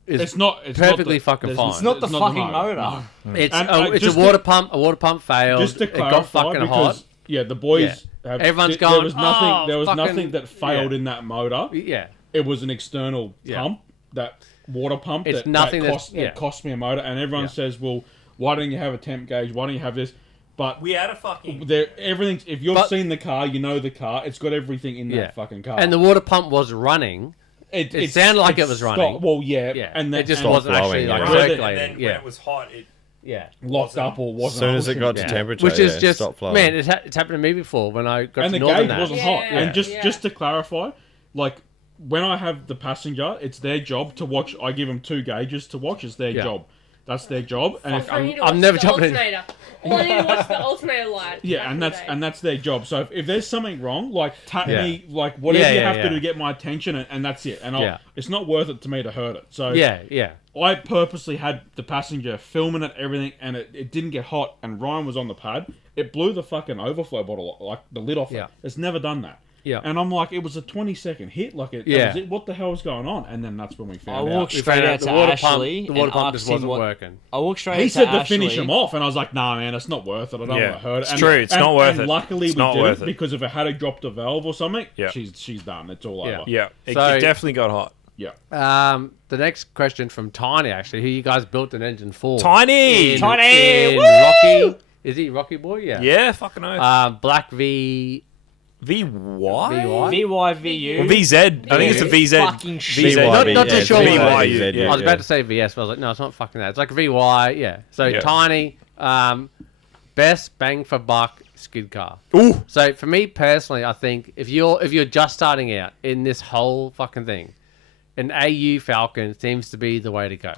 is It's not. It's perfectly not the, fucking there's- fine. It's not the fucking motor. No. it's And, it's just a water pump. A water pump failed. Just to it clarify, got fucking because hot. yeah, the boys have. Everyone's there going, was nothing. "Oh, there was fucking-" nothing that failed Yeah. in that motor. Yeah. It was an external Yeah. pump, that water pump. It's that, nothing that that's- cost, yeah. that cost me a motor, and everyone Yeah. says, "Well, why don't you have a temp gauge? Why don't you have this?" But We had a fucking. there, everything's. If you've But- seen the car, you know the car. It's got everything in Yeah. that fucking car. And the water pump was running. It sounded like it was running. Well, yeah, Yeah. and then it just and wasn't flowing, actually like yeah. Right. circulating. And then yeah. when it was hot, it. Yeah. locked up or As wasn't. soon as it got to Yeah. temperature, Which is yeah, just stop flowing. man, it's happened to me before when I got and to the Northern gauge Nash. wasn't Yeah, hot. yeah. And just to clarify, like when I have the passenger, it's their job to watch. I give them 2 gauges to watch. It's their Yeah. job. That's their job. And if I need to I'm watch never the jumping in. alternator. All I need to watch the alternator light. yeah, back and in that's the day. and that's their job. So if there's something wrong, like tap Yeah. me, like whatever Yeah, you yeah, have yeah. to do to get my attention, and that's it. And Yeah. it's not worth it to me to hurt it. So Yeah, yeah. I purposely had the passenger filming it, everything, and it didn't get hot. And Ryan was on the pad. It blew the fucking overflow bottle, like the lid off Yeah. it. It's never done that. Yeah. And I'm like, it was a 20-second hit. Like, that was it. What the hell was going on? And then that's when we I found walked out. straight out to Ashley. The water and pump just asked him wasn't what- working. I walked straight He out said to to Ashley. finish him off, and I was like, nah, man, it's not worth it. I don't want to hurt it. It's true. It's not worth it. Luckily, It's we not did worth it it. because if it had dropped a valve or something, Yeah. she's done. It's all Yeah. over. Yeah, it So- definitely got hot. Yeah. The next question from Tiny, actually, who you guys built an engine for? Tiny! In Rocky. Is he Rocky Boy? Yeah. Yeah, fucking oath. Black V. VY? VYVU. Well, VZ. I think it's a VZ. Fucking shit. Not too it's sure. VYU, VYU, I was about to say VS, but I was like, no, it's not fucking that. It's like VY, yeah. So Yeah. Tiny, best bang for buck skid car. Ooh. So for me personally, I think if you're just starting out in this whole fucking thing, an AU Falcon seems to be the way to go.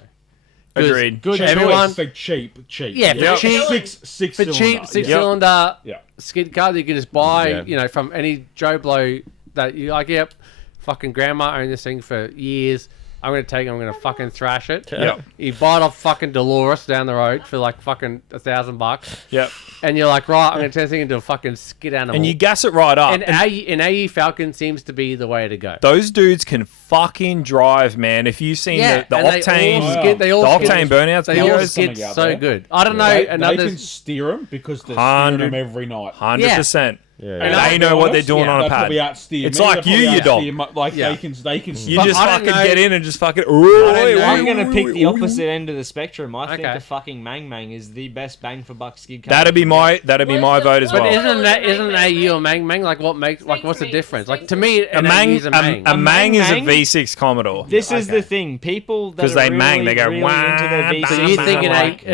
'Cause Agreed. Good everyone- choice. Like cheap. Yeah, Yep. for cheap, Six for cylinder. cheap six Yeah. cylinder Yeah. skid car that you can just buy, Yeah. you know, from any Joe Blow that you like. Yep, fucking grandma owned this thing for years. I'm gonna take it. I'm gonna fucking thrash it. Yep. You buy it off fucking Dolores down the road for like fucking $1,000, Yep. and you're like, right, I'm gonna turn this thing into a fucking skid animal. And you gas it right up. and AE Falcon seems to be the way to go. Those dudes can fucking drive, man. If you've seen the and Octane, they all the Octane burnouts They all videos, skid something out so there. good. I don't know. They Another can steer them because they're steering 100 them every night. 100%. Yeah. And I'll they be know what they're honest, doing on they a pad. probably outsteer It's me, like they you, probably you dog. outsteer like Yeah. they can. You But just I don't fucking know- get in and just fucking. I'm going to pick the opposite end of the spectrum. I think Okay. the fucking Mang Mang is the best bang for buck skid car. That'd be my vote as But well. isn't AU a Mang Mang? Like what's the difference? Like to me, A an Mang, AU is a Mang. a Mang is a Mang? V6 Commodore. This is Okay. the thing. People that 'Cause are they really, mang, they go, really wah, into their bah, V6 So you bah, think are bah. like,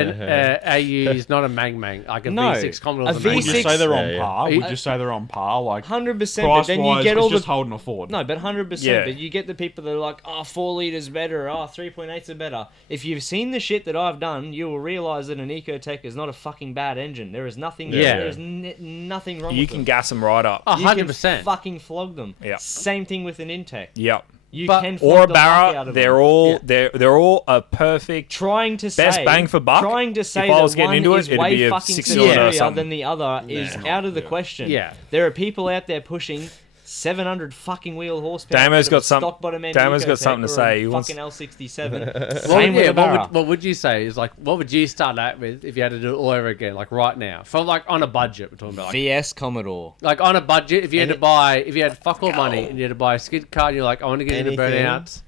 AU is not a Mang Mang, like a No, V6 Commodore? a is a Mang Would you V6 Mang. say they're on Yeah, par? yeah. Would you say they're on par? Like 100%. But then you price-wise, get all it's the just holding a Ford. No, but 100%. Yeah. But you get the people that are like, oh, 4 litres better, oh, 3.8s are better. If you've seen the shit that I've done, you will realise that an Ecotec is not a fucking bad engine. There is nothing. Yeah. There is nothing wrong You with can them. gas them right up. Oh, You can 100%. fucking flog them. Yeah. Same thing with an Intec. Yep. You But- can flog Or a the fuck out Barra. of They're them. all they're all a perfect. Trying to say Best bang for buck? Trying to say If I was that getting one into it, is it'd way be a fucking 6-cylinder or superior something. than the other is out of the question. Yeah. There are people out there pushing 700 fucking wheel horsepower. Damo's out got of a some- stock bottom end Damo's got Ecotec something to or a say. He wants- fucking L67. What Same would, with a Barra. what would you say is like? What would you start out with if you had to do it all over again, like right now, from like on a budget? We're talking about like, VS Commodore. like on a budget. If you had to buy, if you had fuck all money and you had to buy a skid car, and you're like, I want to get into Anything. burnouts.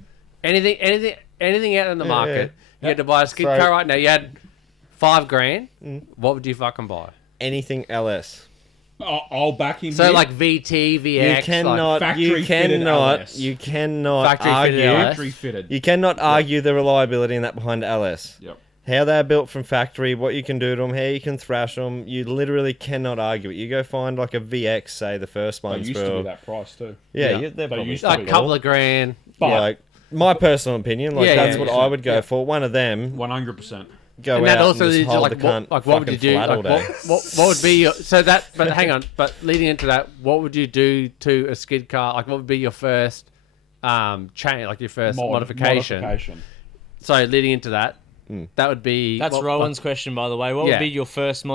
Anything out in the market. yeah. You had to buy a skid So- car right now. You had $5,000. What would you fucking buy? Anything LS. I'll back him. So here. like VT, VX. You cannot. factory You fitted cannot. LS. You cannot Factory fitted argue. LS. factory fitted. You cannot argue the reliability in that behind LS. Yep. How they're built from factory, what you can do to them, how you can thrash them, you literally cannot argue it. You go find like a VX, say the first They ones used for to be that price too. yeah, Yeah. they're They probably used to like be. a couple of grand. But like my personal opinion, like Yeah, that's yeah, what yeah. I would go for. One of them 100%. go And out that also and leads just to hold like the cunt what would you fucking do? flat all Like, day. what would be your, so that? But hang on. But leading into that, what would you do to a skid car? Like, what would be your first change? Like your first modification? So leading into that, that would be That's what- Rowan's question, by the way. What Yeah. would be your first I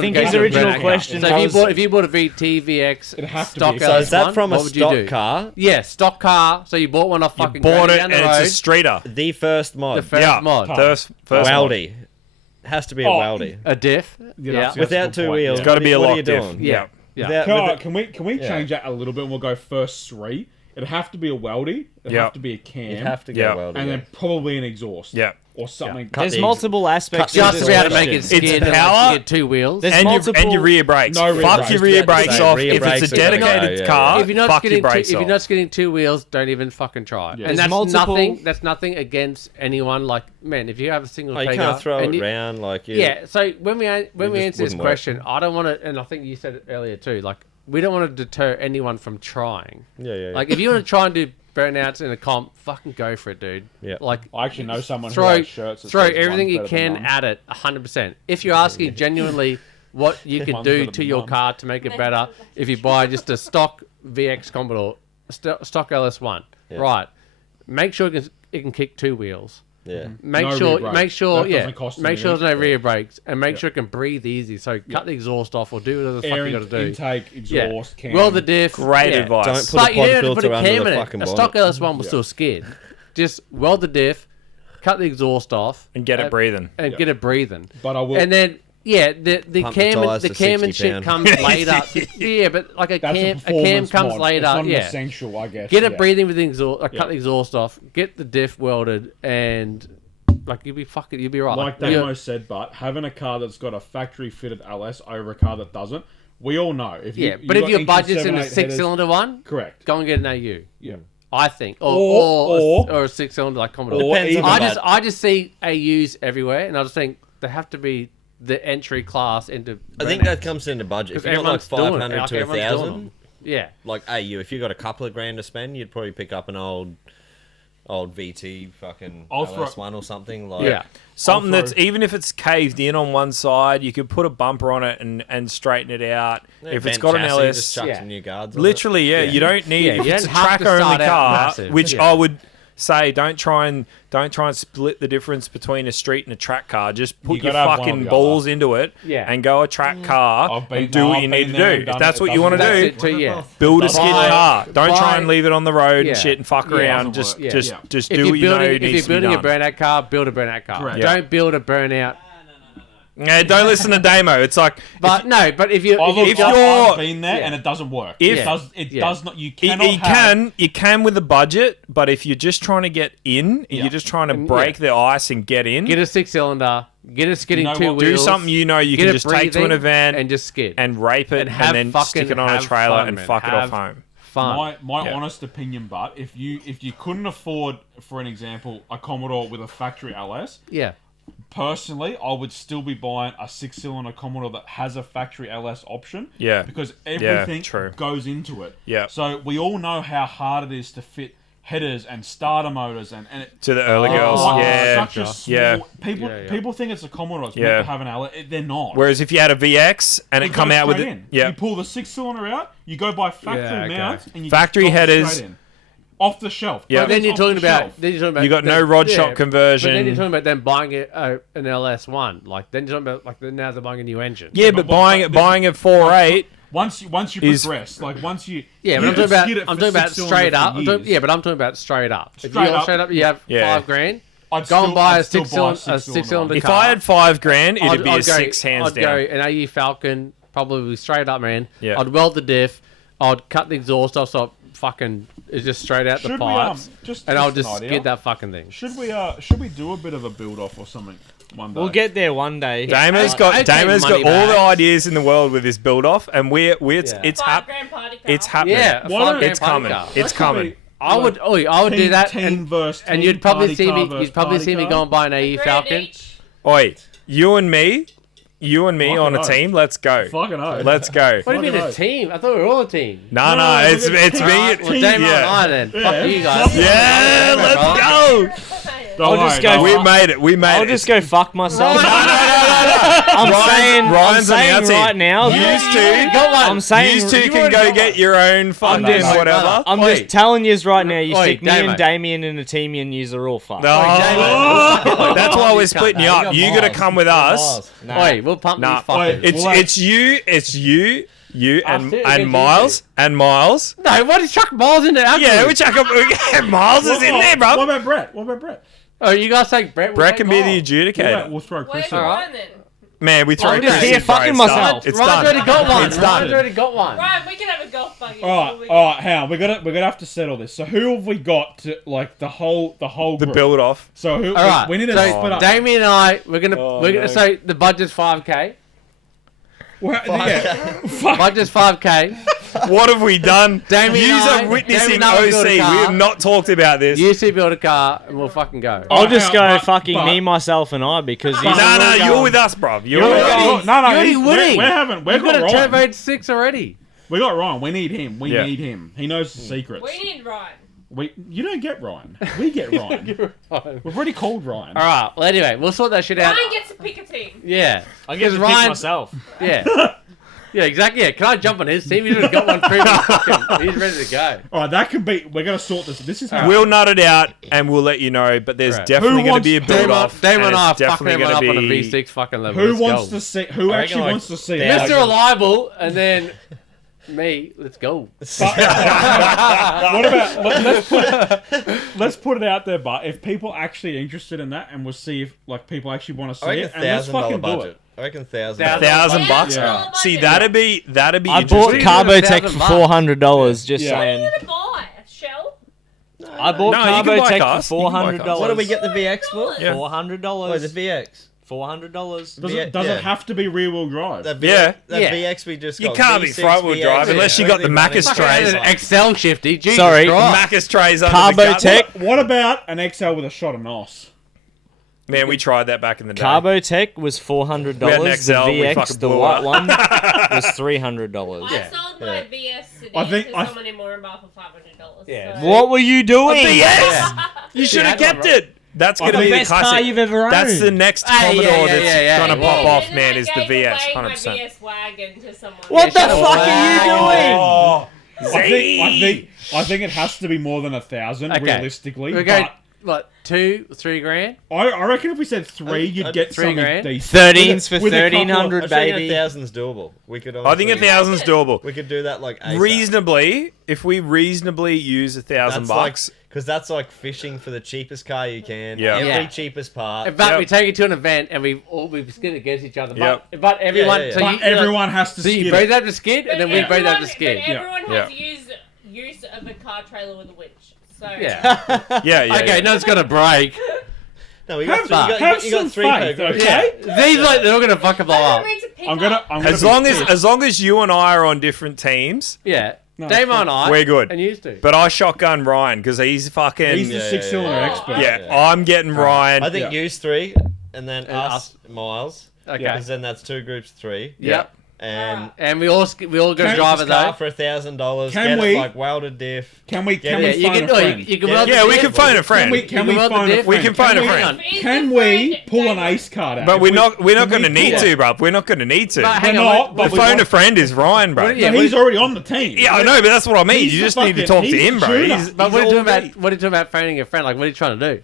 think his modification of a original burnout car. question So was... if you bought a VT, VX, It'd have to stock be. So LS1, is that from a what would you stock do? car? Yeah, stock car. So you bought one off You fucking bought Granny it down and the road. it's a streeter. The first mod. The first Yeah. mod, First mod. Weldy. Has to be a Oh, weldy. a diff. Yeah, Yeah, that's Without a good two point, wheels. yeah. Got to be a what are lock you diff. doing? yeah, yeah. Without- Can we change that a little bit and we'll go first 3? It'd have to be a weldy. It'd Yeah. have to be a cam. You'd have to go Yeah. weldy. and yeah. then probably an exhaust. Yeah. Or something. Cut There's the- multiple aspects cut to Just this to be able to make it question. skid and power. like, you get two wheels. There's And multiple... your rear brakes. No rear Fuck brakes. your rear Yeah, brakes so off. rear If brakes it's a are gonna dedicated go, yeah, car, If you're not fuck your getting brakes if off. you're not getting two wheels, don't even fucking try. Yeah. And There's that's multiple- nothing against anyone. Like, man, if you have a single Oh, you taker, can't throw and it you- around like you. Yeah. So when we just answer this wouldn't work. question, I don't want to, and I think you said it earlier too. Like, we don't want to deter anyone from trying. Yeah. Like, if you want to try and do burnouts in a comp, fucking go for it, dude. Yeah. Like, I actually know someone who throw has shirts that throw says everything one's you better than can none. at it, 100%. If you're asking genuinely what you can One's do better to than your none. car to make it better, if you buy just a stock VX Commodore, stock LS1, Yeah. right? Make sure it can kick two wheels. Yeah. Make No sure, rear brake. make sure, That yeah, doesn't cost make sure anything. there's no rear brakes, and make Yeah. sure it can breathe easy. So cut the exhaust off, or do whatever the fuck Air you got to do. intake, exhaust, Yeah. cam. Well, the diff. Great yeah. advice. Don't put But a you pod didn't have to put filter a under cam the in it. fucking A bonnet. stock LS1 was still skid. Just weld the diff, cut the exhaust off, and get it breathing. and Yeah. get it breathing. But I will. And then the Pump the cam tyres the to cam and 60 shit pound. comes later. Yeah, but like a that's cam performance comes mod. later. It's not an Yeah. essential, I guess. Get it yeah. breathing with the exhaust. Yeah. Cut the exhaust off. Get the diff welded, and like you'll be right. Like you're- Damo said, but having a car that's got a factory fitted LS over a car that doesn't, we all know. If you, yeah, but if got your engine budget's in 7, a 8 6-cylinder one, correct. go and get an AU. Yeah. I think, Or- or a 6-cylinder like Commodore. Or Depends on even- the I just see AUs everywhere, and I just think they have to be the entry class into. I think that comes into budget. If Because you got like everyone's doing it, 500 like to everyone's doing 1,000, them. Yeah, like AU, if you got a couple of grand to spend, you'd probably pick up an old VT fucking I'll throw- LS1 or something. Like, yeah. Something I'll that's throw- even if it's caved in on one side, you could put a bumper on it and straighten it out. Yeah, if it's bent got an chassis, LS, just chuck Yeah. some new guards on literally, yeah, you don't need. Yeah, if you it's a don't have to track only start out car, massive. which Yeah. I would say, don't try and split the difference between a street and a track car. Just put You your gotta have one or fucking the balls into it, Yeah. and go a track car I've been- and do no, what I've you been need to there do. and If done that's it. what you want to That's do, it too. Yeah. build a Doesn't skid work. car. Don't Buy- try and leave it on the road Yeah. and shit and fuck around. Doesn't work. Yeah. Just If do you're what you know building, if needs you're to be building a done. burnout car, build a burnout car. Correct. Don't build a burnout. Yeah, don't listen to Damo. It's like But no, but if you Oh, look, if I've you're- been there Yeah. and it doesn't work. If- It Yeah. does not. You cannot. you can with a budget, but if you're just trying to get in, and Yeah. you're just trying to And, break the ice and get in, get a 6-cylinder, get a skidding You know two what? wheels, do something you know you get can it just take to an breathing, event and just skid and rape it And and, have then fucking- stick it on a have trailer fun, and man. fuck it Have off home. fun. My Yeah. honest opinion, but if you couldn't afford, for an example, a Commodore with a factory LS, Yeah, personally, I would still be buying a 6-cylinder Commodore that has a factory LS option. Yeah. Because Yeah, everything true. goes into it. Yeah. So we all know how hard it is to fit headers and starter motors and it. To the early girls, like, yeah, such a small, yeah. People Yeah, yeah. people think it's a Commodore. It's Yeah. meant to have an LS. They're not. Whereas if you had a VX and it You come go out with straight it, in. yeah, You pull the 6-cylinder out. You go buy factory Yeah, okay. mounts and you Factory drop it headers. straight in. Off the shelf. Yeah. But then you're Off talking the about shelf. you got no rod shop conversion. But then you're talking about them buying an LS1. Like then you're talking about like now they're buying a new engine. yeah, but but buying a 4.8. Once you Is- progress, like once you Yeah, but you I'm talking could about skid it I'm for talking about 6-cylinder straight for up. years. Yeah, but I'm talking about straight up. If Straight you up. straight up, you have Yeah. $5,000. I'd Go still- and buy I'd a still buy a 6-cylinder If car. I had $5,000, it'd be a I'd go- 6 hands I'd down. go an AE Falcon, probably straight up, man. Yeah. I'd weld the diff. I'd cut the exhaust off so it fucking is just straight out the Should we, pipes. just and I'll an just idea. skid that fucking thing. Should we do a bit of a build off or something one day? We'll get there one day. Damo's I got take Damo's got money all the back. ideas in the world with this build off, and it's Yeah. it's $5 grand party car. it's happening. Yeah, a Why don't- $5,000 It's coming. car. It's coming. I would do that, team versus and team, you'd probably party see car me. versus You'd probably party see me car. go and buy an AE Grand Falcon. each. Oi, you and me Fucking on a oath. team. Let's go. Fucking oath. Let's go. What do you mean a Fucking team? I thought we were all a team. No, No, it's we're it's gonna me. Alright, well, Damon and Yeah, I then. Fuck you guys. yeah. Let's go. Don't I'll just worry, go- don't We worry. made it. We made I'll it. just go fuck myself. Ryan's I'm on the saying outside. right now. You two, got one. I'm saying you two you can already go got get one. your own fucking doing my whatever. brother. I'm Oi. just telling you right now. You Oi, stick me Damo. and Damien in a team, and yous are all fucked. No, that's why we're splitting you up. You gotta come with us. Nah. Wait, we'll pump Nah. these fuckers. It's you and Us two and against Miles and Miles. No, what is Chuck Miles in there? Yeah, we chuck up. Miles is in there, What bro. about Brett? What about Brett? Oh, you guys take Brett? we'll Brett take can be the Miles. adjudicator. We'll throw Chris Where's in. Ryan then? Man, we throw I'm just Chris here in, bro. fucking It's myself. done. It's Ryan's already done. got one. It's Ryan's done. already got one. Ryan, we can have a golf buggy. All right, hang on. We're gonna have to settle this. So who have we got to like the whole The group? build off. So who? All right. We need to so split up. Damien and I, we're gonna no. so the budget's 5K. Well, yeah. Fuck. Budget's 5K. What have we done? Damien Yous and I- are witnessing Damien and I will OC. build a We car. have not talked about this. You two build a car and we'll fucking go. I'll just go But- fucking but- me, myself, and I because No, he's no, you're with us, bruv. You're No, with us. no, You're already he's- winning. We're having. We've You've got got a Ryan. Turbo 6 already. We got Ryan. We need him. We Yeah. need him. He knows the secrets. We need Ryan. You don't get Ryan. We get Ryan. We've already called Ryan. All right. Well, anyway, we'll sort that shit out. Ryan gets to pick a team. Yeah. I get to Because pick myself. Yeah. Yeah, exactly. Yeah, can I jump on his team? He's already got one proven. He's ready to go. All right, that could be. We're gonna sort this. This is how. We'll nut it out and we'll let you know. But there's Right. definitely Who going to be a wants- build off. Damon and I it's fucking definitely went up going on a to be. V6 fucking level. Who Let's wants go. to see? Who I actually reckon, wants to see? like, that? Mr. Reliable, and then me. Let's go. What about let's put it out there, but if people actually interested in that, and we'll see if like people actually want to see I reckon it, and let's $1,000 fucking do budget. it. I reckon $1,000. $1,000. Yeah. See, that'd be I interesting. bought What are you doing with Carbotech $1,000 for bucks? $400. Just Yeah. What are saying. you gonna buy? A shell? I bought No, you can buy Carbotech cars. for You can buy $400. cars. What do we get the VX for? Yeah. $400. Oh, the VX. $400. Does Yeah, it have to be rear wheel drive? That Yeah. That Yeah. VX we just You got. can't be V6, front wheel VX, drive unless you got the everything Macca's running. trays. Fucking an Excel shifty. Jesus Sorry. Christ. Macca's trays under the gut. Carbotech. What about an XL with a shot of NOS? Man, we tried that back in the day. Carbotech was $400. We had an The XL, we VX, fucking the blew white up. one, was $300. I sold my VS today I think- to I- someone in Moranbah for $500. Yeah. So. What were you doing? Yes! You should have Yeah, kept right. it. That's going to The be the best car classic. you've ever That's owned. the next Hey, Commodore yeah, that's yeah. going to Yeah. pop off, And then man, I is the gave VS, away 100%. my VS wagon to someone. What the shut up. fuck are you doing? Oh, I think it has to be more than 1,000 Okay. realistically. We But go, what, 2-3 grand? I reckon if we said 3, you'd get 3 something grand? decent. 13s for With a couple of- 1,300, I think baby. 1,000's doable. We could. I think honestly- 1,000's doable. We could do that like ASAP. Reasonably, if we reasonably use $1,000 That's bucks, because that's like fishing for the cheapest car you can. Yeah. Every Yeah. cheapest part. But Yep. we take it to an event and we skid against each other. Yep. But everyone, yeah. so But you, everyone has to so you skid both it. have to skid, and then we both have to skid. But everyone Yeah. has use of a car trailer with a winch. So Yeah. yeah. Okay, no, it's gonna break. No, you Have, got, have you got some three faith, people. okay? These like they're all gonna fucking blow up. I'm gonna As be long pissed. as you and I are on different teams, Yeah. No, Damo it's and I. we're good. And used to. but I shotgun Ryan because he's fucking. He's the Yeah, six-cylinder yeah, yeah. expert. yeah, Yeah. I'm getting Ryan. I think Yeah. use 3, and then And us, Miles. Okay. Because then that's 2 groups, 3. Yep. And And we all go Can- drive this it car though. for $1,000. Can Get we- it like welded diff. Can we Yeah, Yeah, phone you can. a friend? You can Yeah. weld Yeah, the we diff. can phone a friend. Can we weld the phone a diff. friend? We can phone a we- friend. Can we pull an ace card out? But If we're we- not can going to we need pull to, it? bruv. We're not going to need to. But hang We're on, not, wait, but The we phone want- a friend is Ryan, bro. What- yeah, No, he's already on the team. Yeah, I know, but that's what I mean. He's You the just need to fucking- talk to he's him, the bro. tuner. He's, But he's what are you all doing about ready. what are you doing about phoning a friend? Like, what are you trying to do?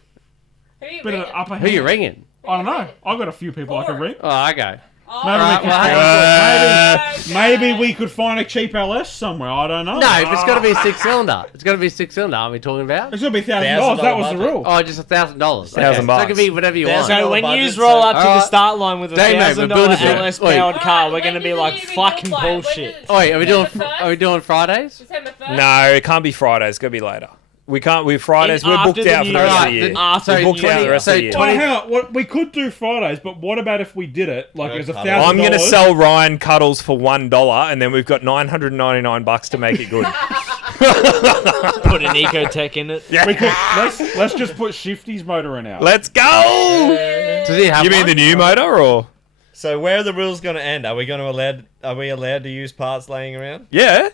Bit of an upper Who you hand. ringing? I don't know. I've got a few people I could ring. Oh, okay. Maybe, we Right, could well, maybe we could find a cheap LS somewhere. I don't know. No, but it's got to be a 6-cylinder. It's got to be a 6-cylinder. Aren't we talking about? It's gonna be $1,000. That was the budget. rule. Oh, just $1,000. Okay. $1,000 So it can be whatever you want. $1,000. So when budget, you roll up to the Alright. start line with a Dang, mate, we're $1,000 building it. LS Wait. powered car, we're gonna be like fucking bullshit. Oh, wait, are we doing Fridays? December 1st? No, it can't be Fridays. It's going to be later. We can't. We're Fridays. We're booked After the out for New the rest of the Year. year. After We're the booked New out the Year. rest of the year. Well, hang on. We could do Fridays, but what about if we did it like as $1,000? I'm going to sell Ryan Cuddles for $1, and then we've got $999 to make it good. Put an Ecotech in it. We could, let's just put Shifty's motor in out. Let's go! Does he have You mean one? the new motor, or So where are the rules going to end? Are we allowed to use parts laying around? yeah?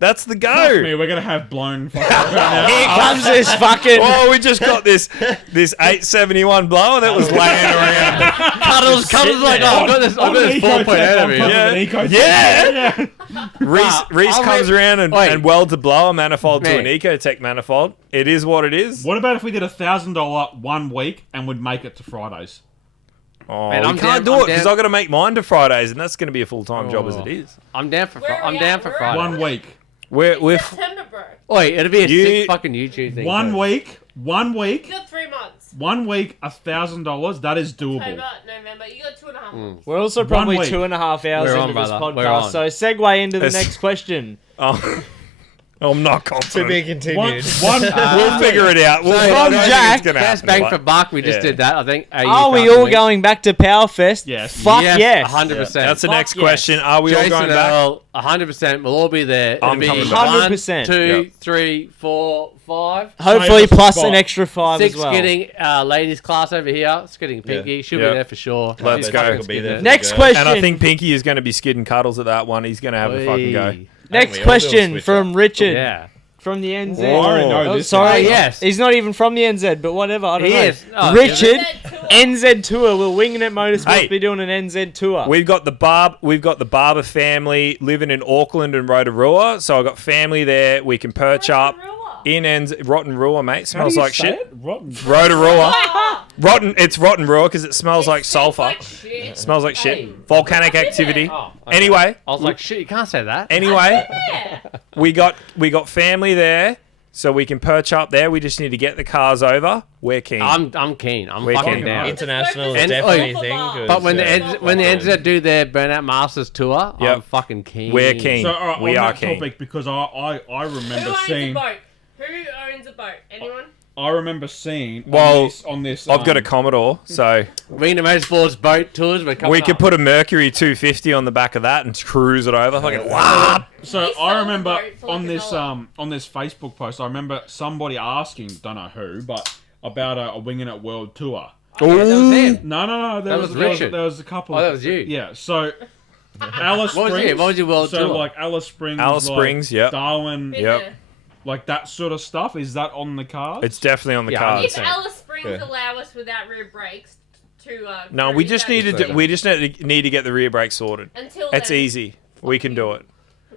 That's the Me, go. we're gonna have blown. Here comes this fucking Oh, we just got this 871 blower that was laying around. Cuddles like, oh, I've got this 4.8 over here. Yeah. Reese I'll comes around Wait. and welds a blower manifold to Man. an Ecotech manifold. It is what it is. What about if we did $1,000 1 week and would make it to Fridays? Oh, Man, we I'm can't down- do I'm it because down- I've got to make mine to Fridays, and that's going to be a full-time job as it is. I'm down for Where are we I'm down at? for We're at Friday. 1 week. We're September, bro. Wait, it'll be a You- sick fucking YouTube thing. 1 too. week. 1 You week. got 3 months. 1 week. $1,000. That is doable. October, November. You got 2.5 months. We're also probably week. 2.5 hours We're on, into this brother. We're on. podcast, so segue into the It's- next question. Oh, I'm not To confident. be One, continued. We'll figure it out. We'll So, I don't think Jack, it's gonna Best happen, bang for but- buck. We just Yeah. did that. I think. Are we all going back to Powerfest? Yes. Fuck yes. 100%. That's the Fuck next yes. question. Are we all Jason going back? Earl, 100%. We'll all be there. I'm It'll be coming back. 100%. 1, 2, Yep. 3, 4, 5. Hopefully, Save a plus spot. an extra 5 6 as well. getting ladies class over here. It's getting Pinky. She'll Yeah. be there for sure. Let's She's go. fucking She'll be skidding there. it. Next Go. question. And I think Pinky is going to be skidding cuddles at that one. He's going to have a fucking go. Oi. Next we all do a question switch from up. Richard. Yeah. from the NZ. I already know Oh, this. sorry, now. yes. He's not even from the NZ, but whatever. I don't He know. is. Oh, Richard, is NZ tour. Will Winginit Motorsports Hey. be doing an NZ tour? We've got the Barber family living in Auckland and Rotorua, so I've got family there. We can perch up in Rotorua, mate. How Smells do you like say shit. it? Rotten. Rotorua. It's Rotorua because it smells like sulfur. Smells like shit. Hey. Volcanic activity. Oh, okay. Anyway, I was like, shit, you can't say that. anyway, Yeah. we got family there, so we can perch up there. We just need to get the cars over. We're keen. I'm keen. I'm We're fucking keen. down. International And- is definitely oh, a thing. 'cause, But when yeah. the NZ do their Burnout Masters tour, I'm Yep. fucking keen. We're keen. So, all right, We on are that keen. topic, because I Who remember owns a seeing boat? Who owns a boat? Anyone? Well, on this. I've got a Commodore, so Winginit Motorsports boat tours. We're coming we could up. put a Mercury 250 on the back of that and cruise it over. Fucking wow. So He I sold remember the boat for on like this $1. on this Facebook post, I remember somebody asking, don't know who, but about a Winginit World Tour. Yeah, that was him. No. That was Richard. There was a couple. Oh, that was you. Yeah. So Alice What was Springs. it? What was your world so tour? like Alice Springs. Alice like Springs, yep. Darwin, Been Yep. there. like that sort of stuff. Is that on the cards? It's definitely on the Yeah, cards. If Alice Springs Yeah. allow us without rear brakes to No, we cruise just that need to distance need to get the rear brake sorted. until It's then, easy. We can do it.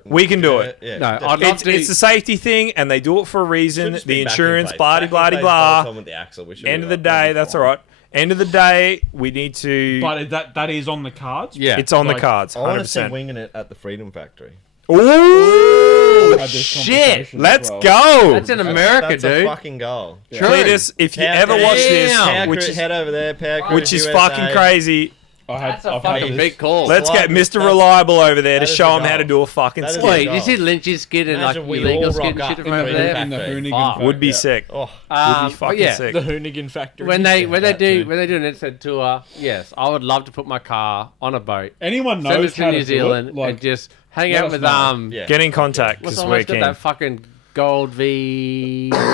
We can do it. Yeah. No, I'd love to. It's a safety thing, and they do it for a Should reason. just be The backing insurance, plates. blah Backing blah plates blah. bolt on with the axle, we should End be of the right. day, That'll be that's fine. all right. End of the day, we need to. But that is on the cards. Yeah. It's on Like, the cards. I want to see 100%. winging it at the Freedom Factory. Ooh, Had this shit. conversation as let's well. go. That's in America, That's dude. a fucking goal. True. Cletus, if you Power ever Cruise- watch this, Damn. which is head over there, Power Cruise which is USA. fucking crazy, That's a I've had fucking this. big call. let's get Slide- Mr. that's- Reliable over there to that is show the him how to goal. do a fucking That is skid. the Wait, goal. you see Lynch's skid and like Imagine we illegal all skid and rock shit up from in over the there? in the Factory. Hoonigan Fuck. Factory. Would be Yeah. sick. Oh, Would But be fucking yeah, sick. The Hoonigan factory. when they that do too. when they do an NZ tour, yes, I would love to put my car on a boat, Anyone send it knows to how New to Zealand, do it? Like, and just hang let out us with know. yeah. Get in contact What's because the we're one got keen. that fucking gold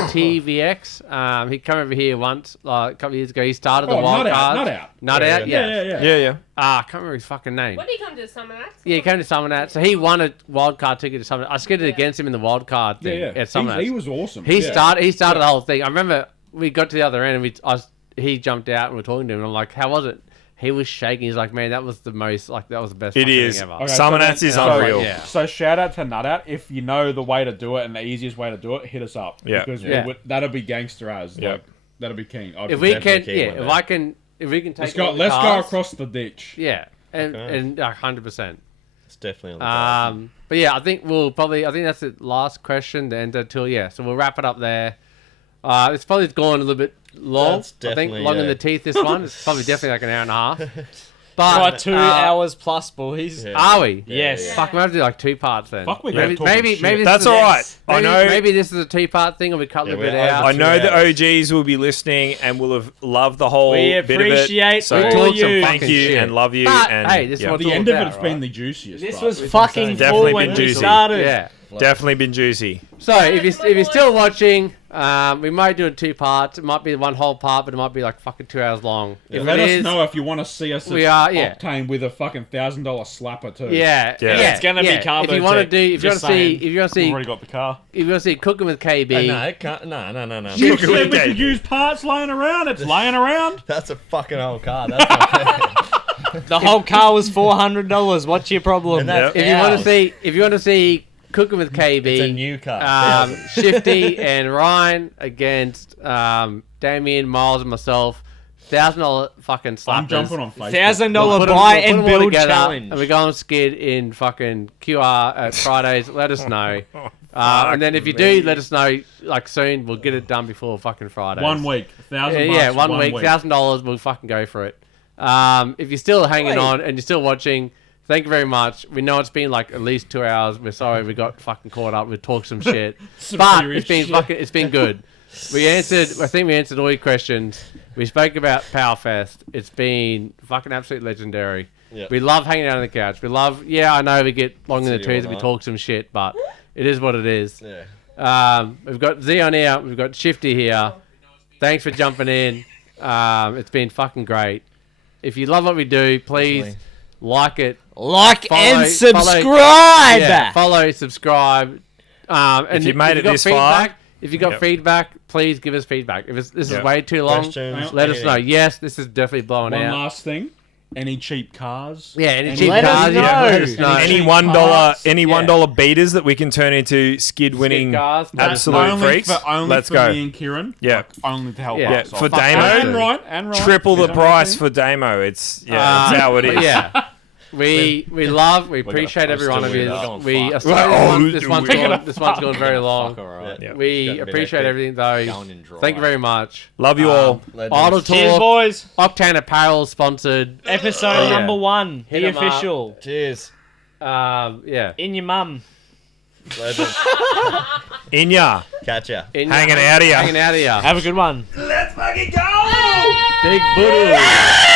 TVX? He came over here once, a couple of years ago. He started the Oh, wild Nut Out, cards. Nut Out. Nut Yeah, out, yeah. yeah. Yeah. I can't remember his fucking name. When did he come to Summer Nights? Yeah, he came to Summonat, so he won a wild card ticket to Summonat. I skidded Yeah. against him in the wild card thing Yeah. at Summonat. He was awesome. He yeah. started the whole thing. I remember we got to the other end and he jumped out and we were talking to him and I'm like, how was it? He was shaking. He's like, man, that was the best It fucking is. thing ever. Okay, Summonats so is then- unreal. yeah. So shout out to Nut Out. If you know the way to do it and the easiest way to do it, hit us up. Yeah. Because Yeah. that'll be gangster as. Yeah. Like, that'll be keen. If we definitely can, keen yeah, one if we can take let's go. all the Let's go cars, across the ditch. Yeah, and Okay. and 100%. It's definitely on the cards. But yeah, I think that's the last question. The NZ tour, yeah. So we'll wrap it up there. It's probably gone a little bit long. That's I think definitely, long in yeah. the teeth. This one. It's probably definitely like an hour and a half. But Right, 2 hours plus, boys. Yeah. are we? Yes. Yeah. Fuck, we have to do like 2 parts then. Fuck, we maybe got talking shit. maybe That's this is all a- right. I Maybe, know. maybe this is a 2-part thing, and we cut a Yeah, little bit we're out. over I know 2 the hours. OGs will be listening and will have loved the whole We bit of it. appreciate So We all talked some you. thank fucking you shit. and love you. But, and hey, this is yeah, what The it's end all of about, it's been right? the juiciest. This but was it's fucking insane. Definitely full when been we juicy. started. Yeah. definitely been juicy. So if you're still watching, we might do it in 2 parts. It might be one whole part, but it might be like fucking 2 hours long. If Let it us is, know if you want to see us. We at are, yeah. Octane with a fucking $1,000 slapper too. Yeah, Yeah. It's gonna be Carbo If you want to Tech. do, if you want Just to see, saying. if you want to We've see, already got the car. if you want to see cooking with KB, No, it can't. No. You Look at said what we they could did. use parts laying around. It's laying around. That's a fucking old car. That's not fair. The whole car was $400. What's your problem? And that's if you want to ours. see, cooking with KB, It's a new car. Shifty and Ryan against Damian, Miles, and myself. $1,000 fucking slappers. I'm jumping on Facebook. $1,000 Put 'em- buy put 'em and all build together, challenge. and we go and skid in fucking QR at Fridays. Let us know. And then if you do, let us know like soon. We'll get it done before fucking Fridays. 1 week, $1,000. Yeah, 1 week, $1,000. We'll fucking go for it. If you're still hanging on and you're still watching, thank you very much. We know it's been like at least 2 hours. We're sorry we got fucking caught up. We talked some shit, but serious it's been shit. fucking. It's been good. I think we answered all your questions. We spoke about Powerfest. It's been fucking absolutely legendary. Yep. We love hanging out on the couch. We love. Yeah, I know we get long in the City tooth all and we night. talk some shit, but it is what it is. Yeah. We've got Z on here. We've got Shifty here. Thanks for jumping in. It's been fucking great. If you love what we do, please Definitely. like it. Like Follow- and follow- subscribe. Yeah, follow, subscribe. And If you made it got this far- feedback, if you got Yep. feedback, please give us feedback. If this is Yep. way too long, Questions, let us know. anything. Yes, this is definitely blowing One out. last thing. Any cheap cars? Yeah, any cheap Let us cars, know. yeah, let us know. Any cheap $1 parts. $1 beaters that we can turn into skid winning cars. absolute only freaks. only Let's for go. me and Kieran. Yeah. Like, only to help Yeah. us. Yeah, for Fuck, Damo. And Ryan. Triple the Is that price right? for Damo. It's that's how it is. Yeah. We appreciate gonna every one of do it. you. We're going We fuck. are sorry Oh, this do one's we? gone. This one's gone very long. Fuck, alright. Yeah. We It's got a bit appreciate hectic. everything though. Going in dry. Thank you very much. Love you all. Legends. Idle Cheers, Talk, boys. Octane Apparel sponsored. Episode Yeah. number 1. Hit The 'em up. official. Cheers. Yeah. In your mum. Legends. In ya. Catch ya. Hanging out of ya. Hanging out of ya. Have a good one. Let's fucking go! Big Buddha.